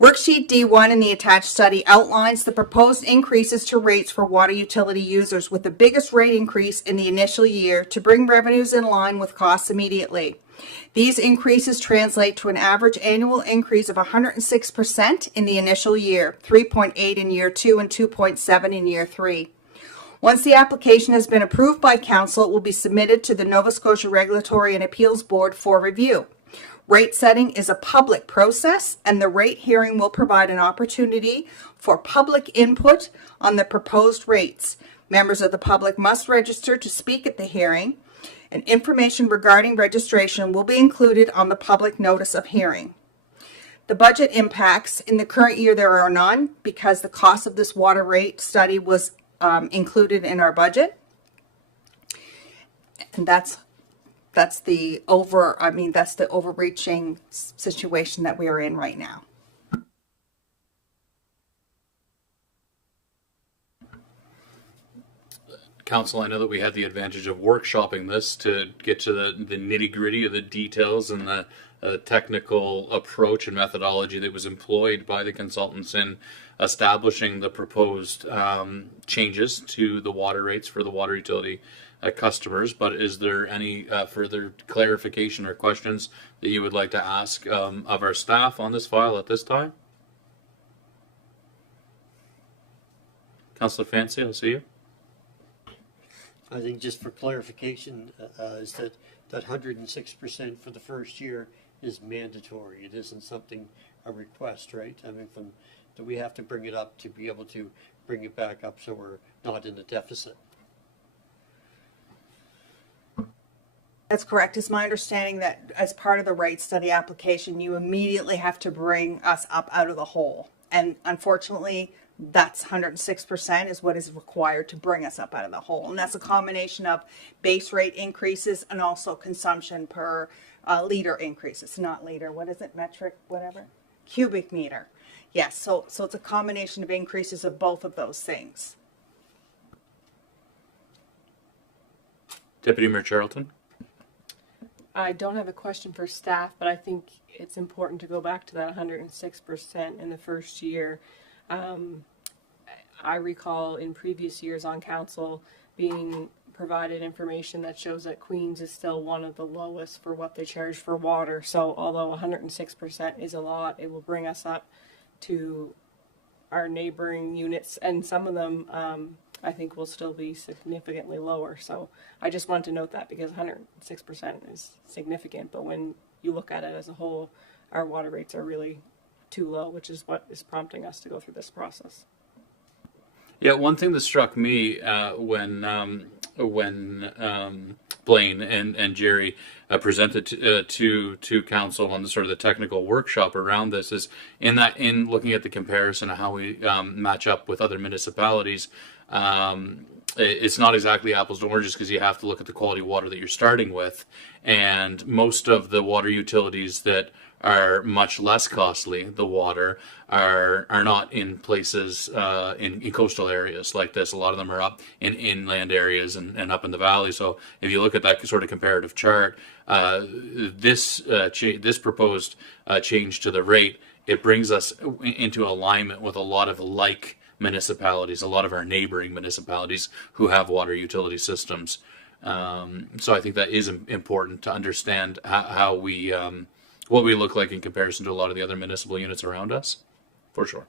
Worksheet D1 in the attached study outlines the proposed increases to rates for water utility users, with the biggest rate increase in the initial year to bring revenues in line with costs immediately. These increases translate to an average annual increase of 106% in the initial year, 3.8 in year 2 and 2.7 in year 3. Once the application has been approved by Council, it will be submitted to the Nova Scotia Regulatory and Appeals Board for review. Rate setting is a public process, and the rate hearing will provide an opportunity for public input on the proposed rates. Members of the public must register to speak at the hearing, and information regarding registration will be included on the public notice of hearing. The budget impacts in the current year, there are none, because the cost of this water rate study was included in our budget, and that's the overreaching situation that we are in right now. Council, I know that we had the advantage of workshopping this to get to the nitty-gritty of the details and the technical approach and methodology that was employed by the consultants in establishing the proposed changes to the water rates for the water utility customers. But is there any further clarification or questions that you would like to ask of our staff on this file at this time? Councillor Fancy, I'll see you. I think just for clarification, is that 106% for the first year is mandatory. It isn't something, a request, right? I mean, do we have to bring it up to be able to bring it back up so we're not in a deficit? That's correct. It's my understanding that as part of the rate study application, you immediately have to bring us up out of the hole. And unfortunately, that's 106% is what is required to bring us up out of the hole. And that's a combination of base rate increases and also consumption per liter increases, not liter. What is it? Metric, whatever? Cubic meter. Yes. So it's a combination of increases of both of those things. Deputy Mayor Charlton? I don't have a question for staff, but I think it's important to go back to that 106% in the first year. I recall in previous years on council being provided information that shows that Queens is still one of the lowest for what they charge for water. So although 106% is a lot, it will bring us up to our neighboring units, and some of them I think will still be significantly lower. So I just wanted to note that because 106% is significant, but when you look at it as a whole, our water rates are really too low, which is what is prompting us to go through this process. Yeah, one thing that struck me when Blaine and Jerry presented to council on the sort of the technical workshop around this is in looking at the comparison of how we match up with other municipalities. It's not exactly apples to oranges because you have to look at the quality of water that you're starting with, and most of the water utilities that are much less costly, the water, are not in places in coastal areas like this. A lot of them are up in inland areas and up in the valley. So if you look at that sort of comparative chart, this proposed change to the rate, it brings us into alignment with a lot of like municipalities, a lot of our neighboring municipalities who have water utility systems. So I think that is important to understand how we what we look like in comparison to a lot of the other municipal units around us, for sure.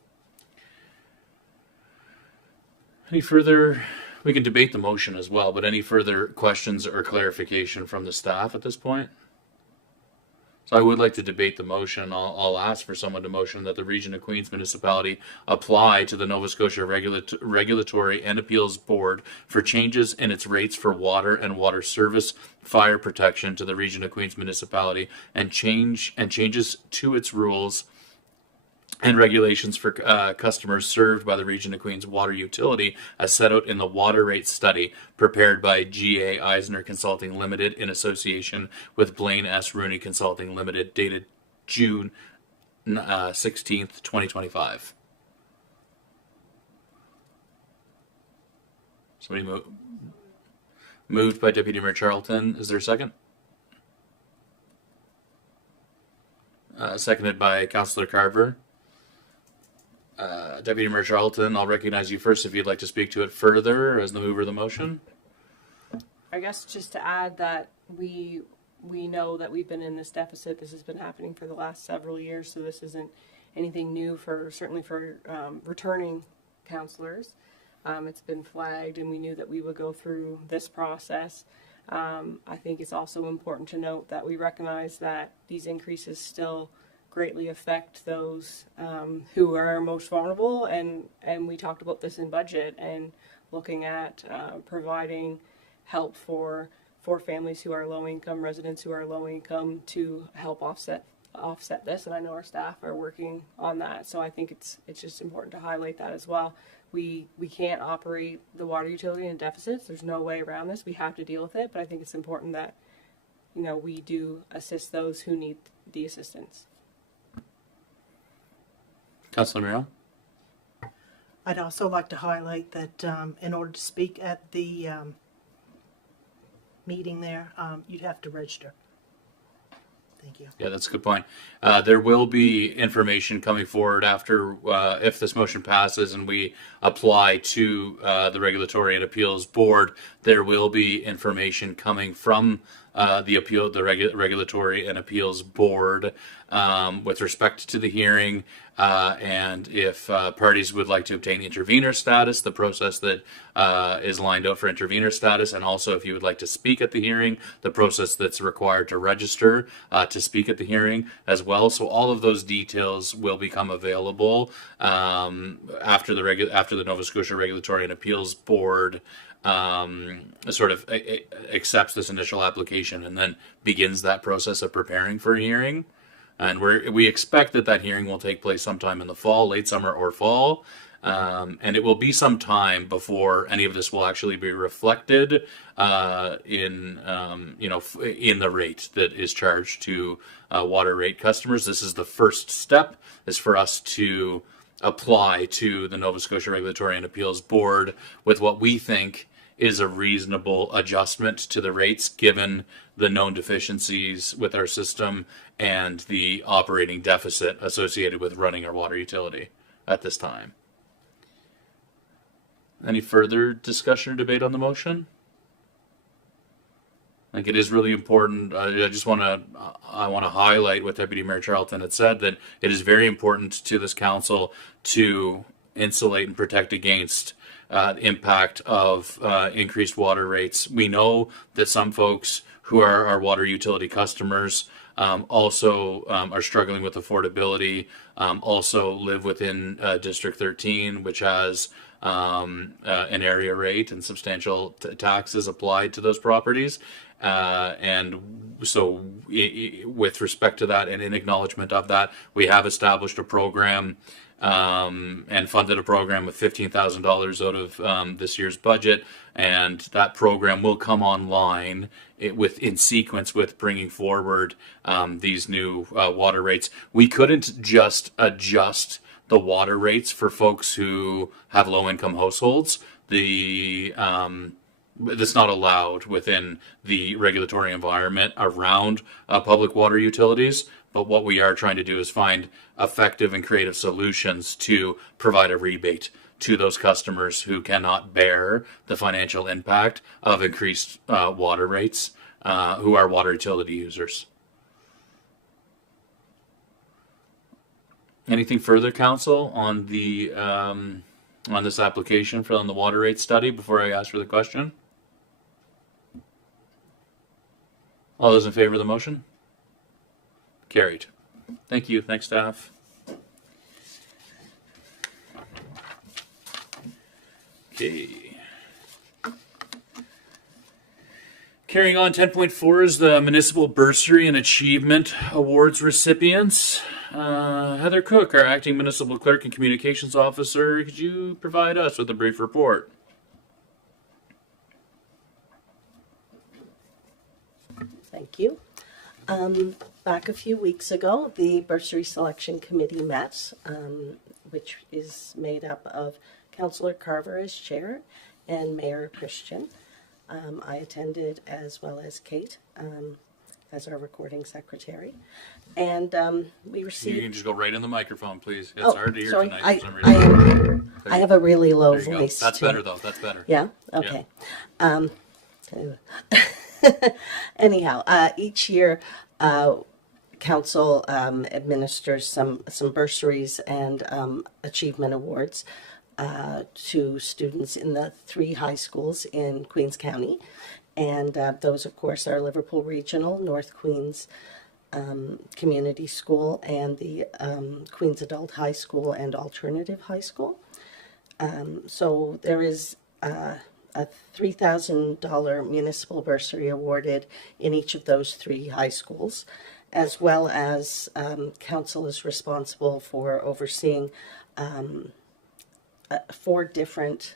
Any further? We can debate the motion as well, but any further questions or clarification from the staff at this point? So I would like to debate the motion. I'll ask for someone to motion that the Region of Queens Municipality apply to the Nova Scotia Regulatory and Appeals Board for changes in its rates for water and water service fire protection to the Region of Queens Municipality and changes to its rules and regulations for customers served by the Region of Queens Water Utility as set out in the water rate study prepared by G.A. Eisner Consulting Limited in association with Blaine S. Rooney Consulting Limited, dated June 16th, 2025. Somebody moved by Deputy Mayor Charlton. Is there a second? Seconded by Councillor Carver. Deputy Mayor Charlton, I'll recognize you first if you'd like to speak to it further as the mover of the motion. I guess just to add that we know that we've been in this deficit. This has been happening for the last several years, so this isn't anything new certainly for returning councillors. It's been flagged, and we knew that we would go through this process. I think it's also important to note that we recognize that these increases still greatly affect those who are most vulnerable, and we talked about this in budget and looking at providing help for families who are low income, residents who are low income, to help offset this, and I know our staff are working on that. So I think it's just important to highlight that as well. We can't operate the water utility in deficits. There's no way around this. We have to deal with it, but I think it's important that we do assist those who need the assistance. Councillor Merrill? I'd also like to highlight that in order to speak at the meeting there, you'd have to register. Thank you. Yeah, that's a good point. There will be information coming forward after, if this motion passes and we apply to the Regulatory and Appeals Board, there will be information coming from the Regulatory and Appeals Board with respect to the hearing, and if parties would like to obtain intervenor status, the process that is lined out for intervenor status, and also if you would like to speak at the hearing, the process that's required to register to speak at the hearing as well. So all of those details will become available after the Nova Scotia Regulatory and Appeals Board sort of accepts this initial application and then begins that process of preparing for a hearing. And we expect that hearing will take place sometime in the fall, late summer or fall. And it will be some time before any of this will actually be reflected in the rate that is charged to water rate customers. This is the first step, is for us to apply to the Nova Scotia Regulatory and Appeals Board with what we think is a reasonable adjustment to the rates given the known deficiencies with our system and the operating deficit associated with running our water utility at this time. Any further discussion or debate on the motion? I think it is really important. I want to highlight what Deputy Mayor Charlton had said, that it is very important to this council to insulate and protect against the impact of increased water rates. We know that some folks who are our water utility customers also are struggling with affordability, also live within District 13, which has an area rate and substantial taxes applied to those properties. And so with respect to that and in acknowledgement of that, we have established a program and funded a program with $15,000 out of this year's budget, and that program will come online in sequence with bringing forward these new water rates. We couldn't just adjust the water rates for folks who have low-income households. That's not allowed within the regulatory environment around public water utilities. But what we are trying to do is find effective and creative solutions to provide a rebate to those customers who cannot bear the financial impact of increased water rates, who are water utility users. Anything further, Council, on the on this application for the water rate study before I ask for the question? All those in favor of the motion? Carried. Thank you. Thanks, staff. Okay. Carrying on, 10.4 is the Municipal Bursary and Achievement Awards recipients. Heather Cook, our Acting Municipal Clerk and Communications Officer, could you provide us with a brief report? Thank you. Back a few weeks ago, the Bursary Selection Committee met, which is made up of Councillor Carver as chair and Mayor Christian. I attended, as well as Kate as our recording secretary. And we received... You can just go right in the microphone, please. It's hard to hear sorry, tonight for some reason. I have a really low voice. That's better, though. That's better. Yeah? Okay. Yeah. Anyhow, each year council administers some bursaries and achievement awards to students in the 3 high schools in Queens County. And those, of course, are Liverpool Regional, North Queens Community School, and the Queens Adult High School and Alternative High School. So there is a $3,000 municipal bursary awarded in each of those 3 high schools, as well as council is responsible for overseeing 4 different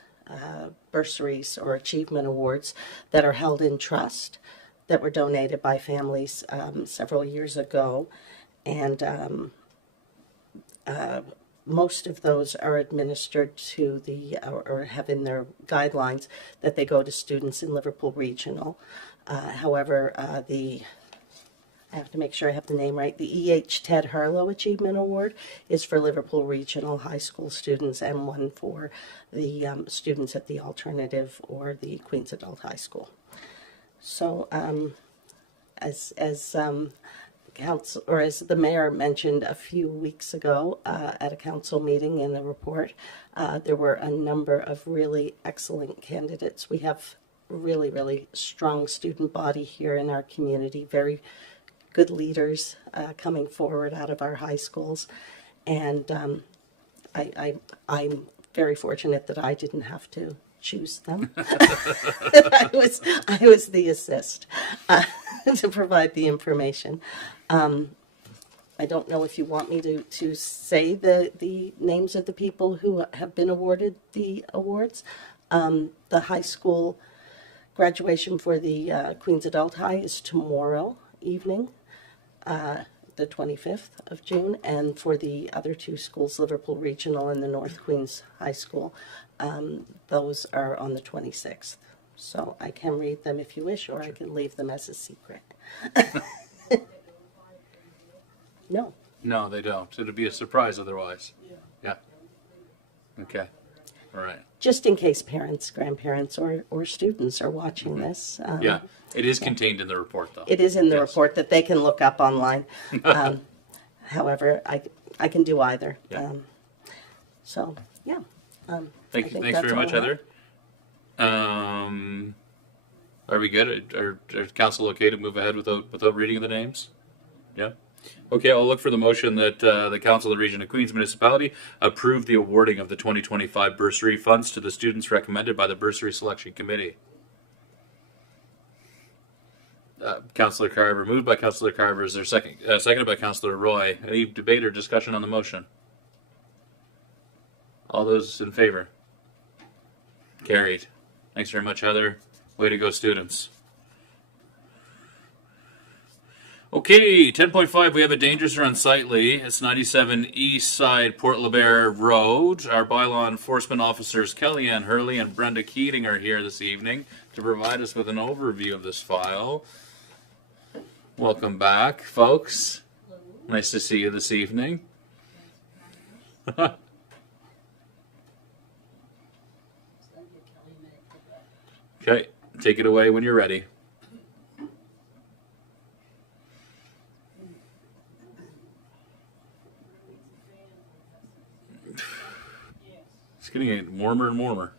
bursaries or achievement awards that are held in trust that were donated by families several years ago. And most of those are administered to the, or have in their guidelines that they go to students in Liverpool Regional. However, I have to make sure I have the name right. The E.H. Ted Harlow Achievement Award is for Liverpool Regional High School students, and one for the students at the Alternative or the Queens Adult High School. So, as council, or as the mayor mentioned a few weeks ago at a council meeting in the report, there were a number of really excellent candidates. We have really, really strong student body here in our community, very good leaders coming forward out of our high schools. And I'm very fortunate that I didn't have to choose them. I was the assist to provide the information. I don't know if you want me to say the names of the people who have been awarded the awards. The high school graduation for the Queens Adult High is tomorrow evening, the 25th of June, and for the other two schools, Liverpool Regional and the North Queens High School, those are on the 26th. So I can read them if you wish, or I can leave them as a secret. No. No, they don't. It'd be a surprise otherwise. Yeah. Okay. All right. Just in case parents, grandparents, or students are watching this. Yeah. It is contained in the report, though. It is in the report that they can look up online. However, I can do either. Yeah. So, yeah. Thanks very much, Heather. Are we good? Are council okay to move ahead without reading the names? Yeah. Okay, I'll look for the motion that the Council of the Region of Queens Municipality approve the awarding of the 2025 bursary funds to the students recommended by the Bursary Selection Committee. Councillor Carver, moved by Councillor Carver. Is there second? Seconded by Councillor Roy. Any debate or discussion on the motion? All those in favor? Carried. Thanks very much, Heather. Way to go, students. Okay, 10.5, we have a dangerous or unsightly. It's 97 East Side Port LeBaire Road. Our bylaw enforcement officers Kellyanne Hurley and Brenda Keating are here this evening to provide us with an overview of this file. Welcome back, folks. Nice to see you this evening. Okay, take it away when you're ready. It's getting warmer and warmer.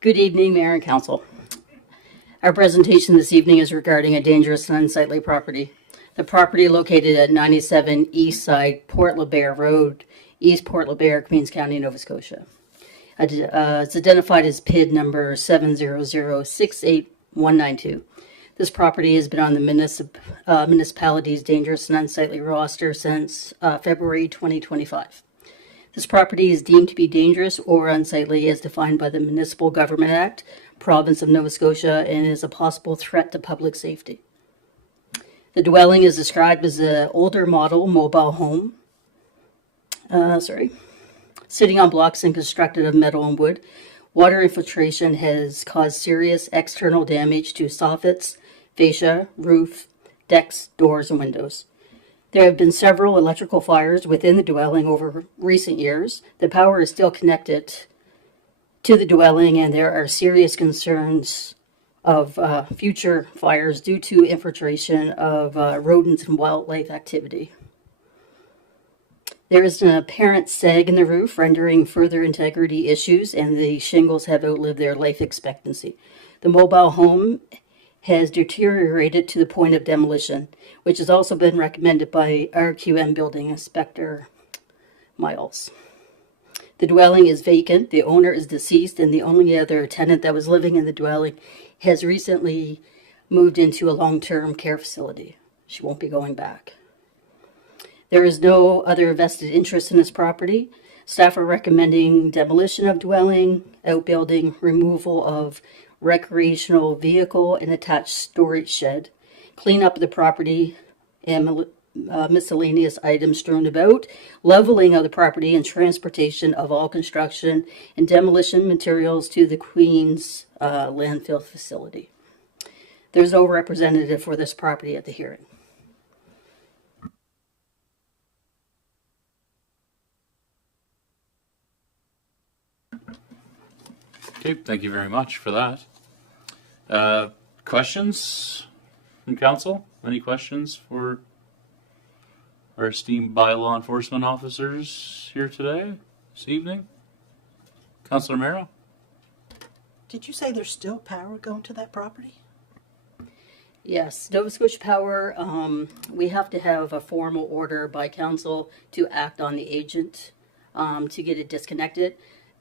Good evening, Mayor and Council. Our presentation this evening is regarding a dangerous and unsightly property. The property located at 97 East Side Port LeBaire Road, East Port LeBaire, Queens County, Nova Scotia. It's identified as PID number 700-68192. This property has been on the municipality's dangerous and unsightly roster since February 2025. This property is deemed to be dangerous or unsightly as defined by the Municipal Government Act, Province of Nova Scotia, and is a possible threat to public safety. The dwelling is described as an older model mobile home, sitting on blocks and constructed of metal and wood. Water infiltration has caused serious external damage to soffits, fascia, roof, decks, doors, and windows. There have been several electrical fires within the dwelling over recent years. The power is still connected to the dwelling, and there are serious concerns of future fires due to infiltration of rodents and wildlife activity. There is an apparent sag in the roof, rendering further integrity issues, and the shingles have outlived their life expectancy. The mobile home has deteriorated to the point of demolition, which has also been recommended by RQM Building Inspector Miles. The dwelling is vacant, the owner is deceased, and the only other tenant that was living in the dwelling has recently moved into a long-term care facility. She won't be going back. There is no other vested interest in this property. Staff are recommending demolition of dwelling, outbuilding, removal of recreational vehicle and attached storage shed, clean up the property and miscellaneous items strewn about, leveling of the property and transportation of all construction and demolition materials to the Queen's landfill facility. There's no representative for this property at the hearing. Okay, thank you very much for that. Questions from council? Any questions for our esteemed bylaw enforcement officers here today, this evening? Councilor Merrow? Did you say there's still power going to that property? Yes, Nova Scotia Power, we have to have a formal order by council to act on the agent to get it disconnected.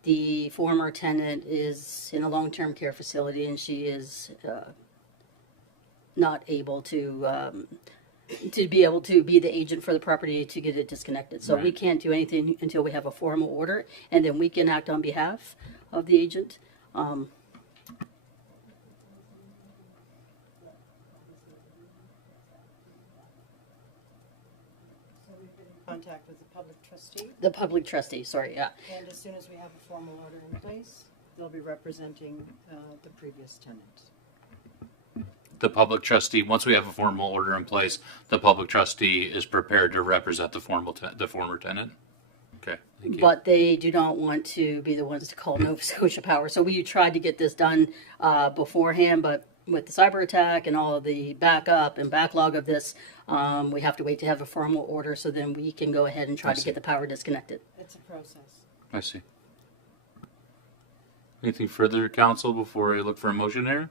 The former tenant is in a long-term care facility, and she is not able to be able to be the agent for the property to get it disconnected. So we can't do anything until we have a formal order, and then we can act on behalf of the agent. Contact with the public trustee. The public trustee, sorry, yeah. And as soon as we have a formal order in place, they'll be representing the previous tenant. The public trustee, once we have a formal order in place, the public trustee is prepared to represent the former tenant? Okay, thank you. But they do not want to be the ones to call Nova Scotia Power. So we tried to get this done beforehand, but with the cyber attack and all of the backup and backlog of this, we have to wait to have a formal order so then we can go ahead and try to get the power disconnected. It's a process. I see. Anything further, council, before I look for a motion here?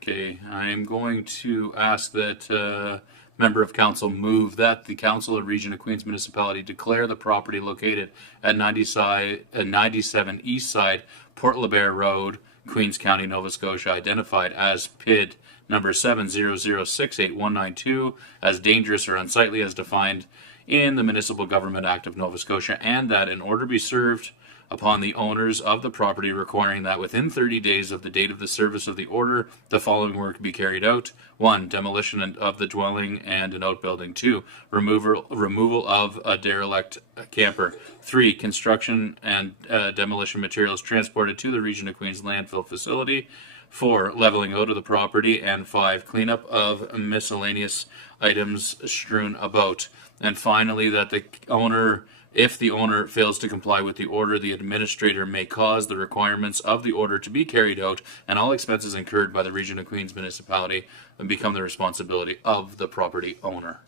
Okay, I am going to ask that member of council move that the council of Region of Queens Municipality declare the property located at 97 East Side, Port LeBaire Road, Queens County, Nova Scotia, identified as PID number 700689192 as dangerous or unsightly as defined in the Municipal Government Act of Nova Scotia, and that in order to be served upon the owners of the property, requiring that within 30 days of the date of the service of the order, the following work be carried out. 1. Demolition of the dwelling and an outbuilding. 2. Removal of a derelict camper. 3. Construction and demolition materials transported to the Region of Queens landfill facility. 4. Leveling out of the property. And 5. Cleanup of miscellaneous items strewn about. And finally, that the owner, if the owner fails to comply with the order, the administrator may cause the requirements of the order to be carried out, and all expenses incurred by the Region of Queens Municipality become the responsibility of the property owner.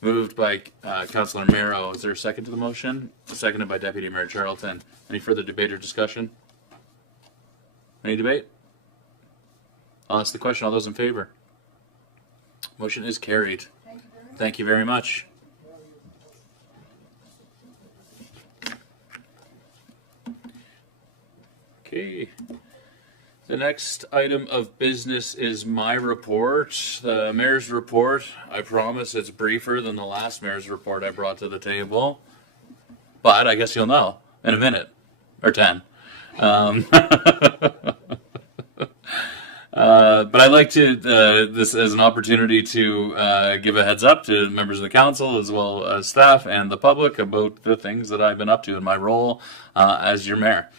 Moved by Councillor Merrow. Is there a second to the motion? Seconded by Deputy Mayor Charlton. Any further debate or discussion? Any debate? I'll ask the question. All those in favor? Motion is carried. Thank you very much. Okay. The next item of business is my report, the mayor's report. I promise it's briefer than the last mayor's report I brought to the table, but I guess you'll know in a minute or 10. But I'd like to, this as an opportunity to give a heads up to members of the council as well as staff and the public about the things that I've been up to in my role as your mayor.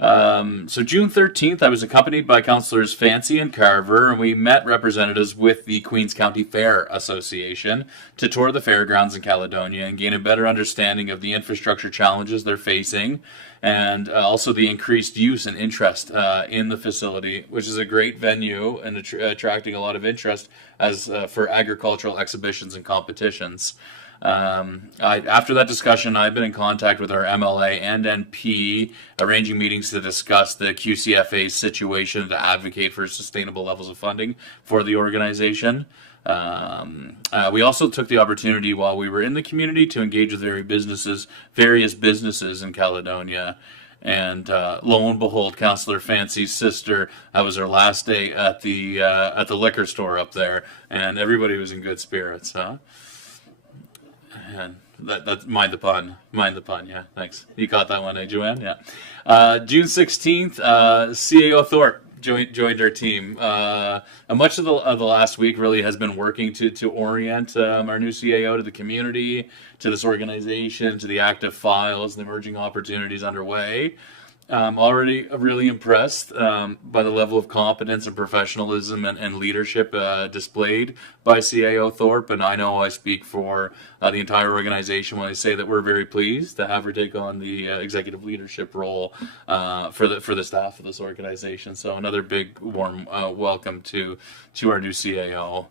So June 13th, I was accompanied by Councillors Fancy and Carver, and we met representatives with the Queens County Fair Association to tour the fairgrounds in Caledonia and gain a better understanding of the infrastructure challenges they're facing, and also the increased use and interest in the facility, which is a great venue and attracting a lot of interest as for agricultural exhibitions and competitions. After that discussion, I've been in contact with our MLA and NP, arranging meetings to discuss the QCFA's situation to advocate for sustainable levels of funding for the organization. We also took the opportunity while we were in the community to engage with various businesses in Caledonia. And lo and behold, Councillor Fancy's sister, that was her last day at the liquor store up there, and everybody was in good spirits, huh? And that's mind the pun, yeah, thanks. You caught that one, eh, Joanne? Yeah. June 16th, CAO Thorpe joined our team. Much of the last week really has been working to orient our new CAO to the community, to this organization, to the active files, the emerging opportunities underway. I'm already really impressed by the level of competence and professionalism and leadership displayed by CAO Thorpe, and I know I speak for the entire organization when I say that we're very pleased to have her take on the executive leadership role for the staff of this organization. So another big warm welcome to our new CAO.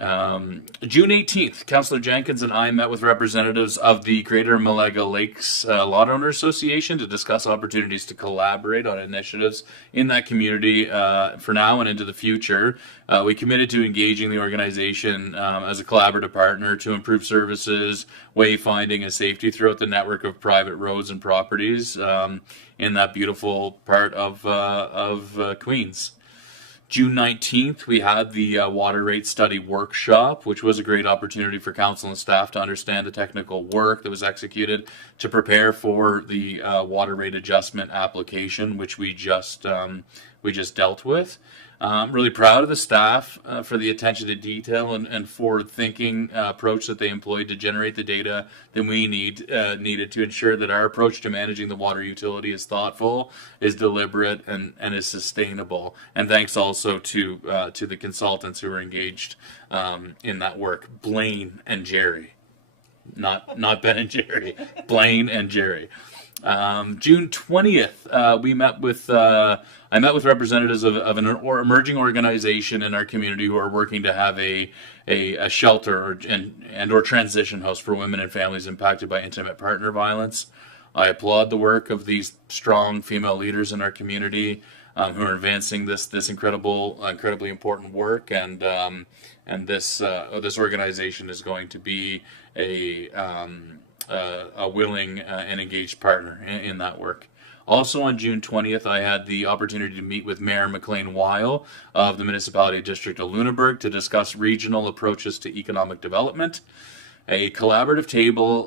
June 18th, Councillor Jenkins and I met with representatives of the Greater Malaga Lakes Lot Owner Association to discuss opportunities to collaborate on initiatives in that community for now and into the future. We committed to engaging the organization as a collaborative partner to improve services, wayfinding, and safety throughout the network of private roads and properties in that beautiful part of Queens. June 19th, we had the water rate study workshop, which was a great opportunity for council and staff to understand the technical work that was executed to prepare for the water rate adjustment application, which we just dealt with. I'm really proud of the staff for the attention to detail and forward-thinking approach that they employed to generate the data that we needed to ensure that our approach to managing the water utility is thoughtful, is deliberate, and is sustainable. And thanks also to the consultants who were engaged in that work, Blaine and Jerry. Not Ben and Jerry, Blaine and Jerry. June 20th, I met with representatives of an emerging organization in our community who are working to have a shelter or transition house for women and families impacted by intimate partner violence. I applaud the work of these strong female leaders in our community who are advancing this incredibly important work, and this organization is going to be a willing and engaged partner in that work. Also on June 20th, I had the opportunity to meet with Mayor McLean Weil of the Municipality District of Lunenburg to discuss regional approaches to economic development. A collaborative table,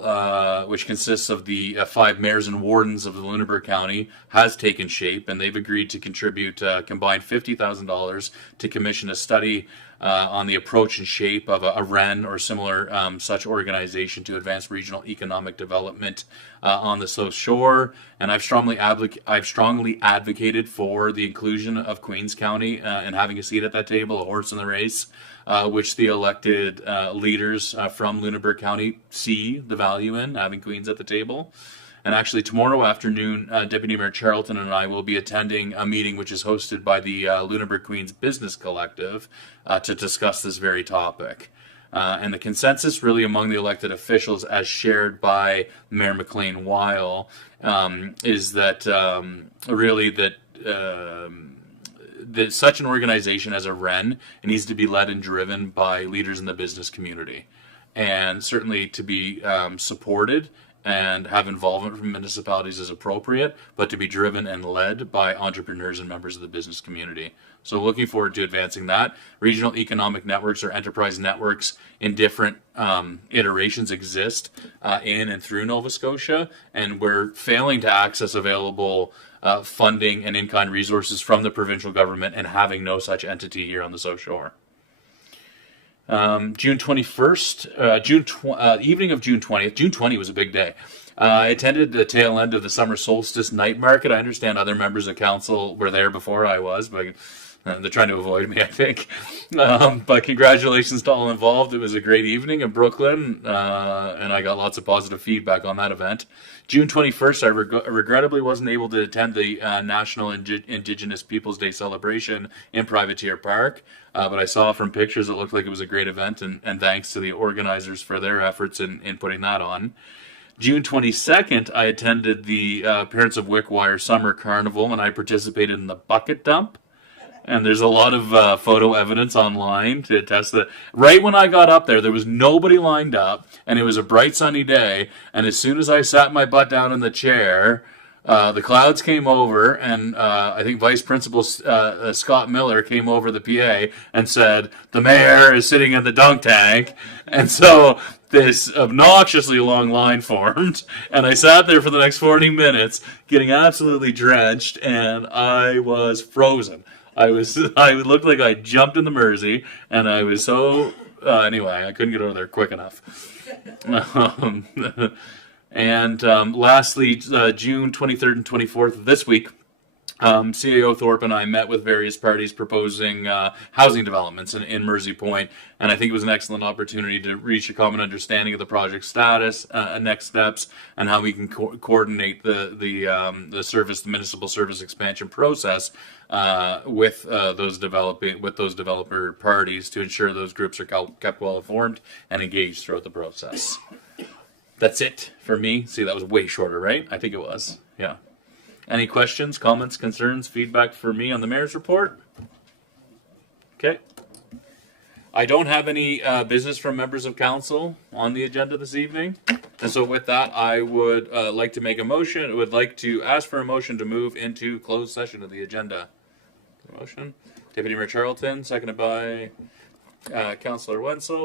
which consists of the 5 mayors and wardens of the Lunenburg County, has taken shape, and they've agreed to contribute combined $50,000 to commission a study on the approach and shape of a REN or similar such organization to advance regional economic development on the South Shore. And I've strongly advocated for the inclusion of Queens County and having a seat at that table, a horse in the race, which the elected leaders from Lunenburg County see the value in, having Queens at the table. And actually tomorrow afternoon, Deputy Mayor Charlton and I will be attending a meeting which is hosted by the Lunenburg Queens Business Collective to discuss this very topic. And the consensus really among the elected officials, as shared by Mayor McLean Weil, is that that such an organization as a REN needs to be led and driven by leaders in the business community, and certainly to be supported and have involvement from municipalities as appropriate, but to be driven and led by entrepreneurs and members of the business community. So looking forward to advancing that. Regional economic networks or enterprise networks in different iterations exist in and through Nova Scotia, and we're failing to access available funding and in-kind resources from the provincial government and having no such entity here on the South Shore. June 21st, evening of June 20th. June 20 was a big day. I attended the tail end of the summer solstice night market. I understand other members of council were there before I was, but they're trying to avoid me, I think. But congratulations to all involved. It was a great evening in Brooklyn, and I got lots of positive feedback on that event. June 21st, I regrettably wasn't able to attend the National Indigenous Peoples Day celebration in Privateer Park, but I saw from pictures it looked like it was a great event, and thanks to the organizers for their efforts in putting that on. June 22nd, I attended the Parents of Wickwire Summer Carnival, and I participated in the bucket dump. And there's a lot of photo evidence online to attest that. Right when I got up there, there was nobody lined up, and it was a bright sunny day. And as soon as I sat my butt down in the chair, the clouds came over, and I think Vice Principal Scott Miller came over the PA and said, "The mayor is sitting in the dunk tank." And so this obnoxiously long line formed, and I sat there for the next 40 minutes getting absolutely drenched, and I was frozen. I looked like I jumped in the Mersey, and I was so, anyway, I couldn't get over there quick enough. Lastly, June 23rd and 24th of this week, CAO Thorpe and I met with various parties proposing housing developments in Mersey Point, and I think it was an excellent opportunity to reach a common understanding of the project status, next steps, and how we can coordinate the municipal service expansion process with those developer parties to ensure those groups are kept well informed and engaged throughout the process. That's it for me. See, that was way shorter, right? I think it was. Yeah. Any questions, comments, concerns, feedback for me on the mayor's report? Okay. I don't have any business from members of council on the agenda this evening. And so with that, I would like to make a motion. I would like to ask for a motion to move into closed session of the agenda. Motion. Deputy Mayor Charlton, seconded by Councillor Wenzel.